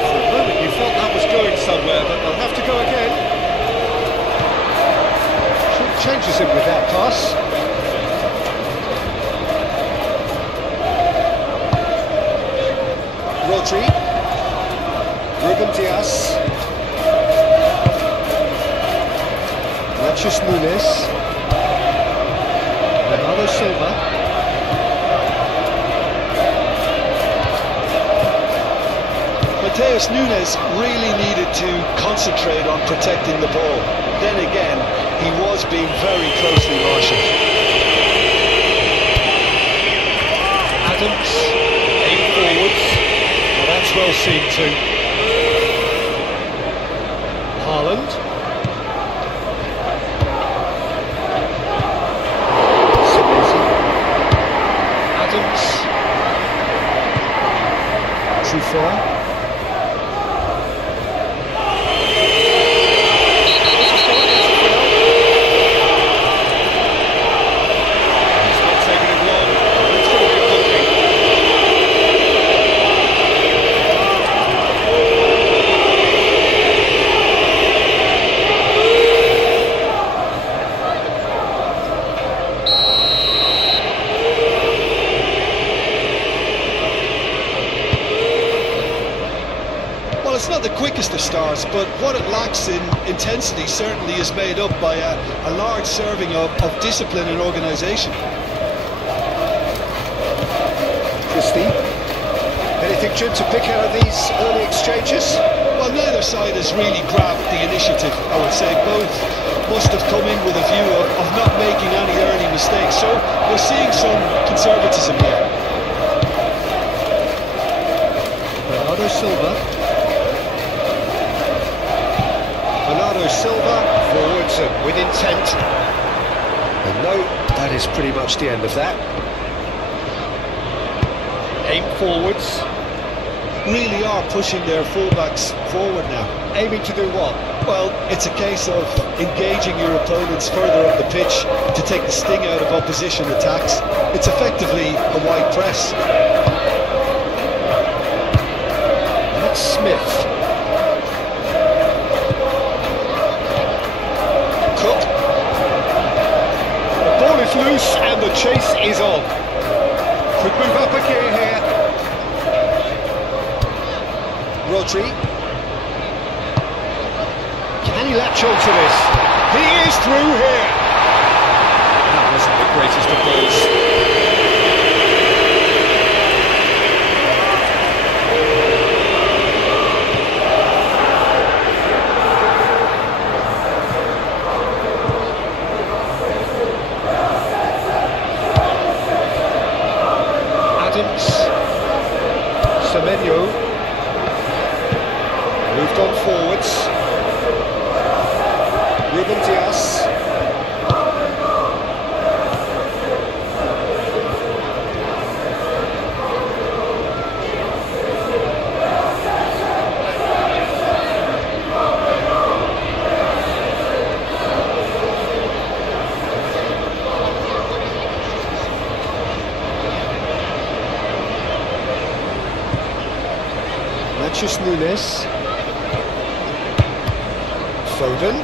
For a moment you felt that was going somewhere, but they'll have to go again. Should Changes him with that pass. Rodri. Ruben Dias. Nunes. Bernardo Silva. Mateus Nunes really needed to concentrate on protecting the ball. Then again, he was being very closely marshalled. Adams, aim forwards. Well, that's well seen too. Haaland. Adams. Truffaut. It's not the quickest of starts, but what it lacks in intensity certainly is made up by a large serving of discipline and organisation. Christie. Anything, Jim, to pick out of these early exchanges? Well, neither side has really grabbed the initiative, I would say. Both must have come in with a view of not making any early mistakes, so we're seeing some conservatism here. Bernardo Silva. Bernardo Silva, forwards and with intent. And no, that is pretty much the end of that. Aim forwards. Really are pushing their fullbacks forward now. Aiming to do what? Well, it's a case of engaging your opponents further up the pitch to take the sting out of opposition attacks. It's effectively a wide press. That's Smith. Loose and the chase is on. Could move up a gear here. Rodri. Can he latch on to this? He is through here. That wasn't the greatest of balls. Semenyo moved on forwards. Ruben Dias. Nunes. Foden.